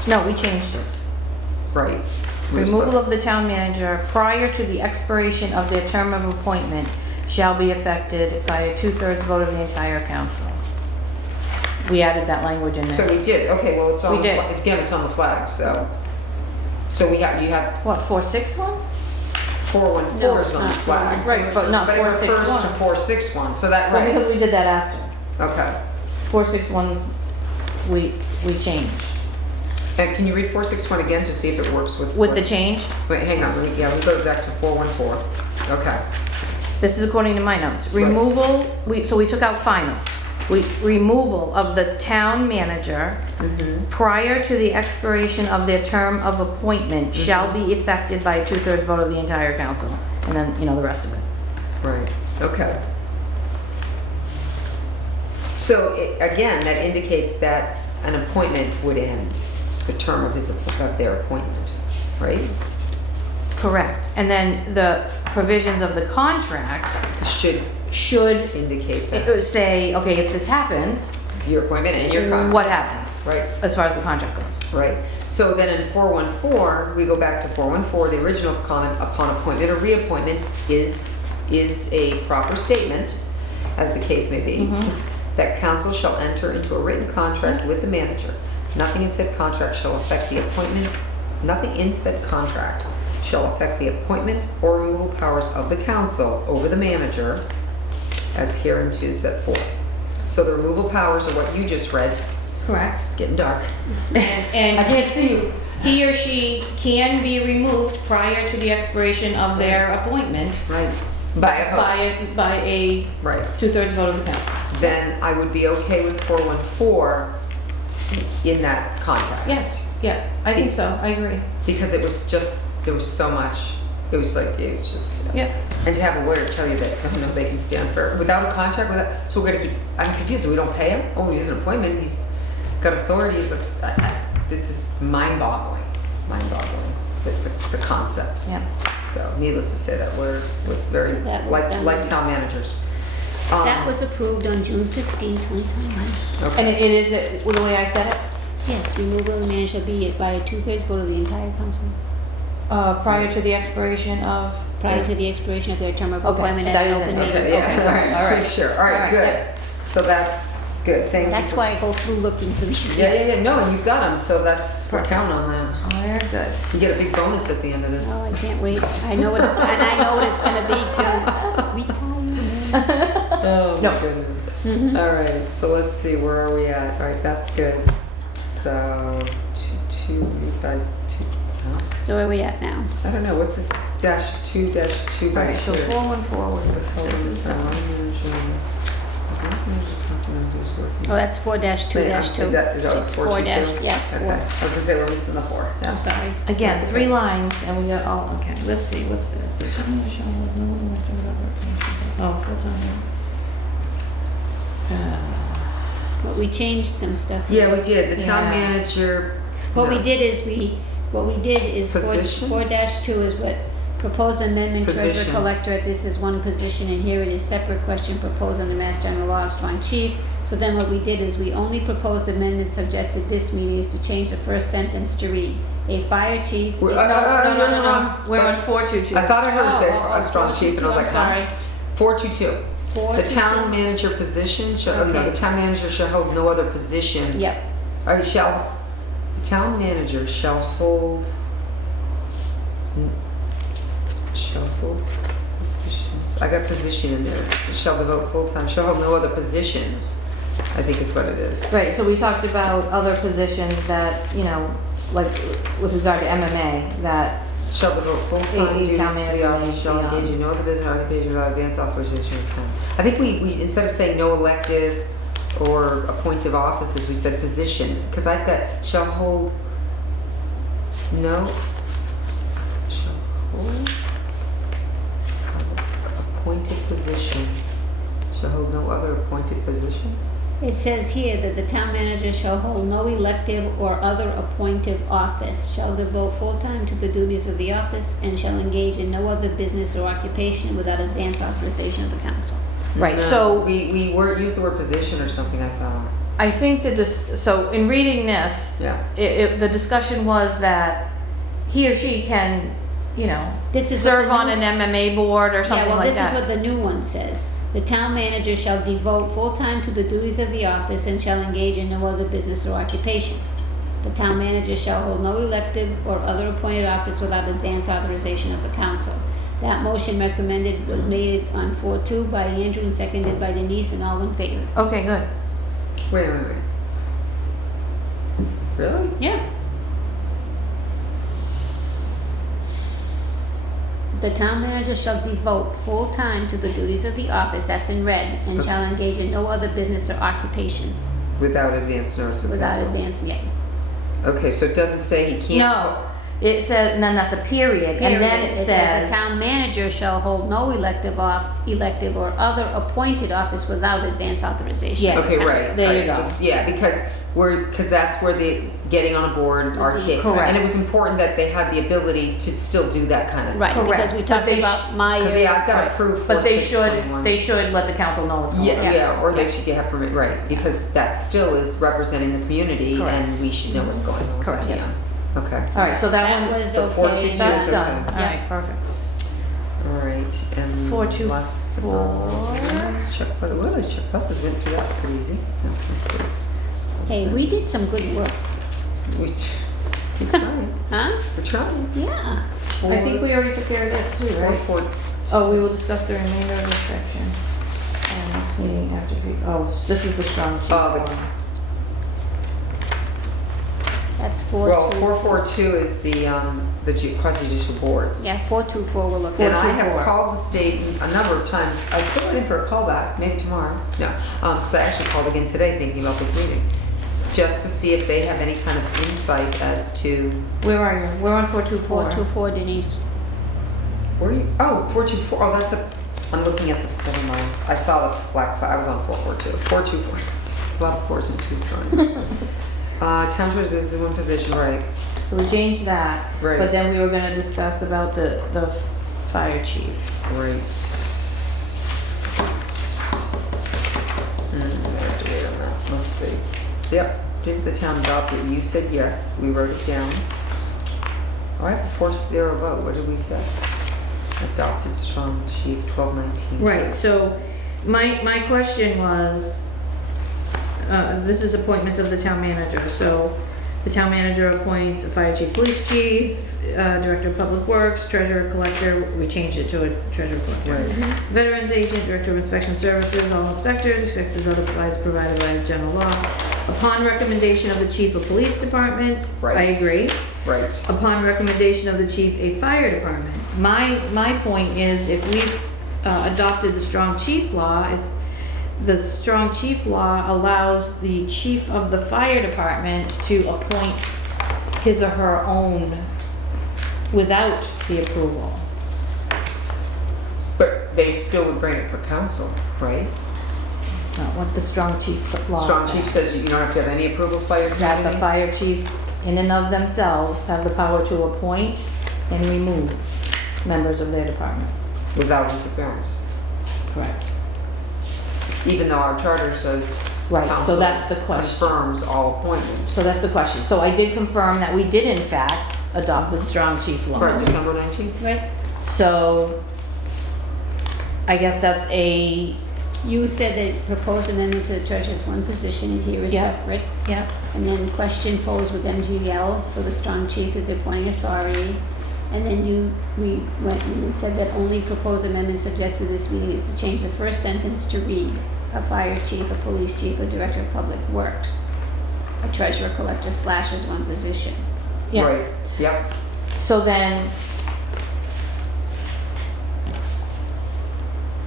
No, we changed it. Right. We're Removal supposed- of the town manager prior to the expiration of their term of appointment shall be effected by a 2/3 vote of the entire council. We added that language in So there. we did, okay, well, it's on, We the did. again, it's on the flag, so. So you have What, 461? 414 No, is on the it's not. flag. Right, but not But it refers to 461. 461, so that, Well, because right, we did that after. okay. 461's, we changed. And can you read 461 again to see if it works with? With the change, Wait, hang on, we go back to 414. Okay. this is according to my notes. Right. Removal, so we took out final. Removal of the town manager prior to the expiration of their term of appointment shall be effected by a 2/3 vote of the entire council. And then, the rest of it. Right, okay. So again, that indicates that an appointment would end, the term of their appointment, right? Correct. And then the provisions of the contract should Indicate that say, okay, if this happens, your appointment and your contract. what happens Right, as far as the contract goes? right. So then in 414, we go back to 414, the original comment upon appointment or reappointment is a proper statement, as the case may be, that council shall enter into a written contract with the manager. Nothing in said contract shall affect the appointment, nothing in said contract shall affect the appointment or removal powers of the council over the manager as hereunto set forth. So the removal powers are what you just read. Correct. It's getting dark. And I can't see you. he or she can be removed prior to the expiration of their appointment Right. By a vote. by a Right. 2/3 vote of the council. Then I would be okay with 414 in that context. Yeah, I think so, I agree. Because it was just, there was so much, it was just, Yeah. And to have a lawyer tell you that, they can stand for, without a contract, so we're gonna keep, I'm confused, we don't pay him? Oh, he has an appointment, he's got authority, this is mind-boggling, the concept. Yeah. So needless to say, that word was very, That was done. like town managers. That was approved on June 15, 2021. And Okay, it is, the way I said it, Yes, removal of the manager shall be by a 2/3 vote of the entire council prior to the expiration of. prior to the expiration of their term of Okay, appointment that at an is open it. meeting. okay, yeah, all right, just all make right. sure, all All right, right, good. yep. So that's good, thank you. That's why I go through looking for these. Yeah, no, and you've got them, so we're Perfect. counting on that. Very good. You get a big bonus at the end of this. Oh, I can't wait. I know what it's, and I know what it's gonna be too. Retirement. Oh, No. my goodness. All right, so let's see, where are we at? All right, that's good. So, two, by two, no, So where are we at now? I don't know, what's this -2 All by right, so two? 414 was This whole this is, is done. Oh, that's 4-2-2. Is that So what's it's 422? Yeah, it's Okay, 4. I was gonna say, we're missing the 4. I'm sorry. Again, That's 3 okay. lines, and we got, okay, let's see, what's this? The town manager shall have no elected representative. Oh, full-time. But we changed some stuff. Yeah, we did, the town Yeah. manager. What we no. did is Position? 4-2 is what proposed amendment treasurer Position. collector, this is one position, and here it is separate question proposed under Mass General Laws to on chief. So then what we did is we only proposed amendment suggested this meeting is to change the first sentence to read, a fire chief. We're- No, we're on 422. I thought I heard her say Oh, a strong chief, and I was like, 422, I'm sorry. 422. The 4-2-2. town manager position shall, no, Okay. the town manager shall hold no other position. Yep, Or the town manager shall hold positions. I got position in there. Shall devote full-time, shall hold no other positions, I think is what it is. Right, so we talked about other positions that, like with regard to MMA, that shall devote full-time A duties town to the manager office, shall beyond. engage in no other business or occupation without advance authorization of the town. I think we, instead of saying no elective or appointive offices, we said position, because I've got shall hold no, shall hold appointed position, shall hold no other appointed position? It says here that the town manager shall hold no elective or other appointive office, shall devote full-time to the duties of the office, and shall engage in no other business or occupation without advance authorization of the council. Right, No, so we were, used the word position or something, I thought. I think so in reading this, Yeah. the discussion was that he or she can, you know, This is what serve the on new- an MMA board or something like Yeah, well, this is that. what the new one says. The town manager shall devote full-time to the duties of the office and shall engage in no other business or occupation. The town manager shall hold no elective or other appointed office without advance authorization of the council. That motion recommended was made on 4-2 by Andrew and seconded by Denise, and all in favor. Okay, good. Wait. Really? Yeah. The town manager shall devote full time to the duties of the office, that's in red, and shall engage in no other business or occupation Without advance notice of without council. advance, yeah. Okay, so it doesn't say he can't. No, it says, and then that's a period, and then it says. The town manager shall hold no elective or other appointed office without advance authorization. Yes. Okay, right. There you right. go. So, yeah, because that's where the getting on a board, RTA. Correct. And it was important that they had the ability to still do that kind of thing. Right, Correct. because we But talked they about Meyer. Because yeah, I've got Right. approved But they 4621. should let the council know what's going on. Yeah, or they Yeah. should get permit, right, because that still is representing the community and Correct. we should know what's going on with Correct. the town. Okay. All right, so that That one, was So okay. 422 that's is done. okay. All right, perfect. All right, and 424. Let's check, what are those check pluses? Went through that pretty easy. No, let's see. Hey, we did some good work, We're trying. huh? We're trying. Yeah. I think we already took care of this too, right? 4, Oh, we will discuss the remainder of this section. Next meeting after this is the strong chief. Oh, one. That's 4-2. well, 442 is the quasi-judicial boards. Yeah, 424 we're looking And at. I have called the state a number of times. I'm still waiting for a call back, maybe tomorrow. No, because I actually called again today thinking about this meeting. Just to see if they have any kind of insight as to, Where are you? We're on 424. 424 Denise. where are you? Oh, 424, oh, I'm looking at the, never mind. I saw the black, I was on 442. 424. A lot of 4s and 2s going. Town treasurer is in one position, right? So we changed that. Right. But then we were gonna discuss about the fire chief. Right. I have to wait on that. Let's see. Yep, didn't the town adopt it? You said yes, we wrote it down. Oh, I have to force zero vote, what did we say? Adopted strong chief, 1219. Right, so my question was, this is appointments of the town manager, so the town manager appoints a fire chief, police chief, director of public works, treasurer, collector, we changed it to a treasurer collector. Right. Veterans agent, director of inspection services, all inspectors, except as otherwise provided by general law. Upon recommendation of the chief of police department, I Right. agree. Right. Upon recommendation of the chief, a fire department. My point is, if we've adopted the strong chief law, the strong chief law allows the chief of the fire department to appoint his or her own without the approval. But they still would bring it for council, right? It's not what the strong chief law Strong chief says you don't have to have any approvals by your that the community? fire chief in and of themselves have the power to appoint and remove members of their department. Without interference. Correct. Even though our charter says Right, so council that's the question. confirms all appointments. So that's the question. So I did confirm that we did in fact adopt the strong chief law. Right, December 19th? Right? So I guess that's a, You said that proposed amendment to the treasurer's one position and here is Yeah. separate. yeah, And then question posed with MGL for the strong chief as the appointing authority. And then we went and said that only proposed amendment suggested this meeting is to change the first sentence to read, a fire chief, a police chief, a director of public works, a treasurer collector / as one position. yeah. Right, yep. So then,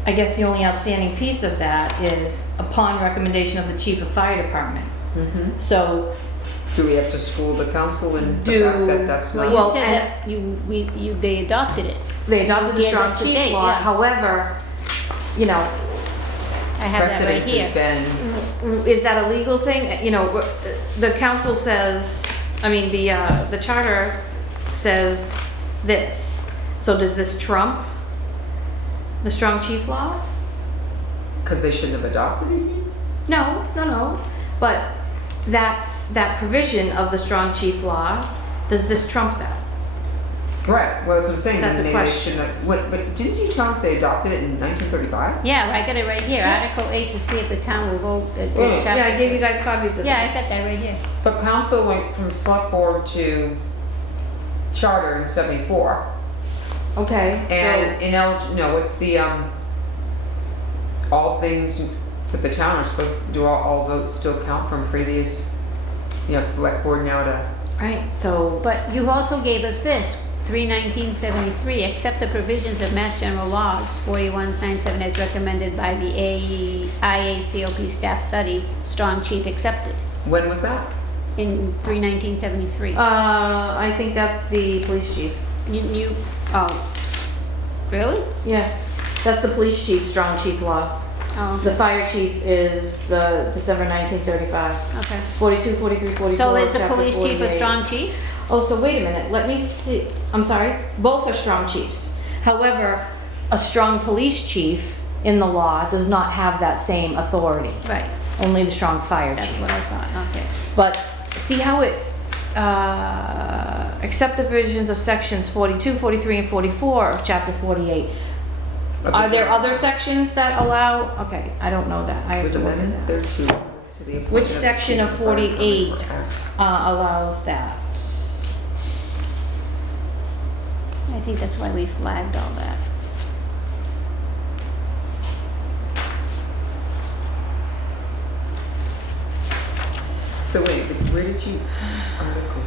I guess the only outstanding piece of that is upon recommendation of the chief of fire department. Mhm. So, Do we have to school the council and the Do- fact that that's Well, not? you Well, said and- that they adopted it. they adopted the Gave strong us the chief date, law, yeah. however, you know, I have that right Precedence here. has been, is that a legal thing? You know, the council says, I mean, the charter says this. So does this trump the strong chief law? because they shouldn't have adopted it? No. But that provision of the strong chief law, does this trump that? Right, well, that's what I'm saying. That's a maybe they question. shouldn't have- but didn't you tell us they adopted it in 1935? Yeah, I got it right here, Article 8, to see if the town will vote. Yeah. Yeah, I gave you guys copies of Yeah, I this. got that right here. But council went from select board to charter in 74. Okay, And it's the, all things to the town are supposed to, do all votes still count from previous, select board now to, right, so, But you also gave us this, 3/1973, accept the provisions of Mass General Laws 4197 as recommended by the IACOP staff study, strong chief accepted, when was that? in 3/1973. I think that's the police chief. Oh, really? Yeah, that's the police chief, strong chief law. Oh, The fire chief is the December 1935. okay. 42, 43, 44. So is the chapter police chief a 48. strong chief? Oh, so wait a minute, let me see, I'm sorry, both are strong chiefs. However, a strong police chief in the law does not have that same authority. Right, Only the strong fire that's chief. what I thought, okay. But see how it, accept the provisions of sections 42, 43, and 44 of chapter 48. Are there other sections that allow, okay, I don't know that, I have With to look at amendments that. there to the appointment Which of the section chief of fire department 48 for act. Allows that? I think that's why we flagged all that. So wait, but where did you,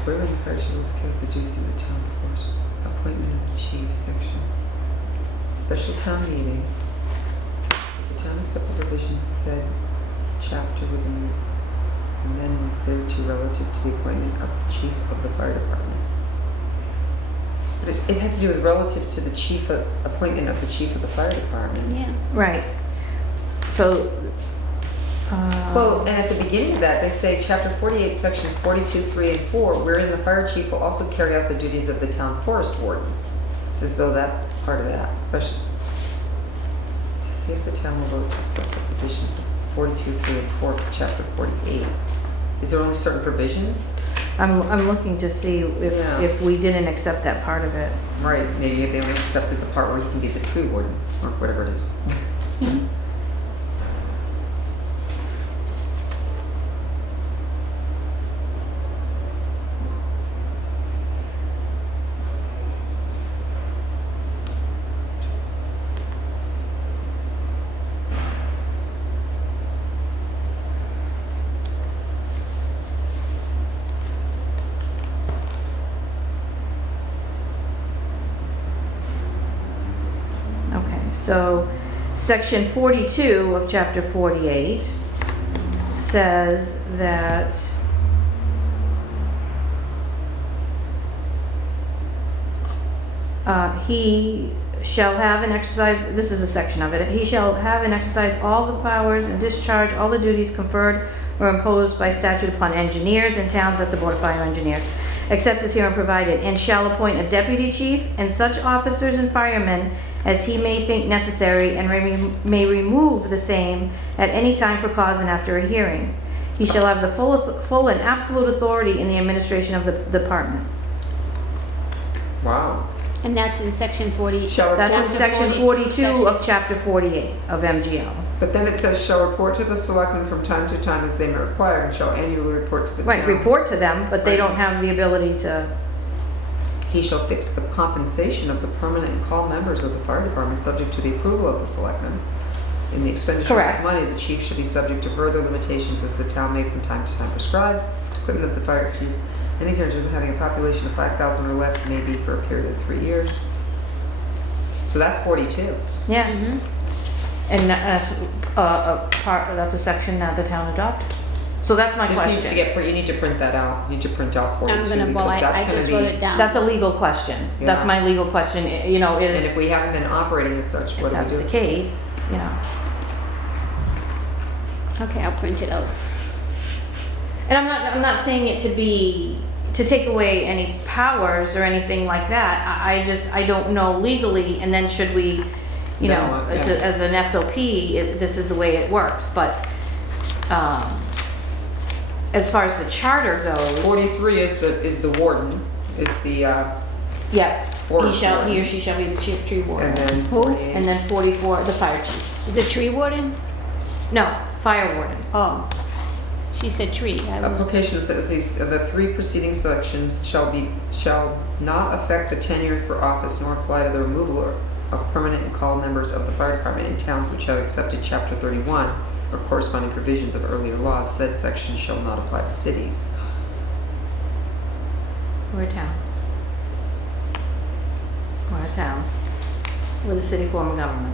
where in the fire service care the duties of the town force? Appointment of the chief section. Special town meeting. The town accept the provisions said chapter with the amendments thereto relative to the appointment of the chief of the fire department. But it had to do with relative to the appointment of the chief of the fire department. Yeah. Right. So, Well, and at the beginning of that, they say chapter 48, sections 42, 3, and 4, wherein the fire chief will also carry out the duties of the town forest warden. It's as though that's part of that, especially to see if the town will vote to accept the provisions of 42, 3, and 4 of chapter 48. Is there only certain provisions? I'm looking to see Yeah. if we didn't accept that part of it. Right, maybe they only accepted the part where he can be the tree warden, or whatever it is. Okay, so section 42 of chapter 48 says that he shall have and exercise, this is a section of it, he shall have and exercise all the powers and discharge all the duties conferred or imposed by statute upon engineers in towns, that's the Board of Fire Engineers, except as herein provided, and shall appoint a deputy chief and such officers and firemen as he may think necessary, and may remove the same at any time for cause and after a hearing. He shall have the full and absolute authority in the administration of the department. Wow. And that's in section 40. Shall That's in report to section 42 section. of chapter 48 of MGL. But then it says, shall report to the selectmen from time to time as they may require, and shall annually report to the town. Right, report to them, but they Right. don't have the ability to, He shall fix the compensation of the permanent and call members of the fire department subject to the approval of the selectmen. In the expenditures Correct. of money, the chief should be subject to further limitations as the town may from time to time prescribe. Equipment of the fire chief, any township having a population of 5,000 or less may be for a period of 3 years. So that's 42. yeah. And that's that's a section that the town adopted. So that's my This needs to question. get, you need to print that out, you need to print out 42 I'm because gonna, well, I that's just gonna wrote be, it down. That's a legal question. That's Yeah. my legal question, you know, and is, if we haven't been operating as such, if what do that's we the do? case, you know. Okay, I'll print it out. And I'm not saying it to take away any powers or anything like that. I don't know legally, and then should we, you No, know, yeah. as an SOP, this is the way it works, but, as far as the charter goes. 43 is the warden, is the, Yeah, Forest he or warden. she shall be the tree warden. and then Who? 48. And then 44, the fire chief. Is it tree warden? No, fire warden. Oh, she said tree. I was, Application says the 3 preceding selections shall not affect the tenure for office nor apply to the removal of permanent and call members of the fire department in towns which have accepted chapter 31 or corresponding provisions of earlier laws. Said section shall not apply to cities. We're a town. We're a town with a city form of government.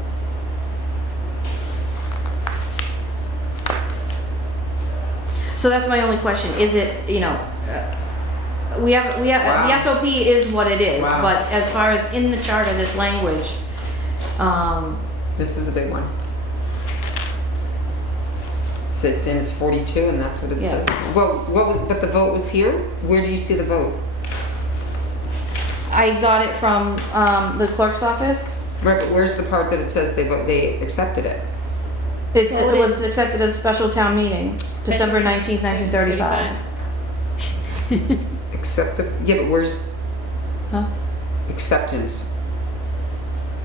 So that's my only question. Is it, you know, Wow. the SOP is what it is, Wow. but as far as in the charter, this language, This is a big one. So it's 42 and that's what it Yeah. says. Well, but the vote was here? Where do you see the vote? I got it from, the clerk's office. Right, but where's the part that it says they accepted it? It What was is- accepted as a special town meeting, December 19th, 1935. Accept, yeah, but where's Huh? acceptance?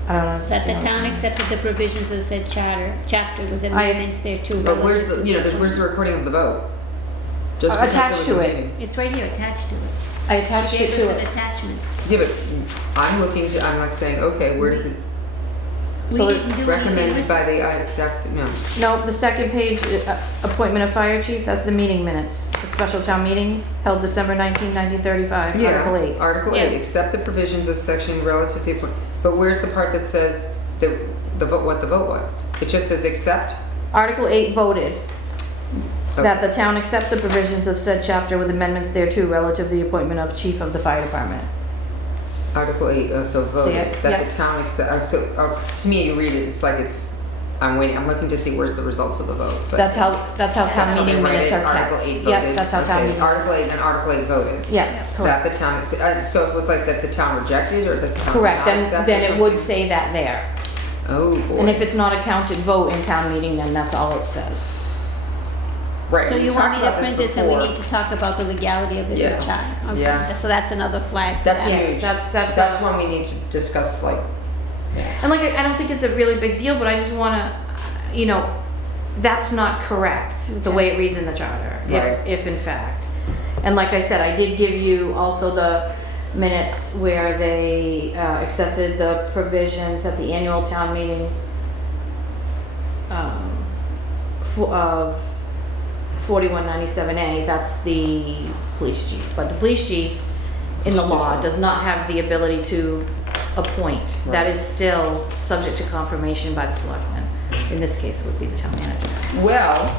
I don't know. That the town accepted the provisions of said chapter with amendments thereto. But where's the, where's the recording of the vote? Just because Attached there was to a it. meeting. It's right here, attached to it. I attached She it gave us to an it. attachment. Yeah, but I'm like saying, okay, where does it, So We it- didn't do anything recommended with by the staff, no. No, the second page, appointment of fire chief, that's the meeting minutes. The special town meeting held December 19th, 1935, Article 8. Article 8, Yeah. accept the provisions of section relative to the, but where's the part that says the vote, what the vote was? It just says accept? Article 8 voted Okay. that the town accept the provisions of said chapter with amendments thereto relative to the appointment of chief of the fire department. Article 8, so voted, it? that Yeah. the town accept, to me, you read it, it's like I'm waiting, I'm looking to see where's the results of the vote. But That's how town that's how they meeting write minutes it, are kept. Article 8 Yep, voted. that's how town Okay, meeting. Article 8, then Article 8 voted. Yeah, That correct. the town, so if it was like that the town rejected or that the town did Correct, not accept or then it would something? say that there. Oh, boy. And if it's not a counted vote in town meeting, then that's all it says. Right, So we you want talked me to about this print this and we before. need to talk about the legality of the new Yeah. charter? Okay. Yeah. So that's another flag. for That's that. huge. That's one we need to discuss, like, yeah. And like, I don't think it's a really big deal, but I just wanna, you know, that's not correct, the way it reads in the charter, Right. if in fact. And like I said, I did give you also the minutes where they accepted the provisions at the annual town meeting of 4197A, that's the police chief. But the police chief in the law does not have the ability to appoint. That Right. is still subject to confirmation by the selectmen. In this case, it would be the town manager. Well,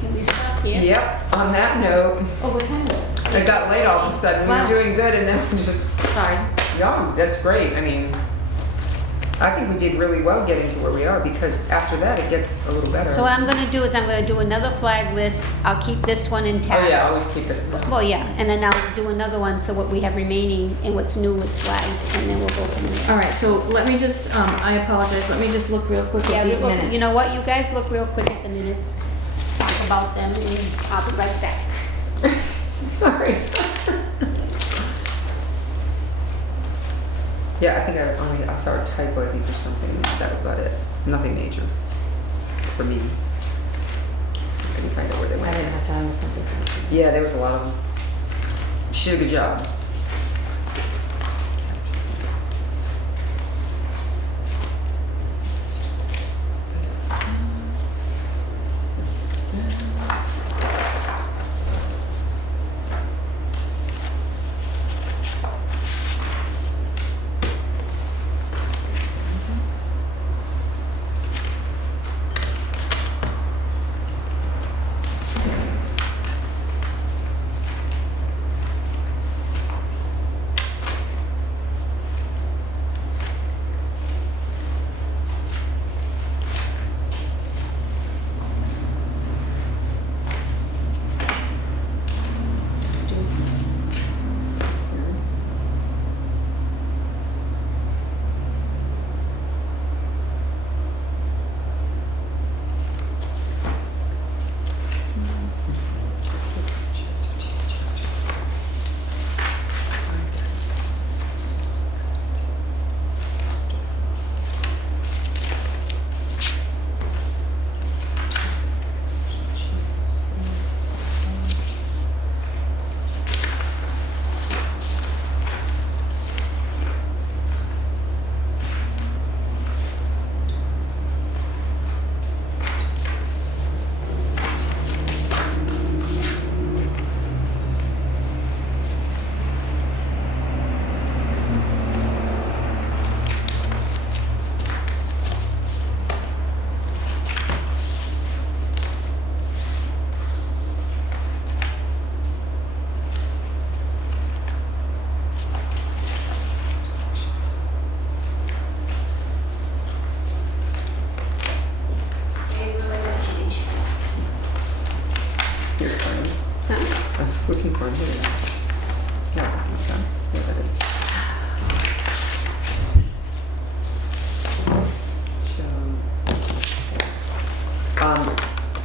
Can we stop here? yep, on that note, Oh, we're kind of. I got late all of a sudden, we Wow. were doing good and then we just, Sorry. no, that's great, I mean, I think we did really well getting to where we are because after that it gets a little better. So what I'm gonna do is I'm gonna do another flag list. I'll keep this one Oh intact. yeah, always keep it. Well, yeah, and then I'll do another one, so what we have remaining and what's new is flagged, and then we'll go from there. All right, so let me just, I apologize, let me just look real quick Yeah, at we these look, minutes. you know what, you guys look real quick at the minutes, talk about them, and I'll be right back. Sorry. Yeah, I think I saw a typo, I think, or something, that was about it. Nothing major for me. I couldn't find out where they I went. didn't have time to put this in. Yeah, there was a lot of them. She did a good job. Just looking for it. Here it is. No, it's not done. There it is.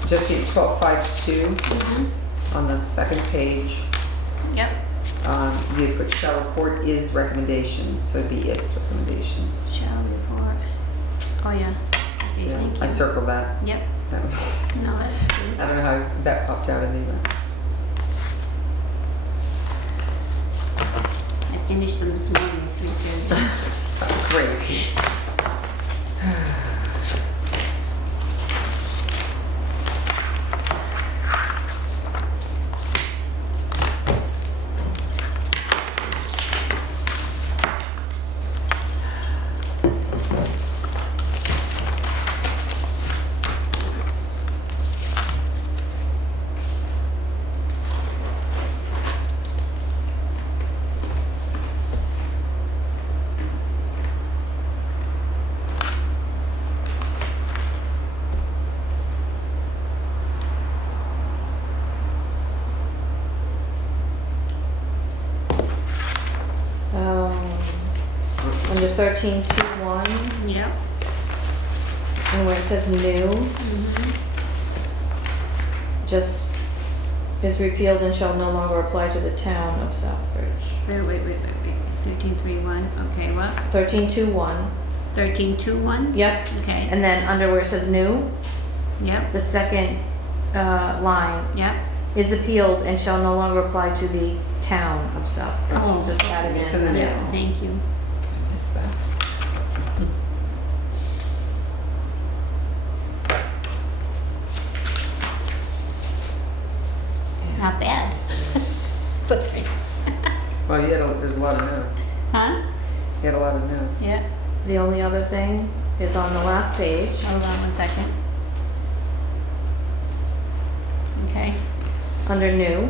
Just need 1252 on the second page. Yep. You put shall report is recommendations, so it'd be its recommendations. Shall report. Oh, yeah. Okay, So thank you. I circled that. Yep. That was, No, that's good. I don't know how that popped out of me, but. I finished them this morning with 3:30. Great. Under 13.2.1, Yep. and where it says new, just is repealed and shall no longer apply to the town of Southbridge. Wait. 13.3.1. Okay, what? 13.2.1, 13.2.1? yep, Okay. and then under where it says new, Yep. the second line Yep. is appealed and shall no longer apply to the town of Southbridge. Oh, Just add it It's in. in the Yeah, middle. thank you. I missed that. Not bad. For 3. Well, there's a lot of notes. Huh? You had a lot of notes. Yeah. The only other thing is on the last page. Hold on 1 second. Okay. Under new,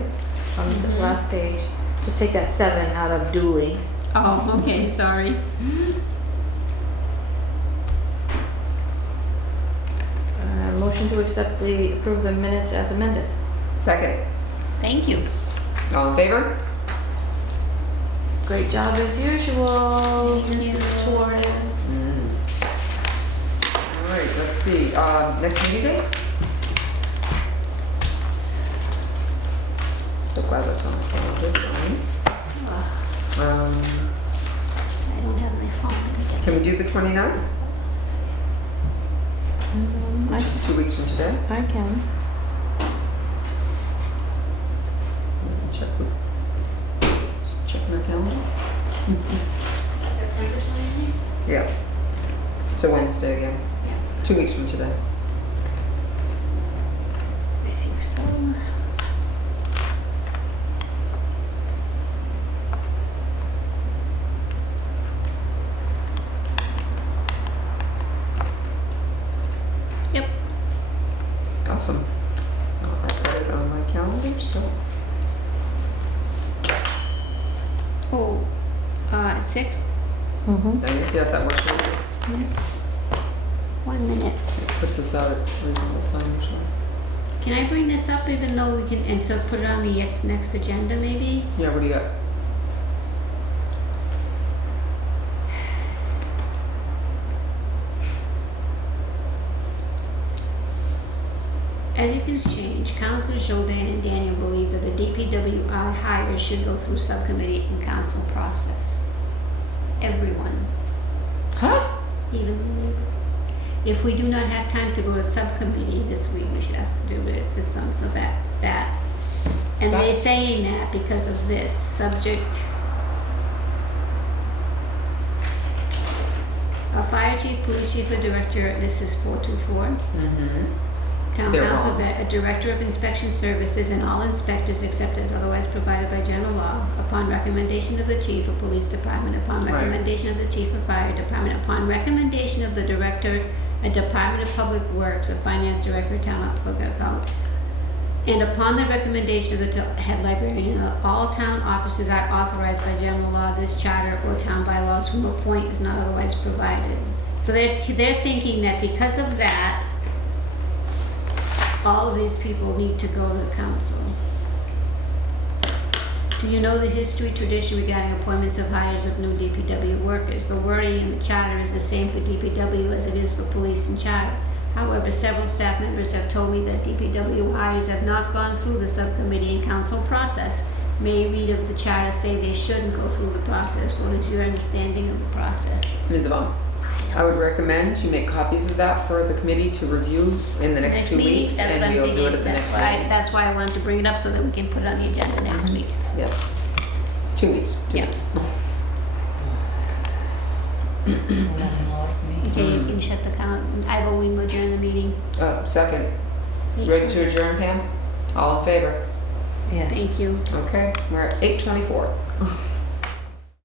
on the last page, just take that 7 out of duly. Oh, okay, sorry. Motion to approve the minutes as amended. Second. Thank you. All in favor? Great job as usual, Thank you. Mrs. Torres. All right, let's see. Next meeting date? So glad that's on the calendar. I don't have my phone. Let me get Can we do the 29th? Which is 2 weeks from today? I can. Check my calendar. September 29th? Yeah. So Wednesday again. Yeah. 2 weeks from today. I think so. Yep. Awesome. I'll put it on my calendar, so. Oh, at 6? Mm-hmm. I can see if that works for you. 1 minute. It puts us out at reasonable time usually. Can I bring this up even though we can, and so put it on the next agenda maybe? Yeah, what do you got? As you can change, Councilors Jordan and Daniel believe that the DPWI hires should go through subcommittee and council process. Everyone, Huh? even the neighbors. If we do not have time to go to subcommittee this week, we should ask to do it with some, so that's that. And they're That's- saying that because of this subject. A fire chief, police chief, or director, this is 424. Mm-hmm. Town They're council, wrong. that a director of inspection services and all inspectors except as otherwise provided by general law, upon recommendation of the chief of police department, upon Right. recommendation of the chief of fire department, upon recommendation of the director, a department of public works, a finance director, town clerk, account, and upon the recommendation of the head librarian, all town officers are authorized by general law, this charter, or town bylaws from a point is not otherwise provided. So they're thinking that because of that, all of these people need to go to the council. Do you know the history tradition regarding appointments of hires of new DPW workers? The wording in the charter is the same for DPW as it is for police and charter. However, several staff members have told me that DPW hires have not gone through the subcommittee and council process. May read of the charter say they shouldn't go through the process. What is your understanding of the process? Ms. Yvonne, I would recommend you make copies of that for the committee to review in the next 2 meeting? weeks, That's what and I'm we'll do it at the thinking. next meeting. That's why I wanted to bring it up so that we can put it on the agenda next week. Yes. 2 weeks. 2 Yeah. weeks. Okay, you can shut the count. I will adjourn the meeting. Second. Ready to adjourn, Pam? All in favor? Yes. Thank you. Okay, we're at 8:24.